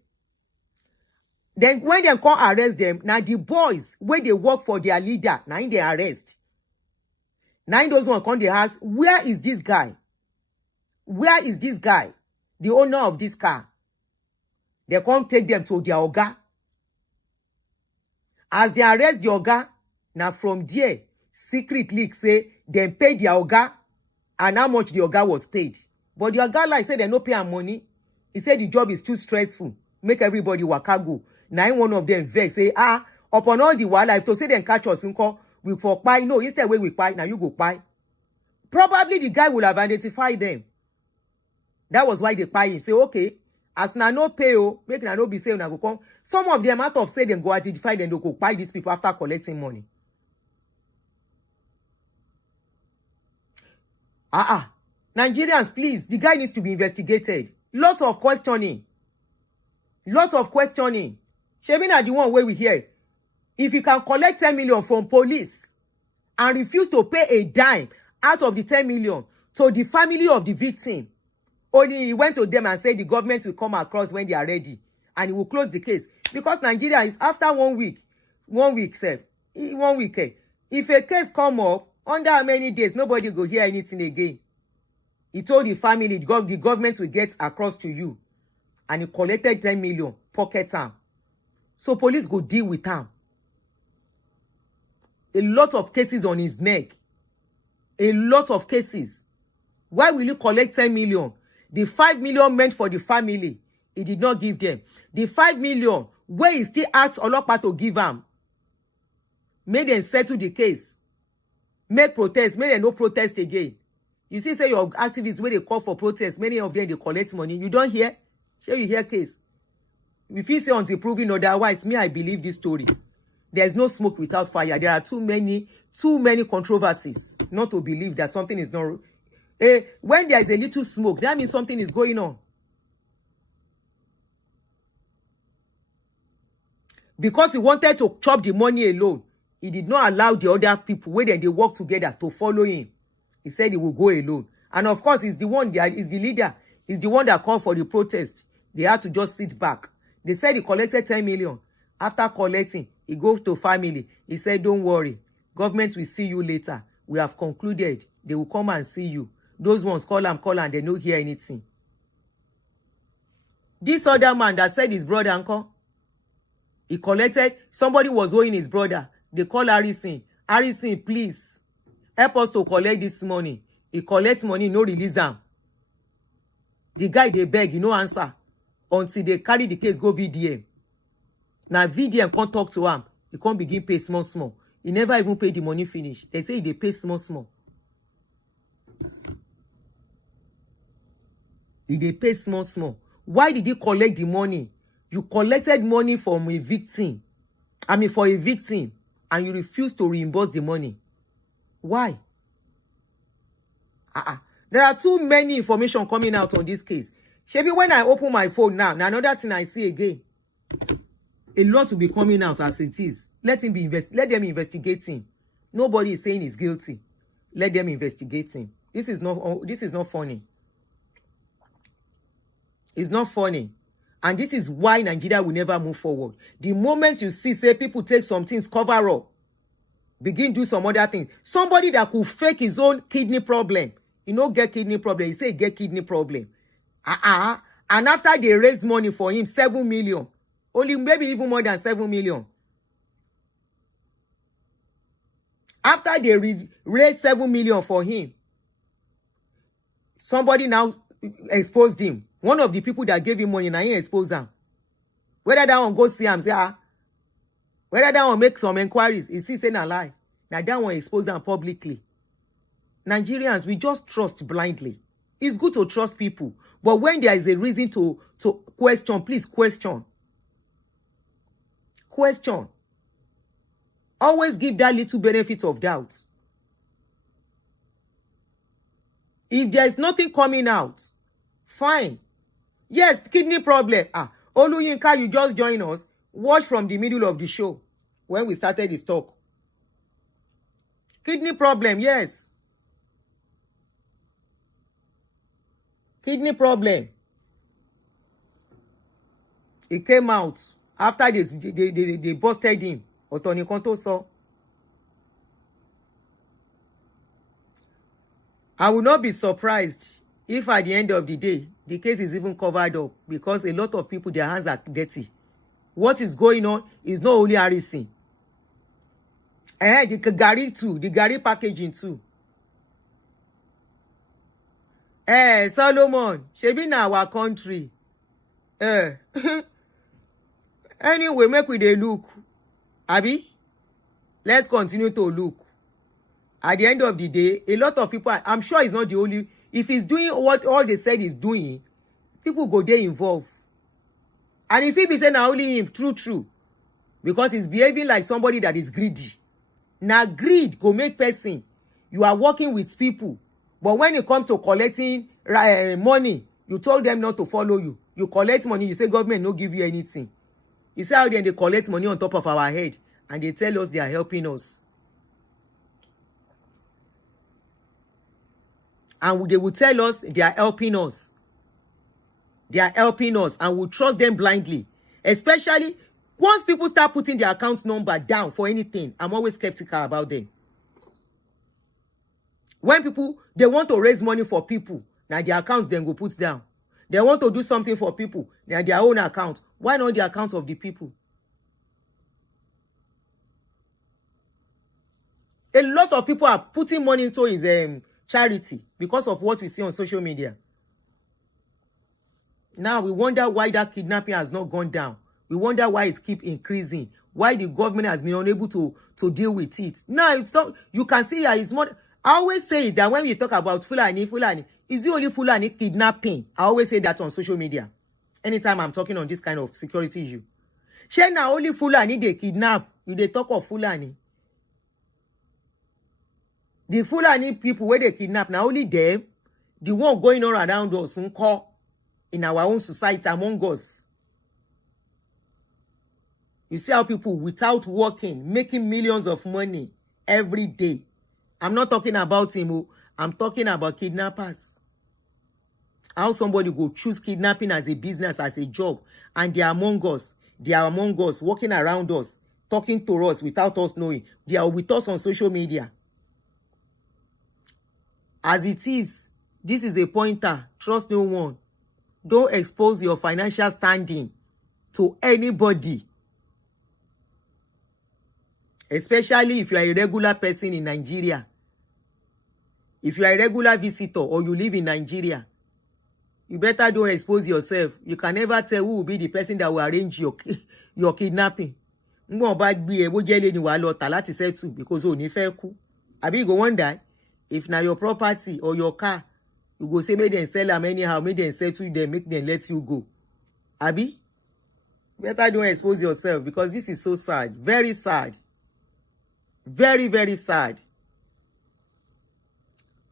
Then when they come arrest them, now the boys, where they work for their leader, now in the arrest. Now those one come, they ask, where is this guy? Where is this guy? The owner of this car. They come take them to their oga. As they arrest the oga, now from there, secret leak say, they pay the oga and how much the oga was paid. But the oga like said they no pay am money. He said the job is too stressful. Make everybody waka go. Now one of them vex say, upon all the wildlife to say them catch us we for buy. No, instead we buy, now you go buy. Probably the guy will have identified them. That was why they buy him. Say, okay, as na no pay, make na no be say na go come. Some of them out of say them go identify them, they go buy these people after collecting money. Nigerians, please, the guy needs to be investigated. Lots of questioning. Shebi na the one where we hear. If you can collect 10 million from police and refuse to pay a dime out of the 10 million to the family of the victim, only he went to them and said the government will come across when they are ready and he will close the case. Because Nigeria is after 1 week. 1 week, sir. 1 week. If a case come up, under how many days, nobody will hear anything again. He told the family, the government will get across to you. And he collected 10 million, pocket time. So police go deal with him. A lot of cases on his neck. A lot of cases. Why will you collect 10 million? The 5 million meant for the family, he did not give them. The 5 million, where he still asked Olopa to give him. Make them settle the case. Make protest. Make them no protest again. You see, say your activists, where they call for protest, many of them, they collect money. You don't hear? Sure, you hear case. If you say until proven otherwise, me, I believe this story. There's no smoke without fire. There are too many controversies not to believe that something is not. When there is a little smoke, that means something is going on. Because he wanted to chop the money alone, he did not allow the other people, where they work together, to follow him. He said he will go alone. And of course, he's the one, he's the leader. He's the one that called for the protest. They had to just sit back. They said he collected 10 million. After collecting, he goes to family. He said, don't worry. Government will see you later. We have concluded. They will come and see you. Those ones call and they don't hear anything. This other man that said his brother, uncle, he collected, somebody was owing his brother. They call Harrison. Harrison, please, help us to collect this money. He collects money, no release him. The guy, they beg, no answer. Until they carry the case, go VDM. Now VDM can't talk to him. He can't begin pay small. He never even paid the money finish. They say they pay small. They pay small. Why did he collect the money? You collected money from a victim. For a victim. And you refuse to reimburse the money. Why? There are too many information coming out on this case. Maybe when I open my phone now another thing I see again. A lot will be coming out as it is. Let them investigate him. Nobody is saying he's guilty. Let them investigate him. This is not funny. It's not funny. And this is why Nigeria will never move forward. The moment you see, say, people take some things, cover up, begin do some other things. Somebody that could fake his own kidney problem You no get kidney problem. He say he get kidney problem. And after they raise money for him, 7 million. Only maybe even more than 7 million. After they raised 7 million for him, somebody now exposed him. One of the people that gave him money, now he exposed them. Whether that one go see him, say, whether that one make some inquiries, is he saying a lie? Now that one expose them publicly. Nigerians, we just trust blindly. It's good to trust people. But when there is a reason to question, please question. Question. Always give that little benefit of doubt. If there is nothing coming out, fine. Yes, kidney problem. Oluyinka, you just join us. Watch from the middle of the show when we started this talk. Kidney problem, yes. Kidney problem. It came out after they busted him. Otoni Konto saw. I will not be surprised if at the end of the day, the case is even covered up because a lot of people, their hands are dirty. What is going on is not only Harrison. The Gary too, the Gary packaging too. Solomon, she be in our country. Anyway, make we dey look. Abi, let's continue to look. At the end of the day, a lot of people, I'm sure he's not the only, if he's doing what all they said he's doing, people go there involved. And if he be saying only him, true, because he's behaving like somebody that is greedy. Now greed go make person. You are working with people, but when it comes to collecting money, you told them not to follow you. You collect money, you say government no give you anything. You see how then they collect money on top of our head and they tell us they are helping us. And they will tell us they are helping us. They are helping us and we trust them blindly. Especially once people start putting their account number down for anything, I'm always skeptical about them. When people, they want to raise money for people, now their accounts then go put down. They want to do something for people, now their own account. Why not the account of the people? A lot of people are putting money into his charity because of what we see on social media. Now we wonder why that kidnapping has not gone down. We wonder why it keeps increasing. Why the government has been unable to deal with it. Now it's not. You can see that it's more. I always say that when we talk about Fulani, is it only Fulani kidnapping? I always say that on social media. Anytime I'm talking on this kind of security issue. Shey na only Fulani they kidnap. You they talk of Fulani. The Fulani people where they kidnap, now only them, the one going on around us, in our own society among us. You see how people without working, making millions of money every day. I'm not talking about him. I'm talking about kidnappers. How somebody go choose kidnapping as a business, as a job, and they are among us. They are among us, walking around us, talking to us without us knowing. They are with us on social media. As it is, this is a pointer. Trust no one. Don't expose your financial standing to anybody. Especially if you are a regular person in Nigeria. If you are a regular visitor or you live in Nigeria, you better don't expose yourself. You can never tell who will be the person that will arrange your kidnapping. Because Abi you go wonder if now your property or your car, you go say make them sell them anyhow, make them settle them, make them let you go. Abi, better don't expose yourself because this is so sad. Very sad. Very, very sad.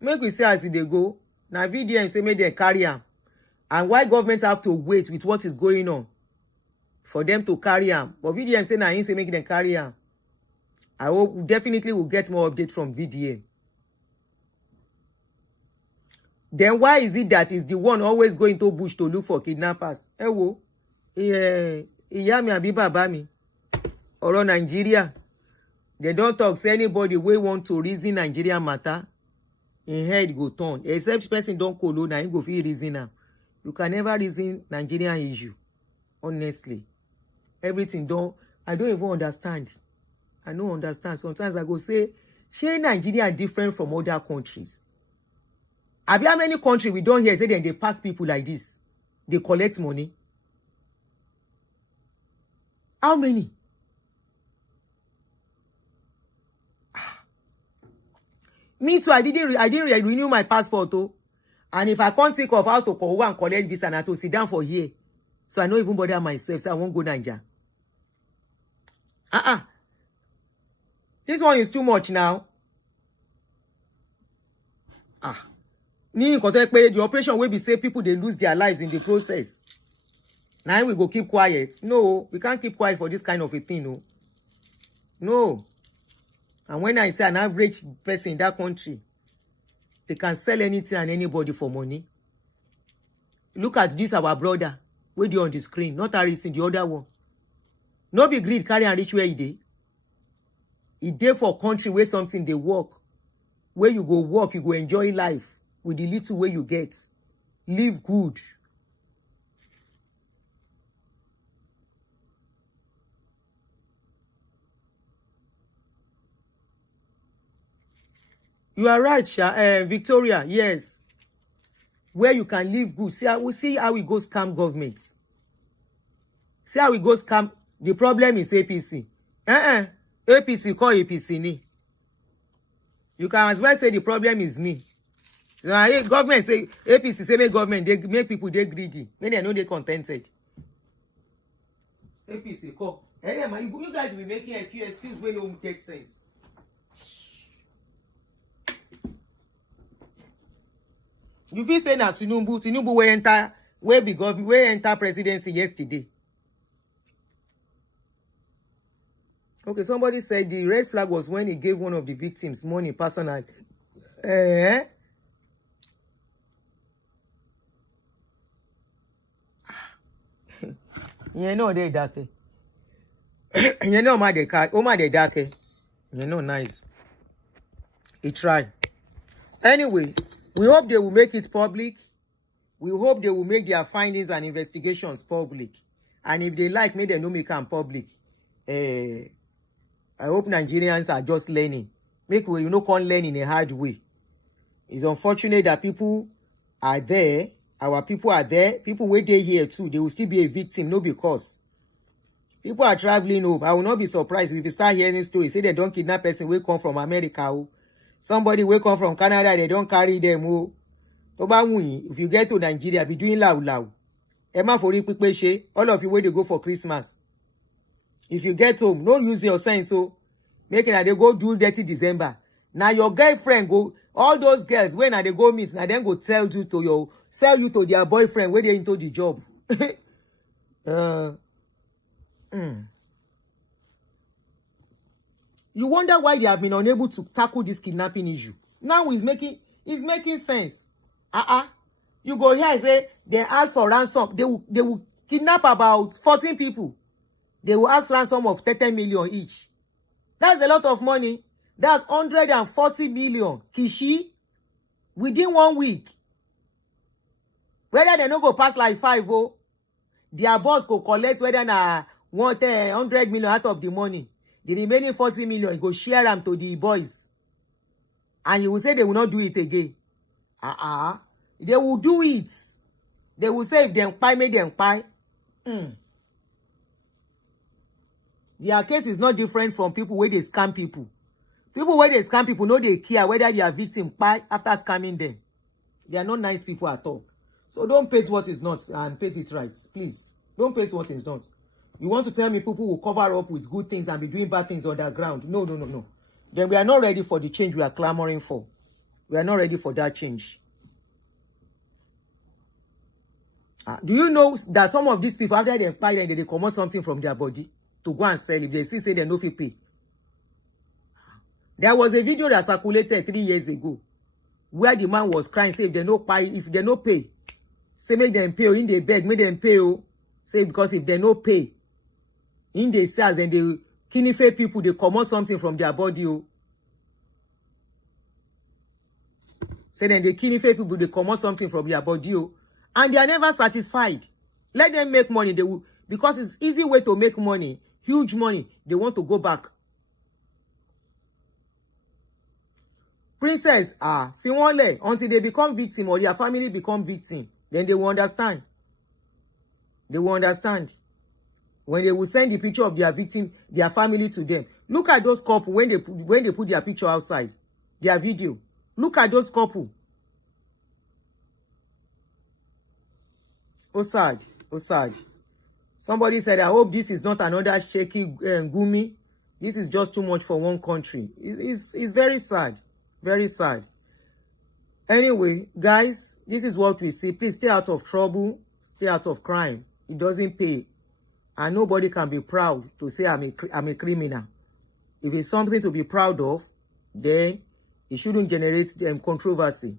Make we say as they go. Now VDM say make them carry them. And why government have to wait with what is going on for them to carry them? But VDM say now he say make them carry them. I hope we definitely will get more update from VDM. Then why is it that is the one always going to bush to look for kidnappers? Ìyá mi àbí bàbá mi. Ọ̀rọ̀ Nigeria. They don't talk say anybody wey want to reason Nigeria matter. in head go turn. Except person don't call now, you go feel reason now. You can never reason Nigerian issue. Honestly. Everything don't, I don't even understand. I don't understand. Sometimes I go say, shey Nigeria different from other countries. Abi how many countries we don't hear say then they pack people like this? They collect money. How many? Me too, I didn't renew my passport too. And if I can't think of how to go and collect visa and to sit down for here. So I don't even bother myself, so I won't go Nigeria. This one is too much now. The operation will be say people they lose their lives in the process. Now we go keep quiet. No, we can't keep quiet for this kind of a thing. No. No. And when I say an average person in that country, they can sell anything and anybody for money. Look at this, our brother. Where you on the screen? Not Harrison, the other one. No be greed, carry and reach where he dey. He dey for country where something they work. Where you go work, you go enjoy life with the little way you get. Live good. You are right, Victoria. Yes. Where you can live good. We see how it goes scam government. See how it goes scam. The problem is APC. APC call APC ni. You can as well say the problem is me. So government say APC say make government they make people they greedy. Make they know they contented. APC call. You guys be making a excuse when no make sense. You feel say na Tinubu we enter presidency yesterday. Okay, somebody said the red flag was when he gave one of the victims money personal. You know they dark. You know my they dark. You know nice. He tried. Anyway, we hope they will make it public. We hope they will make their findings and investigations public. And if they like, make them no make them public. I hope Nigerians are just learning. Make we can't learn in a hard way. It's unfortunate that people are there. Our people are there. People wait there here too. They will still be a victim, no because. People are traveling home. I will not be surprised if you start hearing stories. Say they don't kidnap person will come from America. Oh. Somebody will come from Canada. They don't carry them. Oh. If you get to Nigeria, be doing loud. Emma for all of you where they go for Christmas. If you get home, don't use your sense. So make it they go do dirty December. Now your girlfriend go, all those girls, when they go meet, now then go sell you to their boyfriend when they into the job. You wonder why they have been unable to tackle this kidnapping issue. Now it's making sense. You go here and say they ask for ransom. They will kidnap about 14 people. They will ask ransom of 30 million each. That's a lot of money. That's 140 million. Kishi, within 1 week. Whether they no go pass like 5, their boss go collect whether na 100 million out of the money. The remaining 40 million, you go share them to the boys. And you will say they will not do it again. They will do it. They will say if they pay, make them pay. Their case is not different from people where they scam people. People where they scam people know they care whether they are victim pay after scamming them. They are not nice people at all. So don't pay what is not and pay it right. Please. Don't pay what is not. You want to tell me people will cover up with good things and be doing bad things underground? No. Then we are not ready for the change we are clamoring for. We are not ready for that change. Do you know that some of these people, after they apply, they come out something from their body to go and sell if they see say they no fit pay? There was a video that circulated 3 years ago where the man was crying, say if they no pay, say make them pay, or in they beg, make them pay, say because if they no pay, in they sales, then they kinife people, they come out something from their body. Say then they kill Ife people, they comot something from their body, and they are never satisfied. Let them make money. They will, because it's easy way to make money, huge money. They want to go back. Princess, fi wọ́n lẹ̀ until they become victim or their family become victim, then they will understand. They will understand. When they will send the picture of their victim, their family to them. Look at those couple when they put their picture outside, their video. Look at those couple. Oh sad, oh sad. Somebody said, I hope this is not another shaky Gumi. This is just too much for one country. It's very sad. Very sad. Anyway, guys, this is what we see. Please stay out of trouble. Stay out of crime. It doesn't pay. And nobody can be proud to say I'm a criminal. If it's something to be proud of, then it shouldn't generate controversy.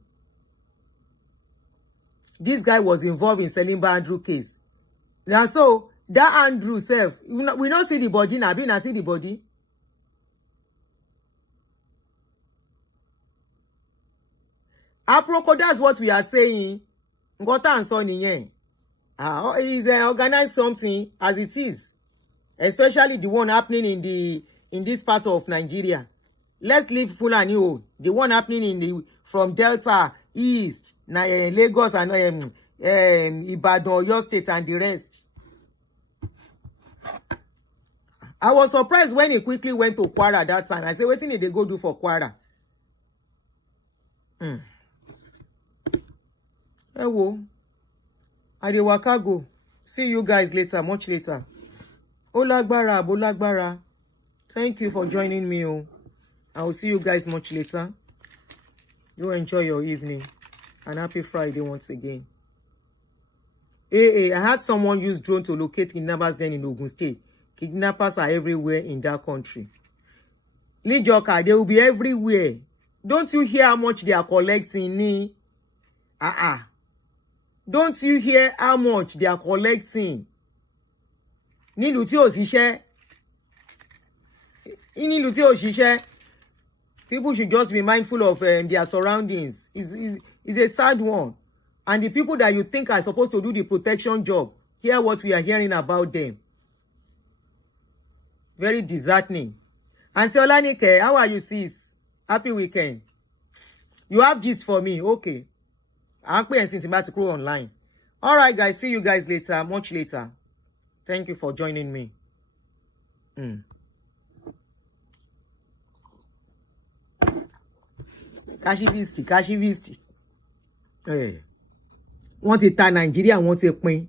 This guy was involved in Selimba Andrew case. Now, so that Andrew self, we don't see the body now. We not see the body. Aproko, that's what we are saying. Ngota and son nìyẹn. He's organized something as it is, especially the one happening in this part of Nigeria. Let's leave Fulani old. The one happening from Delta, East, Lagos, and Ibadan, Oyo State, and the rest. I was surprised when he quickly went to Kwara that time. I said, what did they go do for Kwara? Hello. I dey waka go. See you guys later, much later. Olagbara, Bolagbara. Thank you for joining me. I will see you guys much later. You enjoy your evening. And happy Friday once again. I had someone use drone to locate kidnappers then in Ogun State. Kidnappers are everywhere in that country. Lijoka, they will be everywhere. Don't you hear how much they are collecting? Don't you hear how much they are collecting? Nílùú tí ò ṣiṣẹ́. Nílùú tí ò ṣiṣẹ́. People should just be mindful of their surroundings. It's a sad one. And the people that you think are supposed to do the protection job, hear what we are hearing about them. Very disheartening. Auntie Olanike, how are you, sis? Happy weekend. You have gist for me. Okay. I'm paying symptomatic online. All right, guys. See you guys later. Much later. Thank you for joining me. Kashivisti. Wọ́n ti ta Nàìjíríà, wọ́n ti pín.